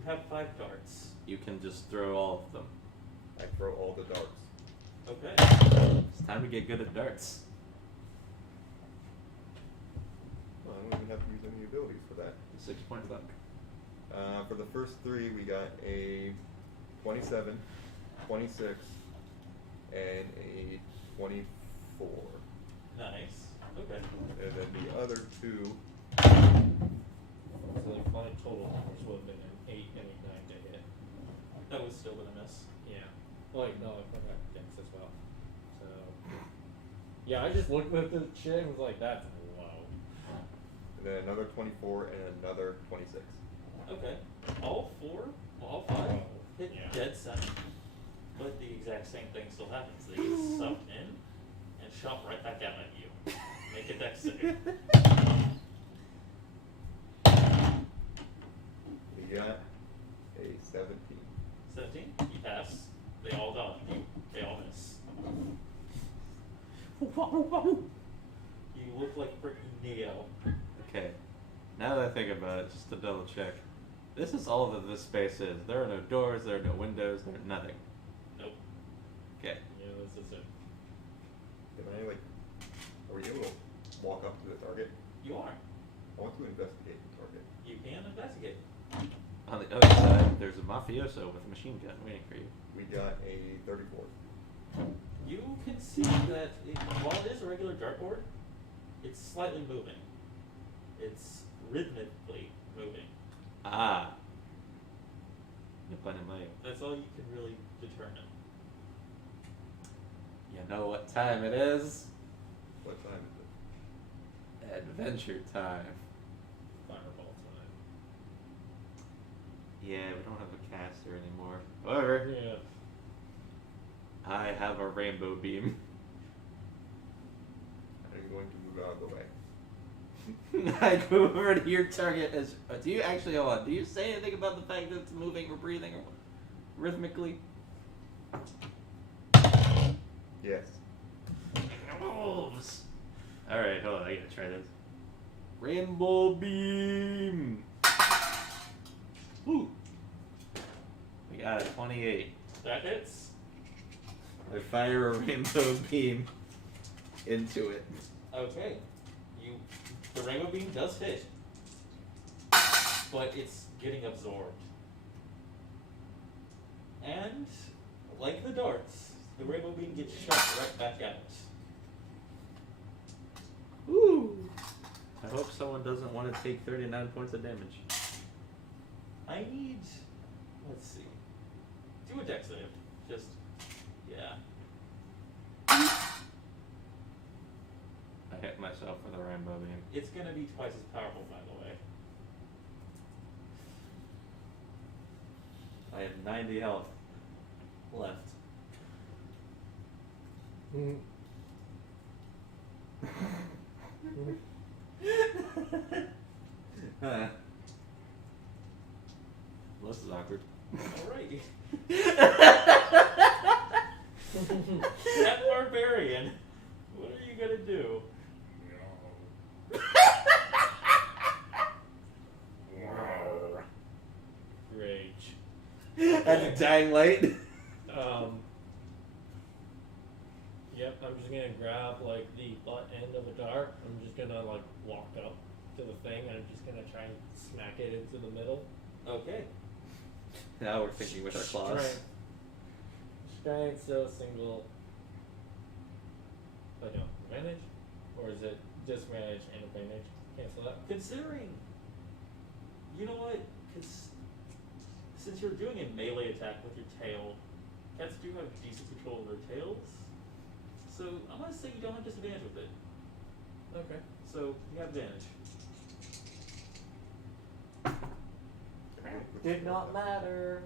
have 5 darts. You can just throw all of them. I throw all the darts. Okay. It's time to get good at darts. Well, I don't even have to use any abilities for that. 6-point luck. For the first 3, we got a 27, 26, and a 24. Nice. Okay. And then the other 2, So like my total numbers would have been an 8 and a 9 to hit. That was still gonna miss. Yeah. Like, no, I forgot Dex as well. So. Yeah, I just looked at the shit and was like, that's low. and then another 24, and another 26. Okay. All 5 hit Yeah. dead center. But the exact same thing still happens. They get sucked in and shot right back out at you. Make a dex save. We got a 17. 17. You pass. They all dodge you. They all miss. You look like freaking Neo. Okay. Now that I think about it, just to double check. This is all that this space is. There are no doors, there are no windows, there are nothing. Nope. Okay. Yeah, this is it. Can I are we able to walk up to the target? You are. I want to investigate the target. You can investigate. On the other side, there's a mafioso with a machine gun waiting for you. We got a 34. You can see that while it is a regular dartboard, it's slightly moving. It's rhythmically moving. Ah. You put him late. That's all you can really determine. You know what time it is? What time is it? Adventure time. Fireball time. Yeah, we don't have a caster anymore. However, Yeah. I have a rainbow beam. I'm going to move out of the way. I go over to your target as. Do you actually hold on? Do you say anything about the fact that it's moving or breathing or rhythmically? Yes. Moves. All right, hold on. I gotta try this. Rainbow beam. Woo. We got a 28. That hits. I fire a rainbow beam into it. Okay. The rainbow beam does hit, but it's getting absorbed. And like the darts, the rainbow beam gets shot right back at it. Woo! I hope someone doesn't want to take 39 points of damage. I need. Let's see. Do a dex save. Just. Yeah. I hit myself with a rainbow beam. It's gonna be twice as powerful, by the way. I have 90 health left. Mm. Huh. Well, this is awkward. Alright. That barbarian. What are you gonna do? Rage. At the dying light. Yep, I'm just gonna grab like the butt end of a dart. I'm just gonna like walk up to the thing and I'm just gonna try and smack it into the middle. Okay. Now we're thinking with our claws. Strength, so single. Oh no, advantage? Or is it disadvantage and advantage? Cancel that. Considering. You know what? Since you're doing a melee attack with your tail, cats do have decent control of their tails. So I'm gonna say you don't have disadvantage with it. Okay. So you have advantage. Did not matter.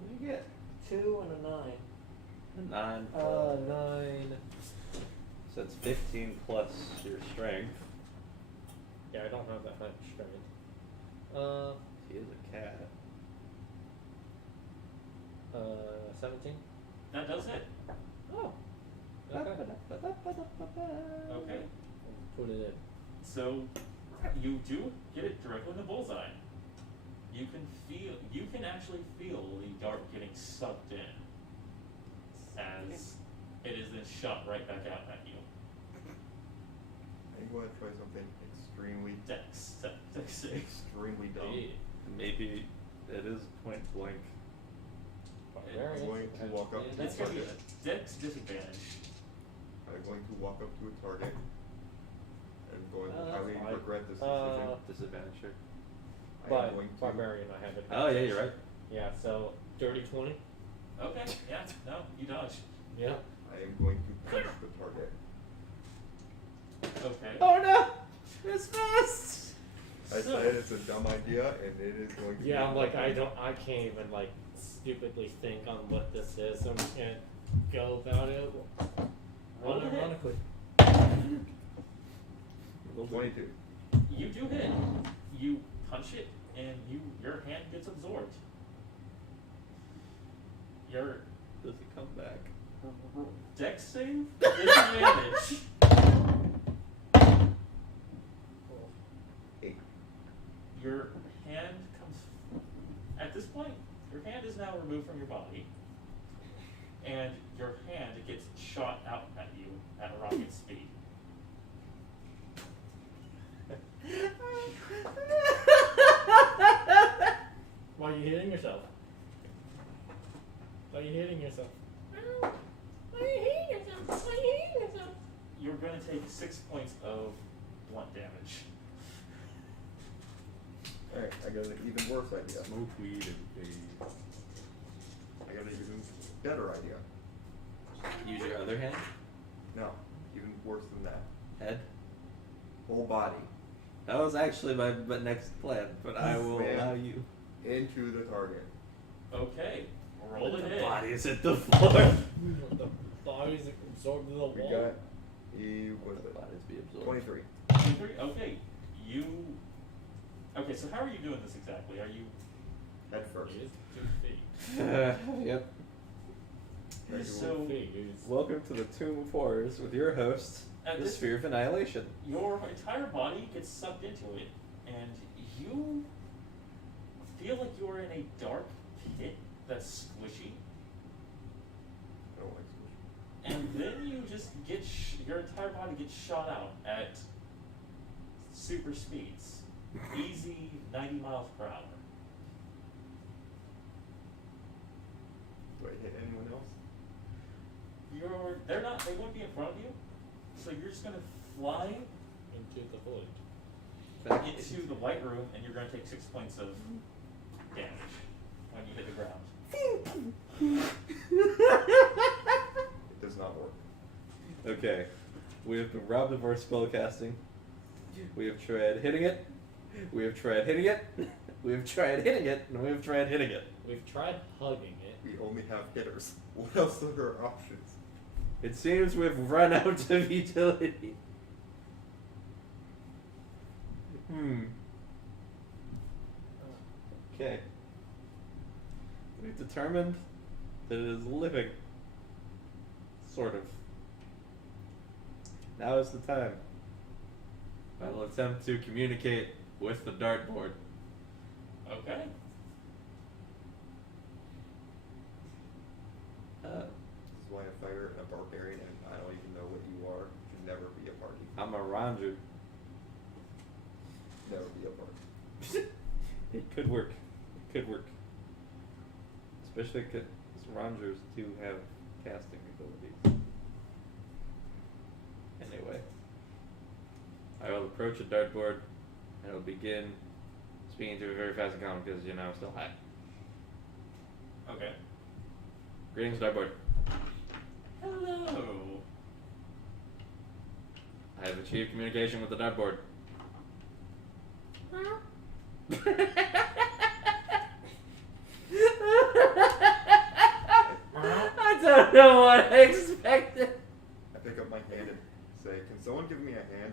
What do you get? 2 and a 9. 9. 9. So it's 15 plus your strength. Yeah, I don't have that much strength. He is a cat. 17. That does hit. Oh. Okay. Okay. Put it in. So you do get it directly in the bullseye. You can actually feel the dart getting sucked in as it is then shot right back out at you. I'm going to try something extremely Dex save. extremely dumb. Maybe it is point blank. I'm going to walk up to a It's gonna be target. a dex disadvantage. I'm going to walk up to a target. I'm going to that's highly fine. regret this decision. Disadvantage, sure. I am But going to barbarian, I have it. Oh, yeah, you're right. Yeah, so dirty 20. Okay, yeah, no, you dodge. Yeah. I am going to punch the target. Okay. Oh no! It's missed! I said it's a dumb idea, and it is going to. Yeah, I'm be like, I can't even like stupidly think on what this is, so I'm just gonna go about it. Roll to hit. Ironically. 22. You do hit. You punch it, and your hand gets absorbed. Your Does he come back? dex save disadvantage. 8. Your hand got an even worse idea. Smoke weed and I got an even better idea. use your other hand, No, even worse than that. head. Whole body That was actually my next plan, but I will Slam allow you. into the target. Okay, roll it The in. body is at the floor. The body's absorbed in the We wall. got what is The it? bodies be absorbed. 23. 23? Okay, you. Okay, so how are you doing this exactly? Are you. Head first. He is 2 feet. Yep. So, 2 feet. He's Welcome to the Tomb of Horrors with your host, At the this- Sphere of Annihilation. your entire body gets sucked into it, and you feel like you're in a dark pit that's squishy, I don't like squishy. and then you just get your entire body gets shot out at super speeds, easy 90 miles per hour. Do I hit anyone else? They won't be in front of you, so you're just gonna fly into the void. into the white room, and you're gonna take 6 points of damage when you hit the ground. It does not work. Okay, we have been robbed of our spellcasting. We have tried hitting it. We have tried hitting it. We have tried hitting it, and we have tried hitting it. We've tried hugging it. We only have hitters. What else are our options? It seems we've run out of utility. Okay. We've determined that it is living. Sort of. Now is the time. I will attempt to communicate with the dartboard. Okay. This is why a fighter and a barbarian, and I don't even know what you are, should never be a party. I'm a ranger. Never be a party. It could work. It could work. Especially because rangers do have casting abilities. Anyway. I will approach a dartboard and I will begin speaking to a very fast encounter because, I'm still high. Okay. Greetings, dartboard. Hello. I have achieved communication with the dartboard. I don't know what I expected. I pick up my hand and say, "Can someone give me a hand?"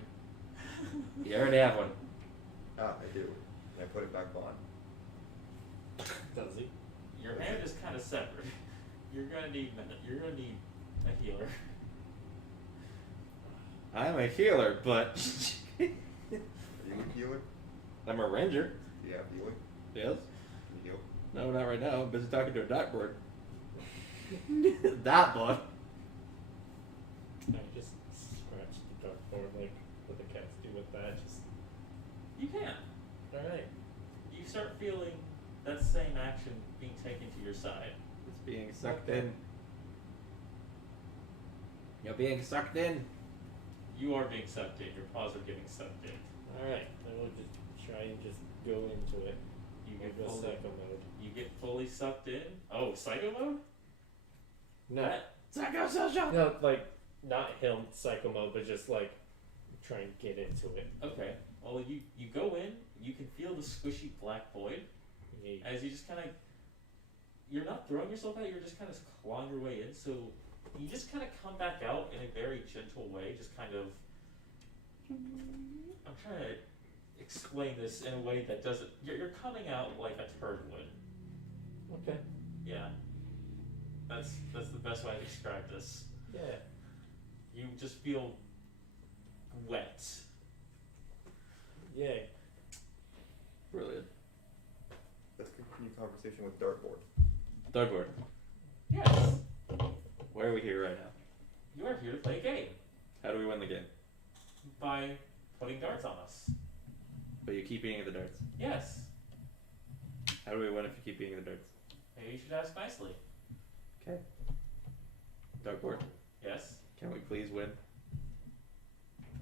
You already have one. Ah, I do. And I put it back on. Does he? Your hand is kind of severed. You're gonna need a healer. I'm a healer, but Are you a healer? I'm a ranger. Do you have healing? Yes. Can you heal? No, not right now. I'm busy talking to a dartboard. Dartboard. I just scratch the dartboard like what the cats do with that. Just You can. alright. You start feeling that same action being taken to your side. It's being sucked in. You're being sucked in. You are being sucked in. Your paws are getting sucked in. Alright. I will just try and just go into it. You I'll get go fully, psycho mode. you get fully sucked in. Oh, psycho mode? No. That- Psycho social. No, like not him psycho mode, but just like try and get into it. Okay. Well, you go in. You can feel the squishy black void Yeah. as you just kind of. You're not throwing yourself out. You're just kind of clawing your way in. So you just kind of come back out in a very gentle way. Just kind of. I'm trying to explain this in a way that doesn't. You're coming out like a turd would. Okay. Yeah. That's the best way to describe this. Yeah. You just feel wet. Yay. Brilliant. Let's continue conversation with dartboard. Dartboard. Yes. Why are we here right now? You are here to play a game How do we win the game? by putting darts on us. But you keep eating the darts. Yes. How do we win if you keep eating the darts? Maybe you should ask nicely. Okay. Dartboard. Yes. Can we please win?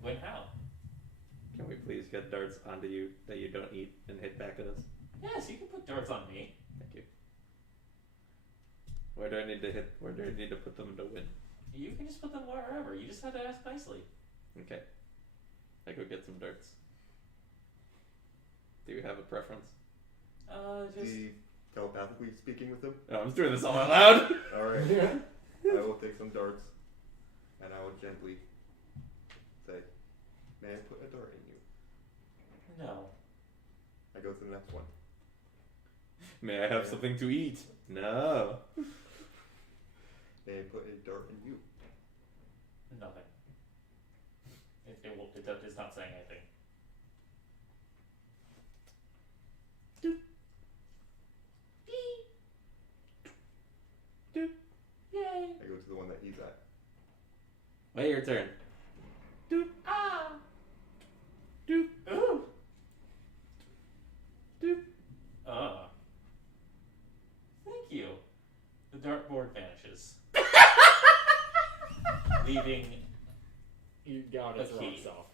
When how? Can we please get darts onto you that you don't eat and hit back at us? Yes, you can put darts on me. Thank you. Where do I need to hit? Where do I need to put them to win? You can just put them wherever. You just have to ask nicely. Okay. I go get some darts. Do you have a preference? Just The telepathically speaking with him. Oh, I'm doing this all out loud. Alright. I will take some darts and I will gently say, may I put a dart in you? no. I go to the next one. May I have something to eat? No. May I put a dart in you? Nothing. It's not saying anything. Doop. Yay! I go to the one that he's at. Wait, your turn. Doop. Ah! Doop. Ooh! Doop. Thank you. The dartboard vanishes. Leaving You got A his key. rocks off.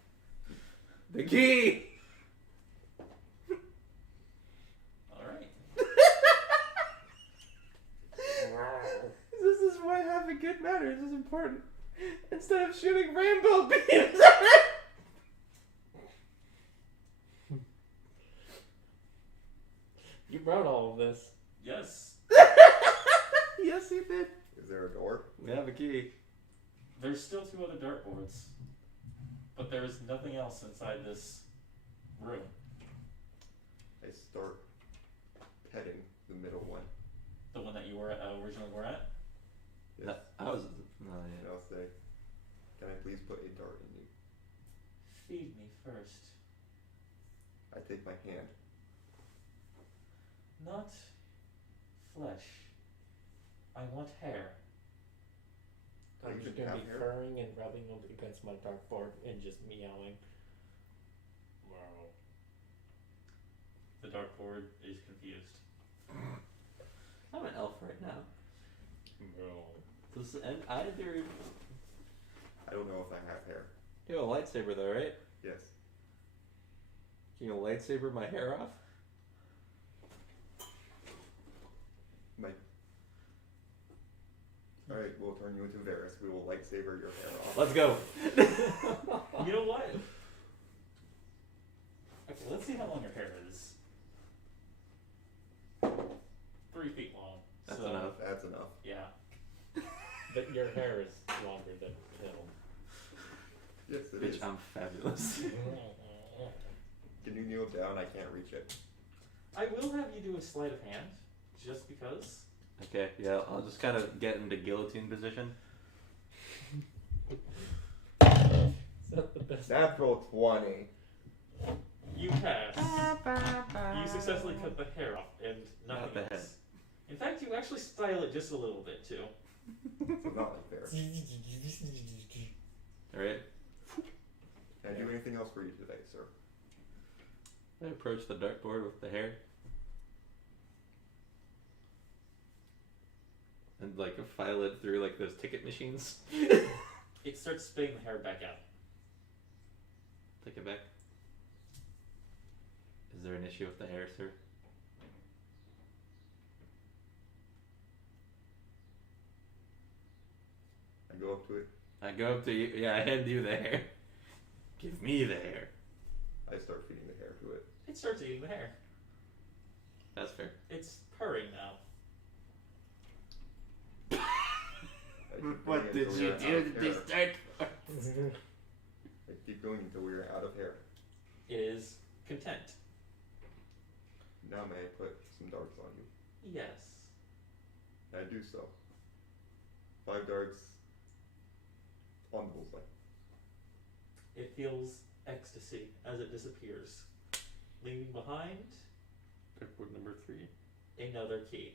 The key. alright. This is why having good manners is important. Instead of shooting rainbow beams. You wrote all of this. Yes. Yes, he did. Is there a door? We have a key. There's still 2 other dartboards. But there is nothing else inside this room. I start petting the middle one. The one that you were originally were at? Yes. I was. No, And I'll say, can I please put a dart in you? Feed me first. I take my hand. Not flesh. I want hair. Oh, I'm you just didn't gonna have be hair? purring and rubbing up against my dartboard and just meowing. Wow. The dartboard is confused. I'm an elf right now. No. Does and either I don't know if I have hair. you have a lightsaber though, right? Yes. Can you lightsaber my hair off? My. Alright, we'll turn you into Varys. We will lightsaber your hair off. Let's go. You know what? Okay, let's see how long your hair is. 3 feet long. That's so, enough. That's enough. Yeah. But your hair is longer than him. Yes, it Bitch, is. I'm fabulous. Can you kneel down? I can't reach it. I will have you do a sleight of hand, just because. Okay, yeah, I'll just kind of get into guillotine position. Is that the best? Natural 20. You pass. You successfully cut the hair off, and nothing Not the else. head. In fact, you actually style it just a little bit too. So not like Varys. Alright. Can I do anything else for you today, sir? I approach the dartboard with the hair. And like file it through like those ticket machines. It starts spitting the hair back out. Take it back. Is there an issue with the hair, sir? I go up to it. I go up to you. Yeah, I hand you the hair. Give me the hair. I start feeding the hair to it. It starts eating the hair. That's fair. It's purring now. I keep What going did until you we are do out to of this hair. dartboard? I keep going until we are out of hair. It is content. Now may I put some darts on you? Yes. And I do so. 5 darts on the bullseye. It feels ecstasy as it disappears. Leaving behind Dartboard number 3. another key.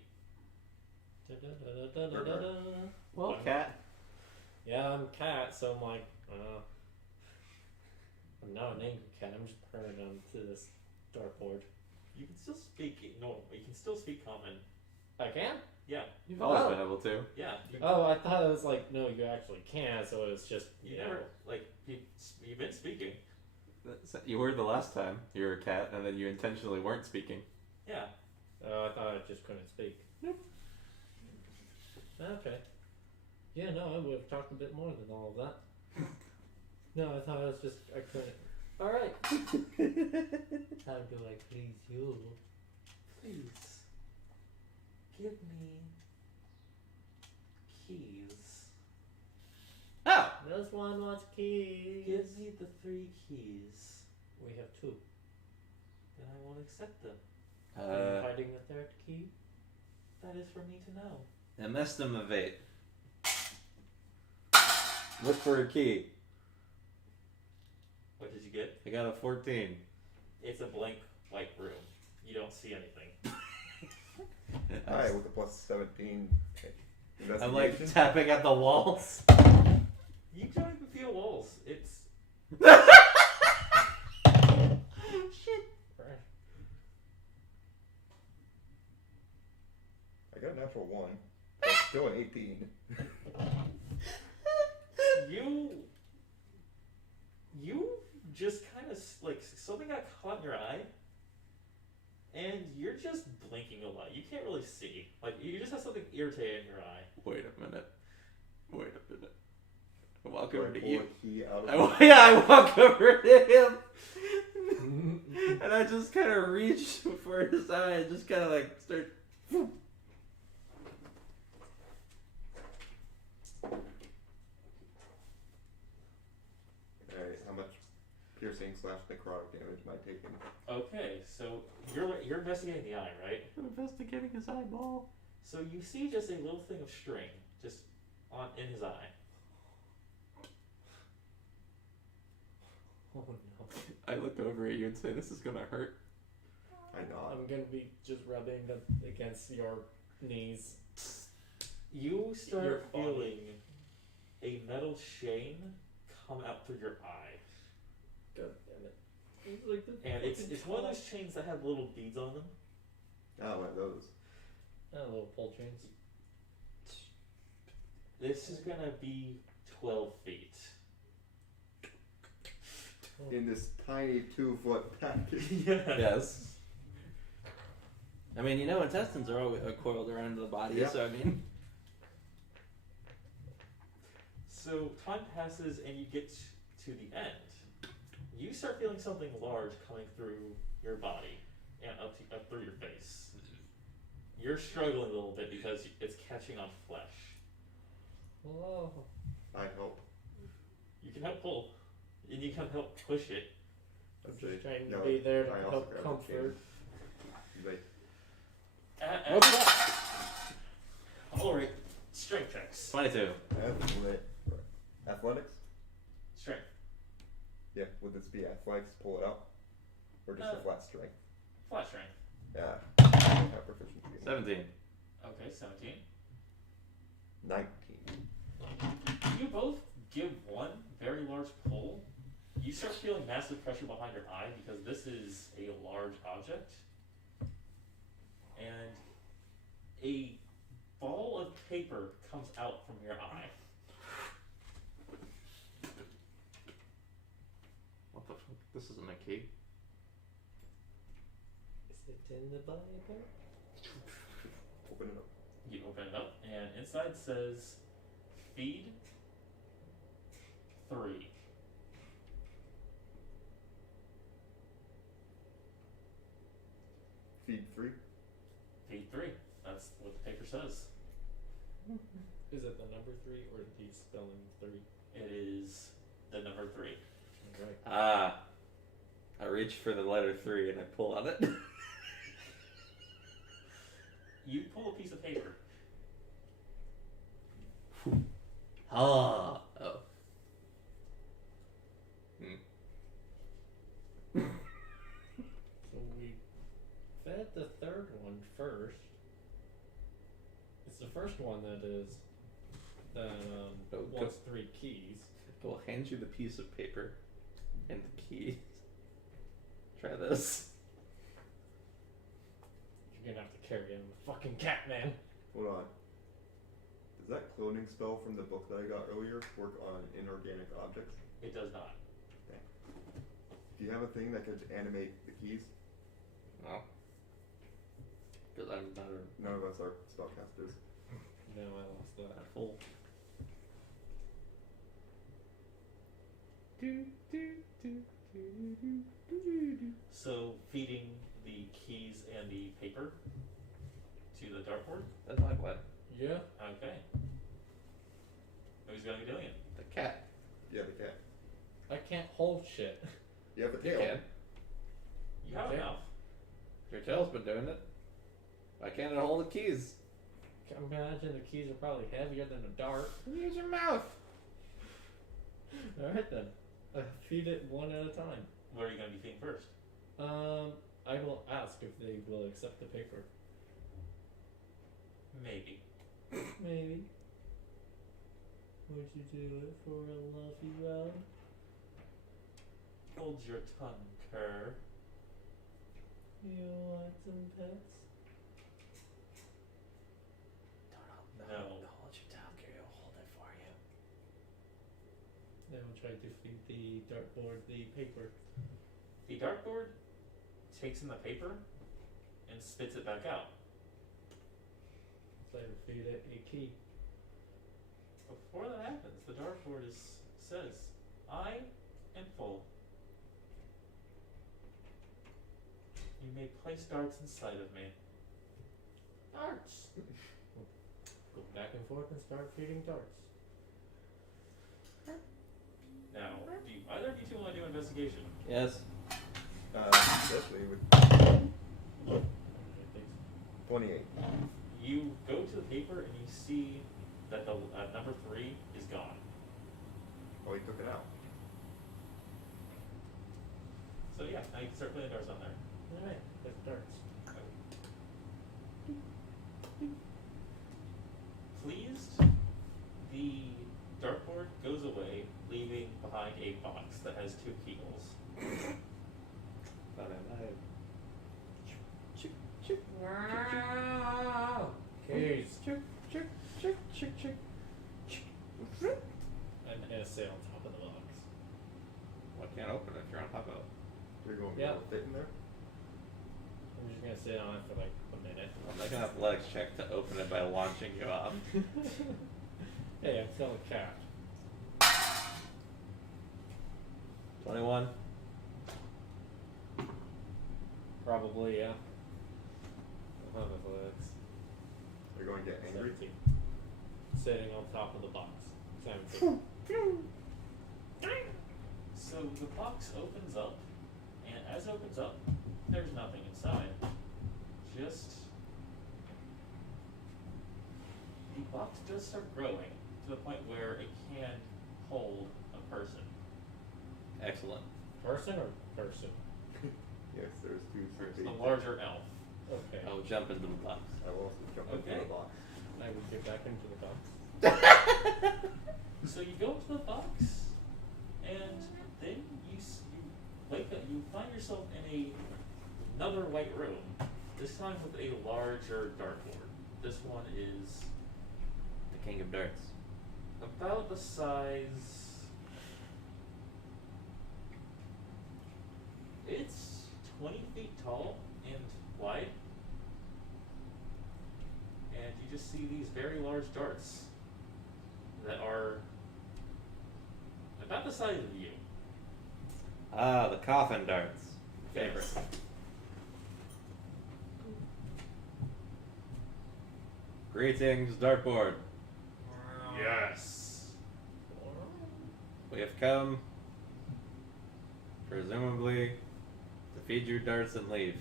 Well, Wow. cat. Yeah, I'm cat, so I'm like, I'm not an angry cat. I'm just purring onto this dartboard. You can still speak normal. You can still speak common. I can? Yeah. You've always Oh. been able to. Yeah. Oh, I thought it was like, no, you actually can't, so it's just, You never, like, you've been speaking. You were the last time you were a cat, and then you intentionally weren't speaking. Yeah. Oh, I thought I just couldn't speak. Nope. Okay. Yeah, no, I would have talked a bit more than all of that. No, I thought it was just I couldn't. All right. How do I please you? Please. Give me keys. Oh! This one wants keys. Give me the 3 keys. We have 2. Then I won't accept them. Are you hiding the 3rd key? That is for me to know. Investimate. Look for a key. What did you get? I got a 14. It's a blank white room. You don't see anything. Alright, with the plus 17. I'm like Investigation. tapping at the walls. You don't even feel walls. It's Shit. I got a natural 1. That's still an 18. you just kind of like something got caught in your eye, and you're just blinking a lot. You can't really see. Like you just have something irritating in your eye. Wait a minute. I walk Do I over to pull you. a key out of I walk over to him. And I just kind of reach for his eye and just kind of like start. Alright, how much piercing / necrotic damage am I taking? Okay, so you're investigating the eye, right? I'm investigating his eyeball. So you see just a little thing of string just in his eye. Oh no. I look over at you and say, "This is gonna hurt." I nod. I'm gonna be just rubbing them against your knees. You Your start body. feeling a metal chain come out through your eye. God damn it. It's like the And it's fucking one of top. those chains that have little beads on them. Ah, one of those. Little pull chains. This is gonna be 12 feet. In this tiny 2-foot package. Yes. I mean, intestines are always coiled around the body, Yeah. so I mean. So time passes and you get to the end. You start feeling something large coming through your body and up through your face. You're struggling a little bit because it's catching on flesh. Whoa. I help. You can help pull, and you can help push it. I'm Okay. just trying to No, be there to I also help grab the comfort. He's like, All right, strength checks. 22. Athletics? Strength. Yeah, would this be athletics, pull it out? Or just a flat strength? Flat strength. Yeah. Have proficiency in 17. Okay, 17. 19. You both give one very large pull. You start feeling massive pressure behind your eye because this is a large object. And a ball of paper comes out from your eye. What the fuck? This isn't a key. Is it in the Bible? Open it up. You open it up, and inside says, "Feed 3." Feed 3. Feed 3. That's what the paper says. Is it the number 3 or the spelling 3? It is the number 3. Right. Ah. I reach for the letter 3 and I pull on it. You pull a piece of paper. Ah. Oh. So we fed the third one first. It's the first one that Oh, wants 3 keys. I will hand you the piece of paper and the keys. Try this. You're gonna have to carry him, fucking cat man. Hold on. Does that cloning spell from the book that I got earlier work on inorganic objects? It does not. Do you have a thing that could animate the keys? No. Because I'm not None of us are spellcasters. No, I lost that. a full. So feeding the keys and the paper to the dartboard. That's my plan. Yeah. Okay. Who's gonna be doing it? The cat. Yeah, the cat. I can't hold shit. You have a You tail. can. You have Okay. enough. Your tail's been doing it. Why can't it hold the keys? I imagine the keys are probably heavier than a dart. Use your mouth. Alright then. Feed it one at a time. What are you gonna be feeding first? I will ask if they will accept the paper. Maybe. Maybe. Would you do it for a lovely ride? Hold your tongue, cur. You want some pets? No. Hold your tail, Gary. I'll hold it for you. Then we'll try to feed the dartboard the paper. The dartboard takes in the paper and spits it back out. So I will feed it a key. Before that happens, the dartboard says, "I am full. You may place darts inside of me." Darts! Go back and forth and start feeding darts. Now, do either of you two want to do an investigation? Yes. Definitely with 28. You go to the paper and you see that the number 3 is gone. Oh, he took it out. So yeah, now you can start putting darts on there. Alright, there's darts. Pleased, the dartboard goes away, leaving behind a box that has 2 keyholes. Keys. I'm gonna sit on top of the box. Well, I can't open it if you're on top of it. You're going to be Yep. able to fit in there? I'm just gonna sit on it for like a minute. I'll make an athletics check to open it by launching you off. Hey, I'm still a cat. 21. Probably, yeah. Athletics. You're going to get angry? 17. Sitting on top of the box. 17. So the box opens up, and as it opens up, there's nothing inside. Just the box does start growing to the point where it can hold a person. Excellent. Person or person? Yes, there's 2 It's big a larger elf. Okay. I will jump into the box. I will also jump into Okay. the box. I would get back into the box. So you go into the box, and then you wake up. You find yourself in another white room. This time with a larger dartboard. This one is The king of darts. about the size. It's 20 feet tall and wide. And you just see these very large darts that are about the size of you. Ah, the coffin darts. Favorite. Yes. Greetings, dartboard. Yes. We have come, presumably, to feed you darts and leave.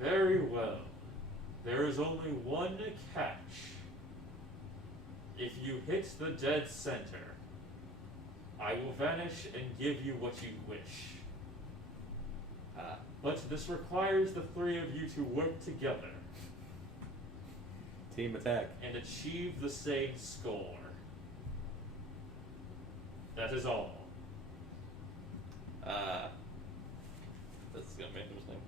Very well. There is only one catch. If you hit the dead center, I will vanish and give you what you wish. Ah, But this requires the 3 of you to work together team attack. and achieve the same score. That is all. Ah, this is gonna be interesting.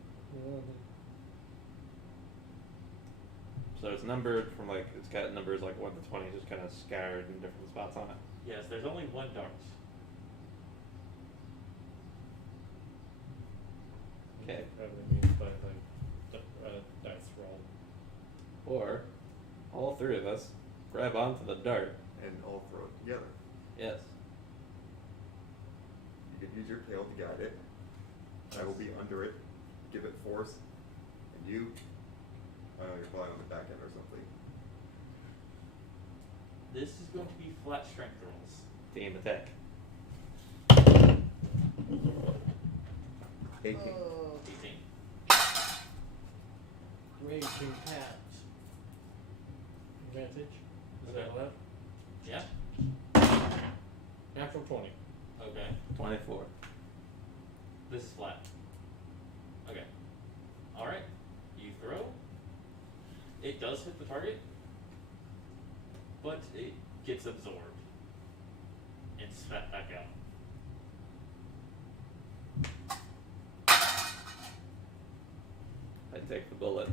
So it's numbered from like, it's got numbers like 1 to 20 just kind of scattered in different spots on it. Yes, there's only one dart. Okay. Probably means by like dice roll. Or all three of us grab onto the dart. And all throw it together. Yes. You can use your tail to guide it. I will be under it, give it force, and you, I don't know, you're probably on the back end or something. This is going to be flat strength rolls. Team attack. 18. 18. Raging cat. Advantage. Is that Okay. allowed? Yeah. Natural 20. Okay. 24. This is flat. Okay. Alright. You throw. It does hit the target, but it gets absorbed and spat back out. I take the bullet.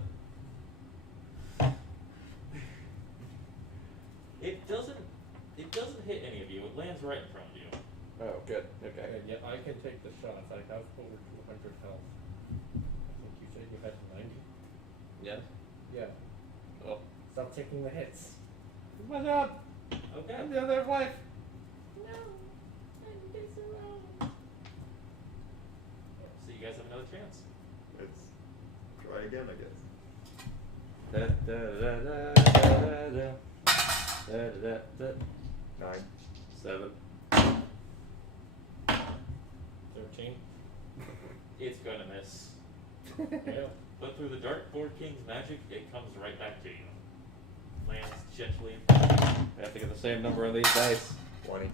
It doesn't hit any of you. It lands right in front of you. Oh, good. Okay. And yet I can take the shots. I have over 200 health. I think you said you had 90? Yes. Yeah. Oh. Stop taking the hits. My job. Okay. I'm the other wife. So you guys have another chance. Let's try again, I guess. Da, da, da, da, da, da. Da, da, da. 9. 7. 13. It's gonna miss. Yeah. But through the Dark Board King's magic, it comes right back to you. Lands gently in front of you. I have to get the same number on these dice. 20.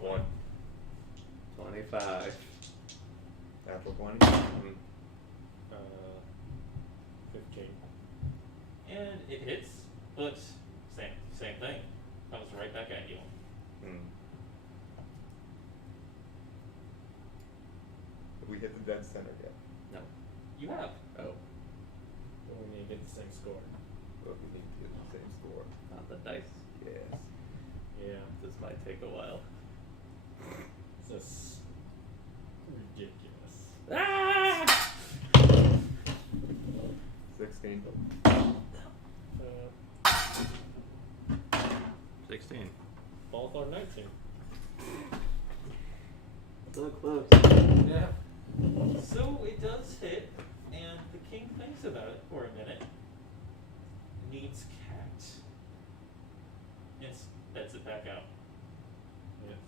1. 25. Natural 20. Mm. 15. And it hits, but same thing. Comes right back at you. Mm. Have we hit the dead center yet? No. You have. Oh, So we need to get the same score. But we need to get the same score. not the dice. Yes. Yeah. This might take a while. This is ridiculous. Ah! 16. 16. Both are 19. So close. Yeah. So it does hit, and the king thinks about it for a minute. Needs cat. And spits it back out. Yes.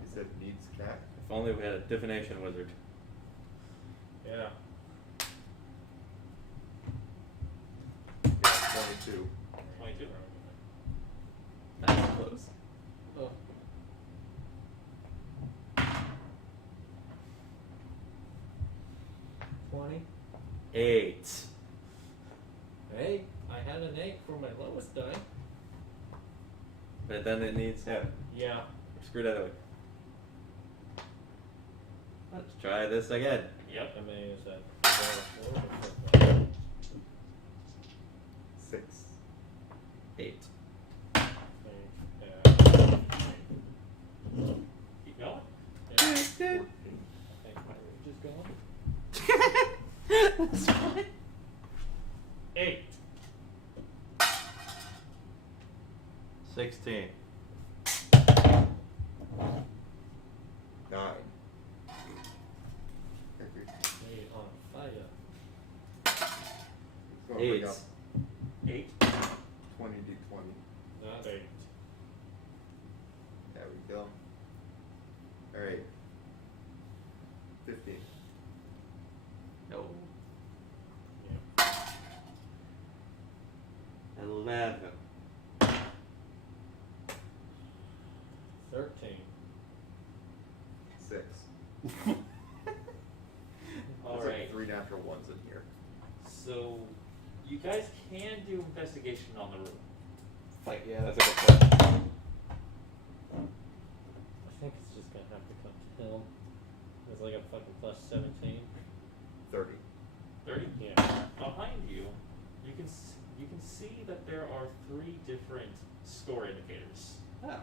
You said needs cat? If only we had a divination wizard. Yeah. Yeah, 22. 22. That's close. Oh. $20. 8. Hey, I had an 8 for my lowest die. But then it needs him. Yeah. Screw that away. Let's try this again. Yep. How many is that? 4 or 4? 6. 8. Yeah. Keep going. Yeah. I 14. think my rage is gone. That's fine. 8. 16. 9. Me on fire. It's gonna bring 8. up 8. 20d20. Not 8. There we go. Alright. 15. No. Yeah. 11. 13. 6. All There's right. like 3 natural ones in here. So you guys can do investigation on the room. Fight, yeah, that's a good plan. I think it's just gonna have to come to him. There's like a fucking plus 17. 30. 30. Yeah. Behind you, you can see that there are 3 different score indicators. Oh.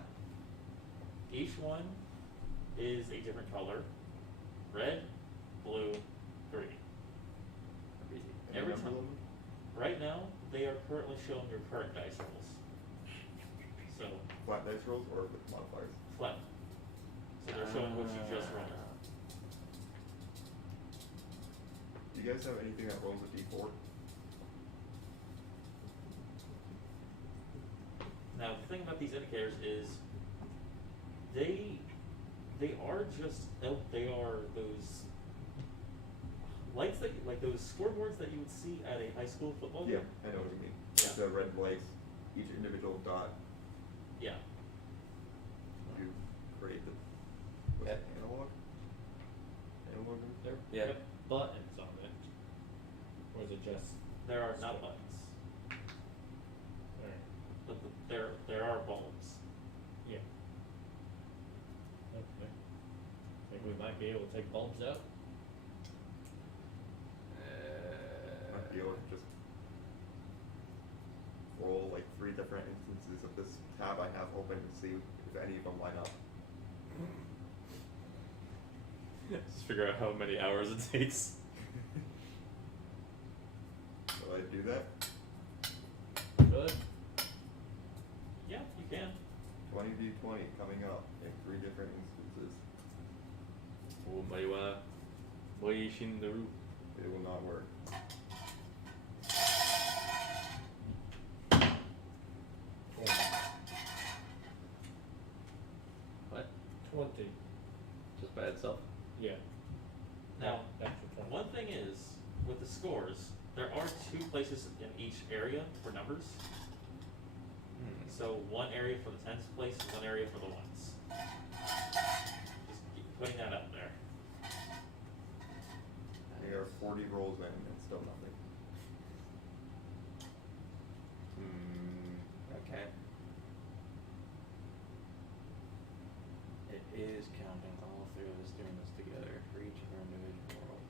Each one is a different color: red, blue, green. Any Every number time. of them? Right now, only showing your current dice rolls. So Flat dice rolls or with modifiers? flat. So they're showing what you just rolled. Do you guys have anything that rolls a d4? Now the thing about these indicators is they are just they are those lights that like those scoreboards that you would see at a high school football Yeah, game. I know what you mean. Yeah. The red lights, each individual dot. Yeah. You create the what's Yep. it, analog? Analog in there? Yeah. Yep. Buttons on it. Or is it just? There are not buttons, Alright. but there are bulbs. Yeah. Okay. Think we might be able to take bulbs out? Might be able to just roll like 3 different instances of this tab I have open to see if any of them line up. Just figure out how many hours it takes. Will I do that? Good. Yeah, you can. 20v20 coming up in 3 different instances. It will not work. What? 20. Just by itself? Yeah. Now, Extra 20. one thing is with the scores, there are 2 places in each area for numbers. So one area for the tens place, one area for the ones. Just keep putting that out there. They are 40 rolls in and still nothing. Okay. It is counting all 3 of us doing this together for each of our individual rolls.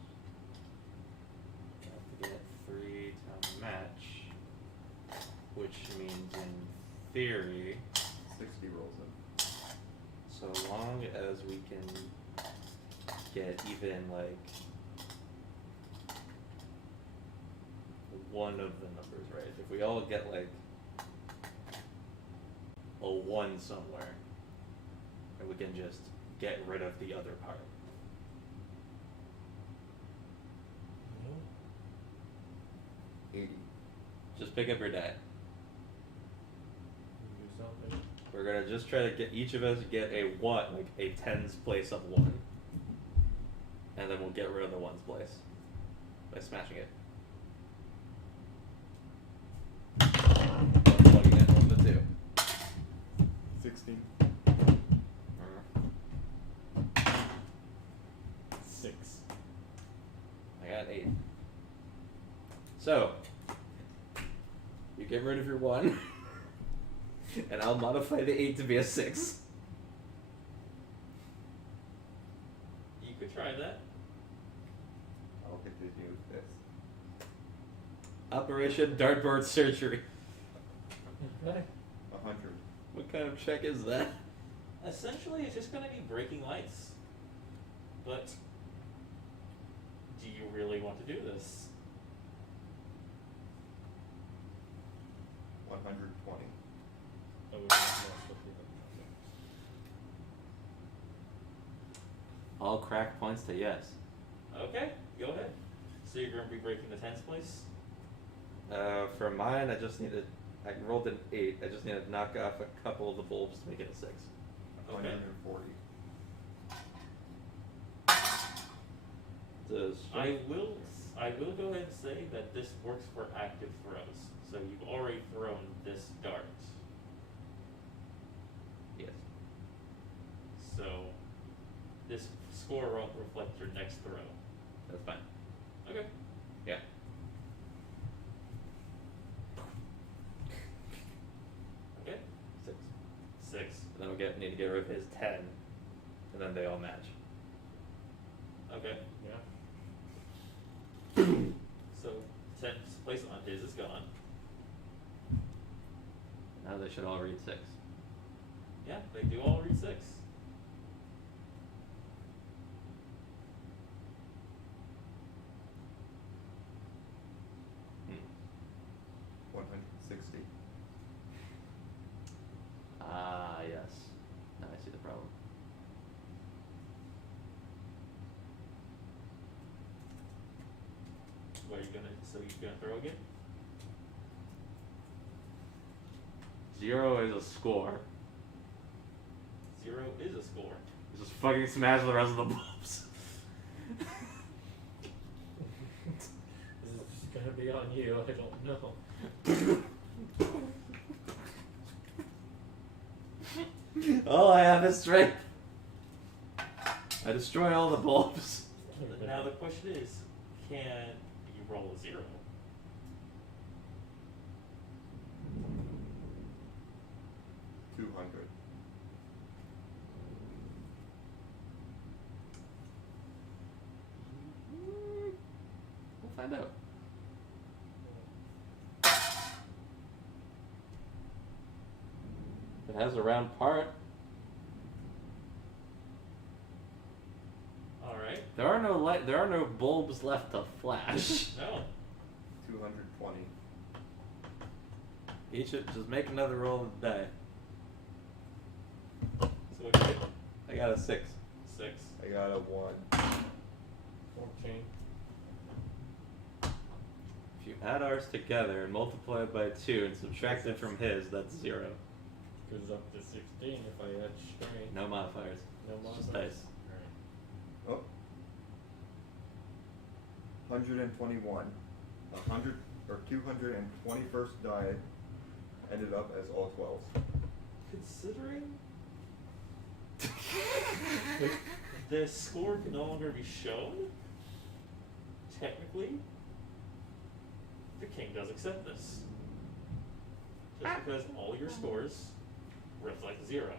We have to get 3 to match, which means in theory, 60 rolls in. so long as we can get even like one of the numbers right, if we all get like a 1 somewhere, and we can just get rid of the other part. 80. Just pick up your die. Do something. We're gonna just try to get each of us get a 1, like a tens place of 1. And then we'll get rid of the ones place by smashing it. Plugging it from the 2. 16. 6. I got 8. So, you get rid of your 1, and I'll modify the 8 to be a 6. You could try that. I'll continue with this. Operation Dartboard Surgery. Okay. 100. What kind of check is that? Essentially, it's just going to be breaking lights. But do you really want to do this? 120. That would be more quickly than nothing. All crack points to yes. Okay, go ahead. So you're going to be breaking the tens place? For mine, I rolled an 8. I just need to knock off a couple of the bulbs to make it a 6. Okay. 140. Does I will go ahead and say that this works for active throws. So you've already thrown this dart. yes. So this score won't reflect your next throw. That's fine. Okay. Yeah. Okay. 6. 6. And then we need to get rid of his 10, and then they all match. Okay. Yeah. So 10's place on his is gone. Now they should all read 6. Yeah, they do all read 6. Hmm. 160. What are you gonna? So you gonna throw again? 0 is a score. 0 is a score. Just fucking smash the rest of the bulbs. This is just gonna be on you. I don't know. All I have is strength. I destroy all the bulbs. Now the question is, can you roll a 0? $200. We'll find out. It has a round part. All right. There are no light. There are no bulbs left to flash. No. 220. Each just make another roll of the die. So what you get? I got a 6. 6. I got a 1. 14. If you add ours together and multiply it by 2 and subtract it from his, that's 0. Goes up to 16 if I add strength. No modifiers. No It's just modifiers. dice. Alright. Oh. 121. 100 or 221st die ended up as all 12s. Considering the score can no longer be shown, technically, the king does accept this. Just because all your scores reflect 0.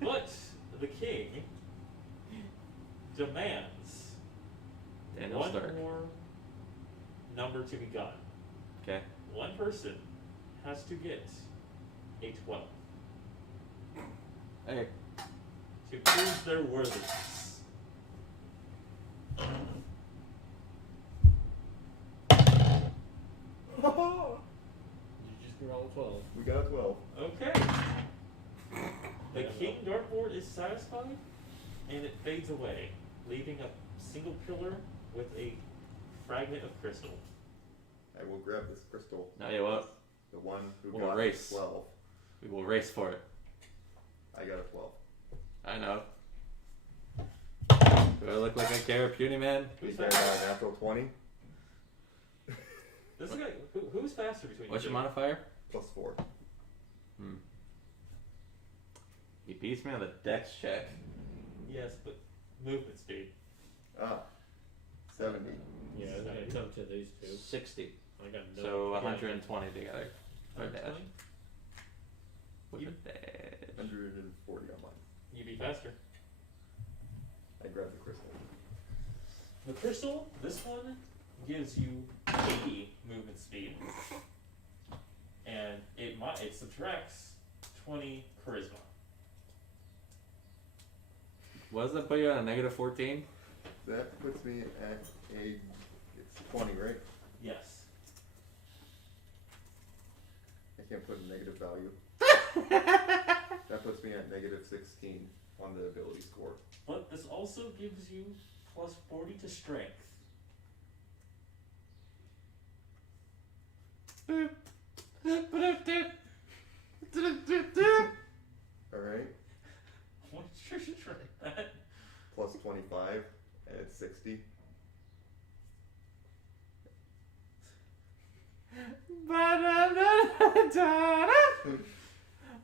But the king demands Daniel one Stark. more number to be gotten. Okay. One person has to get a 12 Hey. to prove their worthiness. You just roll 12. We got a 12. Okay. The king dartboard is satisfied, and it fades away, leaving a single pillar with a fragment of crystal. I will grab this crystal. Now you what? The one who We'll got race. 12. We will race for it. I got a 12. I know. Do I look like I care, puny man? You Who's guys faster? got a natural 20 This guy, who's faster between What's you your two? modifier? plus 4. He beats me on the dex check. Yes, but movement speed. Ah. 70. Yeah, it's gonna come to these two. 60. I got no. So yeah. 120 together. For dash. 120? With You- a dash. 140 on mine. You be faster. I grabbed the crystal. The crystal, this one gives you 80 movement speed, and it subtracts 20 charisma. What does that put you on a negative 14? That puts me at it's 20, right? Yes. I can't put a negative value. That puts me at negative 16 on the ability score. But this also gives you plus 40 to strength. Alright? What's your strength at? Plus 25, and it's 60.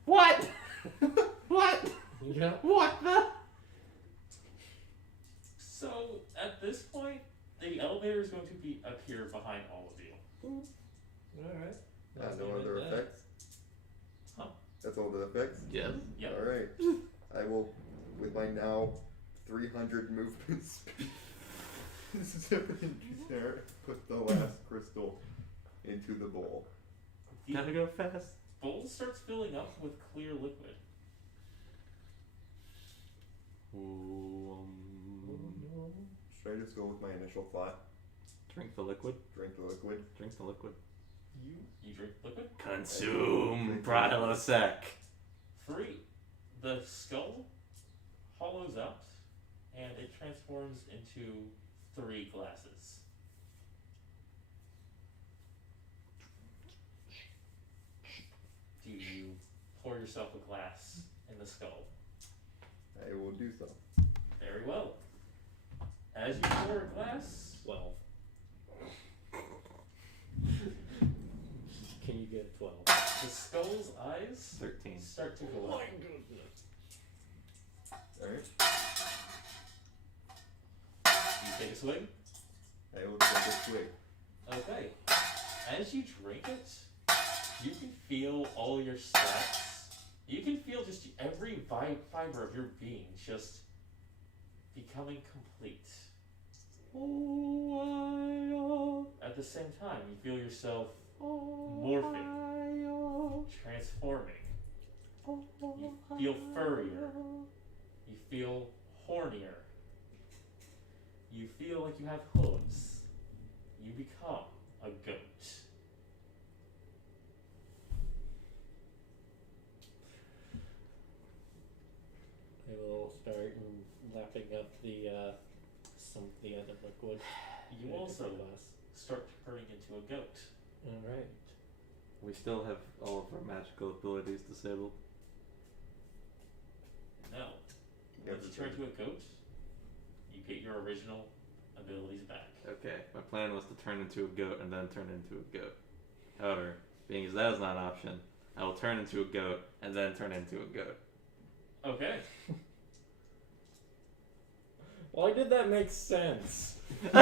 What? What? Yeah. What the? So at this point, the elevator is going to be up here behind all of you. Alright. No other effects? Huh? That's all the effects? Yes. Yep. Alright. I will, with my now 300 movement speed, zip into there, put the last crystal into the bowl. Gotta go fast. Bowl starts filling up with clear liquid. Should I just go with my initial thought? Drink the liquid. Drink the liquid? Drink the liquid. You drink liquid. Consume Prilosec. 3. The skull hollows out, and it transforms into 3 glasses. Do you pour yourself a glass in the skull? I will do so. Very well. As you pour a glass, 12. Can you get 12? the skull's eyes 13. start to glow. goodness. Alright. You take a swig. I will take a swig. Okay. As you drink it, you can feel all your stats. You can feel just every fiber of your being just becoming complete. At the same time, you feel yourself morphing, transforming. You feel furrier. You feel hornier. You feel like you have hooves. You become a goat. I will start lapping up some of the other liquid. You in a also different glass. start turning into a goat. Alright. We still have all of our magical abilities disabled. No. Once you turn into a goat, you get your original abilities back. Okay, my plan was to turn into a goat and then turn into a goat. However, being as that is not an option, I will turn into a goat and then turn into a goat. Okay. Why did that make sense? Why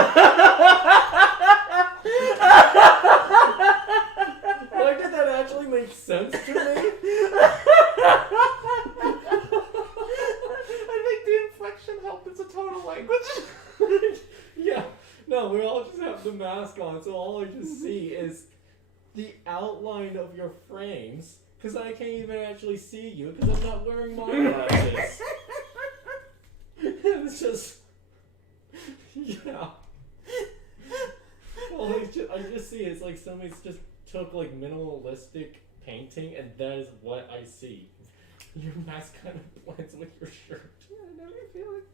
did that actually make sense to me? I think the inflection helped as a total language. Yeah. No, we all just have the mask on, so all I just see is the outline of your frames, because I can't even actually see you, because I'm not wearing my glasses. It's just... Yeah. Well, I just see it's like somebody's just took like minimalistic painting, and that is what I see. Your mask kind of blends with your shirt. I know the feeling.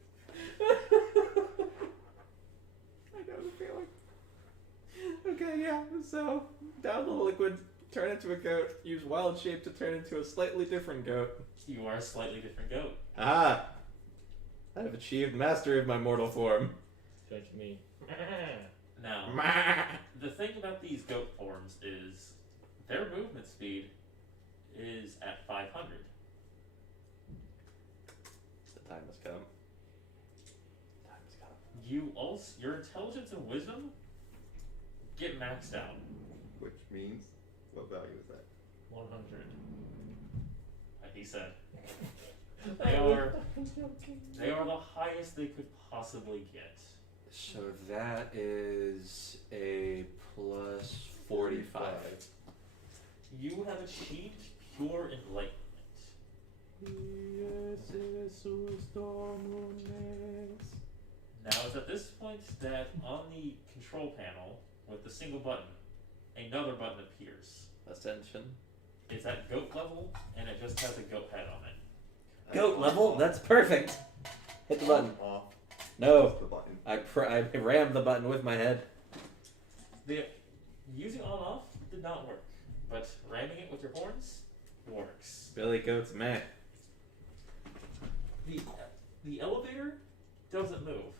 I know the feeling. Okay, yeah, so down the liquid, turn into a goat, use wild shape to turn into a slightly different goat. You are a slightly different goat. Ah! I have achieved mastery of my mortal form. Judge me. Now, the thing about these goat forms is their movement speed is at 500. The time has come. Time has come. You also, your intelligence and wisdom get maxed out. Which means, what value is that? 100. Like he said. They are the highest they could possibly get. So that is a plus 45. You have achieved pure enlightenment. Now it's at this point that on the control panel, with the single button, another button appears. Ascension. It's at goat level, and it just has a goat head on it. Goat level? That's perfect. Hit the button. Off. No. The button. I rammed the button with my head. Using on-off did not work, but ramming it with your horns works. Billy Goat's meh. The elevator doesn't move.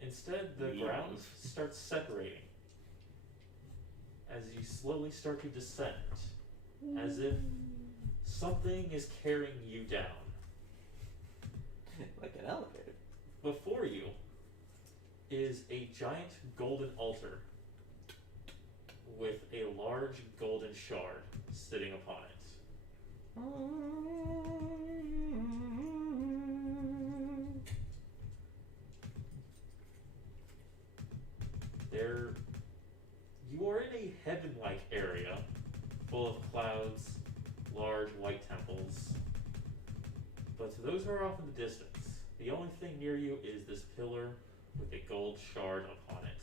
Instead, the ground starts separating as you slowly start to descend, as if something is carrying you down. Like an elevator. Before you is a giant golden altar with a large golden shard sitting upon it. You are in a heaven-like area full of clouds, large white temples, but those are off in the distance. The only thing near you is this pillar with a gold shard upon it.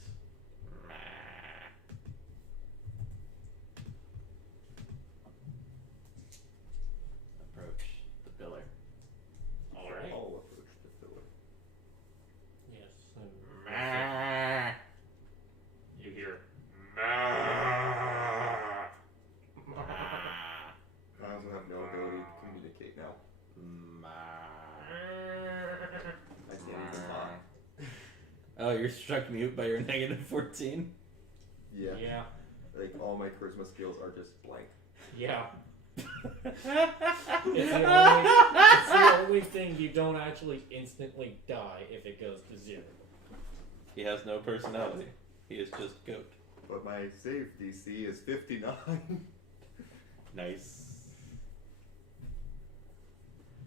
Approach the pillar. Alright. I'll approach the pillar. Oh, you're struck mute by your negative 14? Yeah. Yeah. Like, all my charisma skills are just blank. Yeah. It's the only thing you don't actually instantly die if it goes to 0. He has no personality. He is just goat. But my save DC is 59. Nice.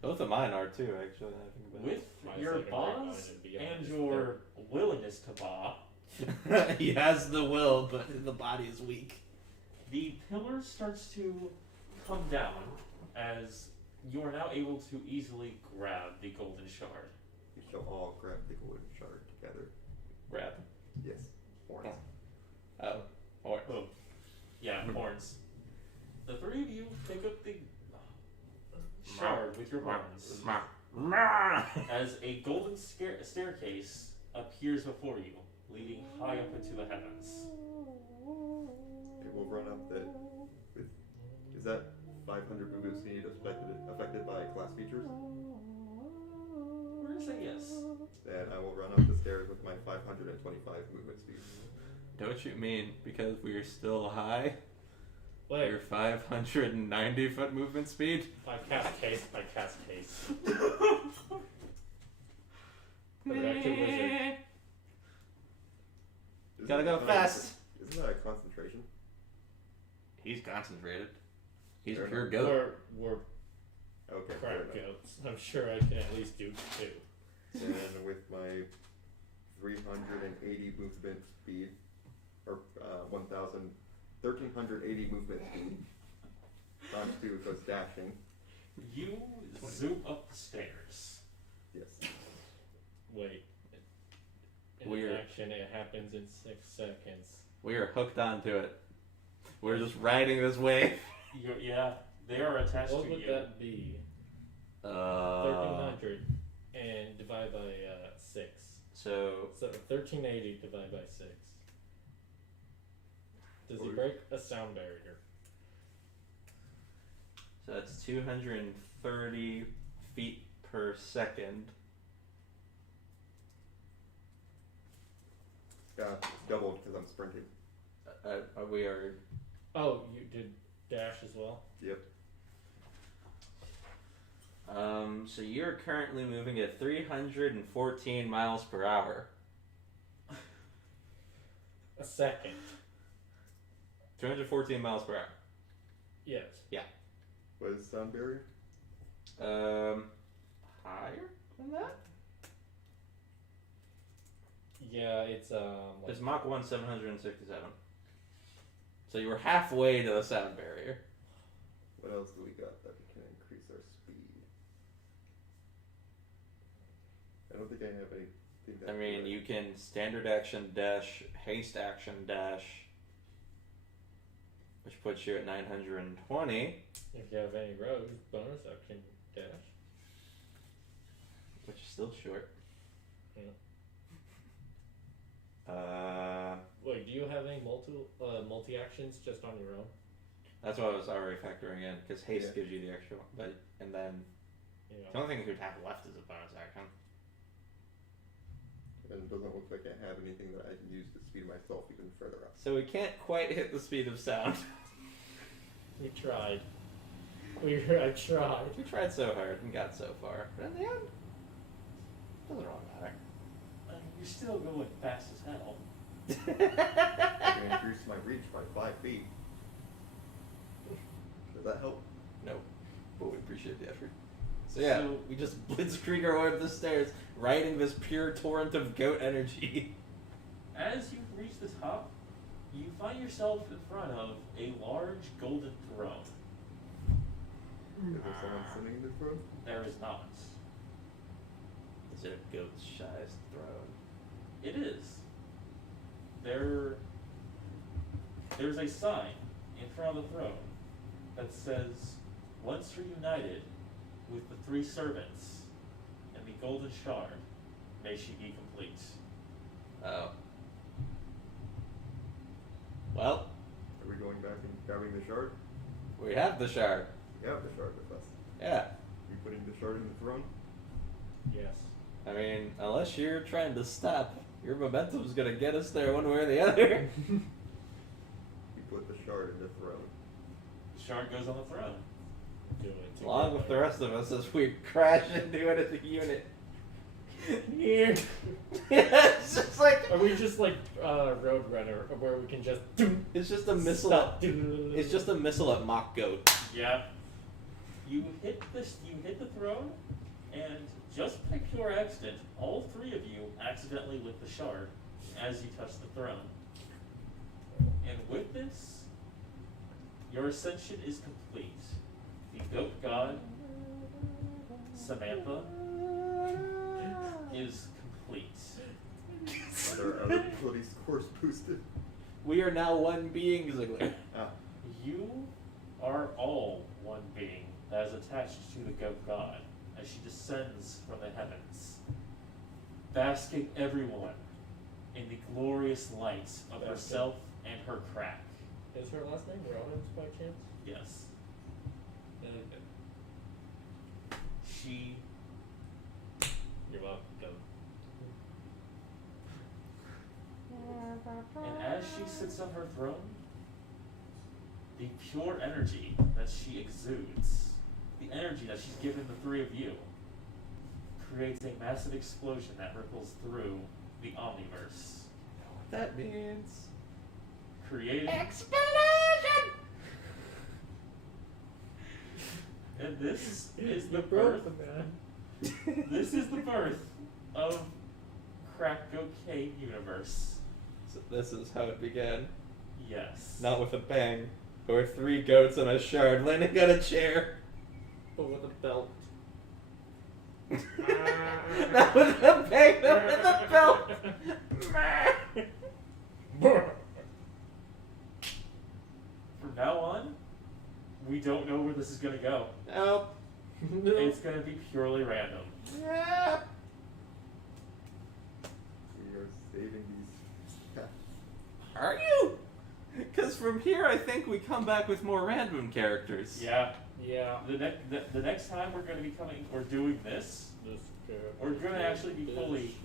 Both of mine are too, actually. I think about With My your second boss right to be and honest. your willingness to bow, it. He has the will, but the body is weak. the pillar starts to come down as you are now able to easily grab the golden shard. We shall all grab the golden shard together. Grab. Yes. Horns. Oh. Or. Boom. Yeah, horns. The three of you pick up the shard with your horns as a golden staircase appears before you, leading high up into the heavens. Okay, we'll run up that. Is that 500 movement speed affected by class features? We're gonna say yes. Then I will run up the stairs with my 525 movement speed. Don't you mean because we're still high? Wait, Your 590 foot movement speed? I cast haste. Erected wizard. Gotta go fast. Isn't that a concentration? He's concentrated. He's Fair pure enough. goat. We're Okay. fair crack enough. goats. I'm sure I can at least do 2. And with my 380 movement speed, or 1380 movement speed, times 2 because dashing. You zoom up the stairs. Yes. Wait. In Weird. action, it happens in 6 seconds. We are hooked onto it. We're just riding this wave. Yeah, they are attached What to would you. that be? 1300 and divide by 6. So So 1380 divided by 6. Does he break a sound barrier? that's 230 feet per second. Yeah, it's doubled because I'm sprinting. We are. Oh, you did dash as well? Yep. So you're currently moving at 314 miles per hour. A second. 314 miles per hour. Yes. What is sound barrier? Higher than that? Yeah, it's It's Mach 1, 767. So you were halfway to the sound barrier. What else do we got that can increase our speed? I don't think I have anything that. I mean, you can standard action dash, haste action dash, which puts you at 920, if you have any rogues, bonus action dash. which is still short. Yeah. Wait, do you have any multi actions just on your own? That's what I was already factoring in, because haste Yeah. gives you the extra one, but and then Yeah. the only thing you would have left is a bonus action. And it doesn't look like I have anything that I can use to speed myself even further up. So we can't quite hit the speed of sound. We tried. I tried. We tried so hard and got so far, but in the end, doesn't really matter. You're still going fast as hell. I can increase my reach by 5 feet. Does that help? No, but we appreciate the effort. So yeah, So- we just blitzkrieg our way up the stairs, riding this pure torrent of goat energy. As you reach the top, you find yourself in front of a large golden throne. Is there someone sitting in the throne? There is not. Is it a goat's sized throne? It is. There's a sign in front of the throne that says, "Once reunited with the 3 servants and the golden shard, may she be complete." Oh. Well, Are we going back and grabbing the shard? we have the shard. We have the shard with us. Yeah. You putting the shard in the throne? Yes. I mean, unless you're trying to stop Your momentum's gonna get us there one way or the other. You put the shard in the throne. The shard goes on the throne. Do it together. Along with the rest of us as we crash into it as a unit. It's just like Are we just like Roadrunner, where we can just it's just a missile. stop. It's just a missile at mock goat. Yeah. You hit the throne, and just by pure accident, all three of you accidentally lit the shard as you touch the throne. And with this, your ascension is complete. The goat god, Samantha, is complete. Are our ability scores boosted? We are now one being, Ziggler. Ah, You are all one being that is attached to the goat god as she descends from the heavens, basking everyone in the glorious light of herself and her crack. Is her last name Rollins by chance? Yes. She You're welcome. And as she sits on her throne, the pure energy that she exudes, the energy that she's given the three of you, creates a massive explosion that ripples through the omniverse, What that means? creating Explosion! and this is You the broke birth. the man. This is the birth of Crack GoatCane universe. So this is how it began. Yes. Not with a bang, but with 3 goats and a shard landing on a chair. But with a belt. Not with a bang, but with a belt. From now on, we don't know where this is gonna go. Nope. It's gonna be purely random. Yeah. we are saving these cats. Are you? Because from here, I think we come back with more random characters. Yeah. Yeah. The next time we're gonna be coming or doing this, This we're gonna actually be fully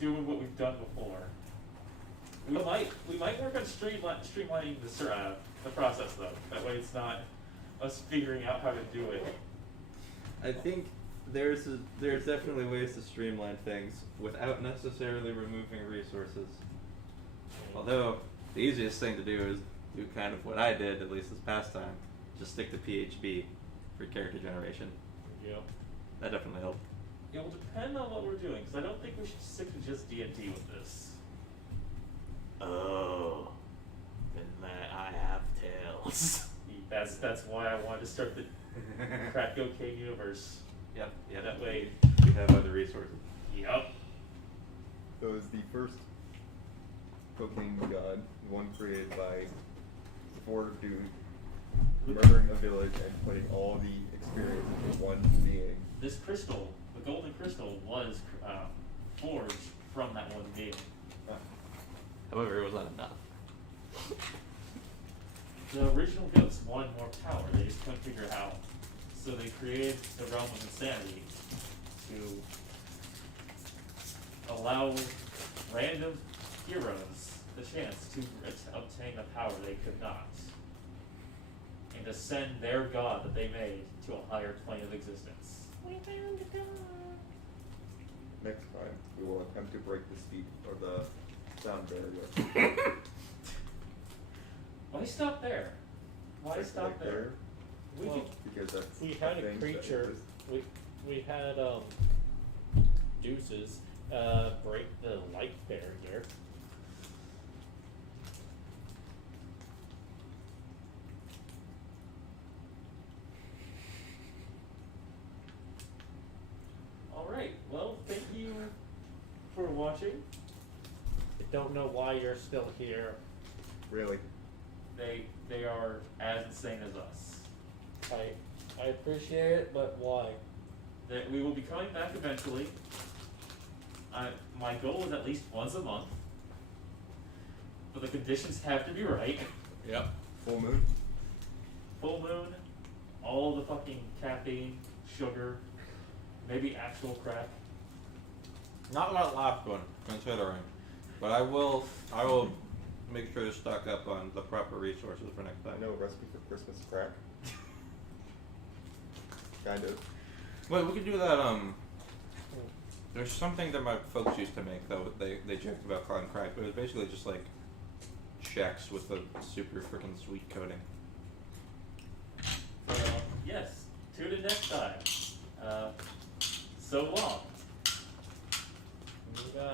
doing what we've done before. We might work on streamlining the process though. That way it's not us figuring out how to do it. I think there's definitely ways to streamline things without necessarily removing resources. Although the easiest thing to do is do kind of what I did, at least this past time. Just stick to PHB for character generation. Yep. That definitely helped. It will depend on what we're doing, because I don't think we should stick to just D&D with this. Oh, then I have tails. That's why I wanted to start the Crack GoatCane universe. Yep. Yeah. That way. we have other resources. Yup. So it was the first cocaine god, one created by 4 dudes murdering a village and putting all the experience into one being. This crystal, the golden crystal, was forged from that one being. However, it was not enough. The original goats wanted more power, they just couldn't figure how. So they created the realm of insanity to allow random heroes the chance to obtain the power they could not. And to send their god that they made to a higher plane of existence. We found a god. Next time, we will attempt to break the speed or the sound barrier. Why stop there? Why Like stop there? We Well, Because that's we had a thing that creature. exists. We had Deuces break the light barrier. Alright, well, thank you for watching. I don't know why you're still here. Really. They are as insane as us. I appreciate it, but why? That we will be coming back eventually. My goal is at least once a month. But the conditions have to be right. Yep. Full moon. Full moon, all the fucking caffeine, sugar, maybe actual crack. Not that last one, considering. But I will make sure to stock up on the proper resources for next I time. know a recipe for Christmas crack. Kind of. Wait, we could do that. There's something that my folks used to make though. They joked about calling crack, but it was basically just like Chex with a super freaking sweet coating. So, yes, tune in next time. So long.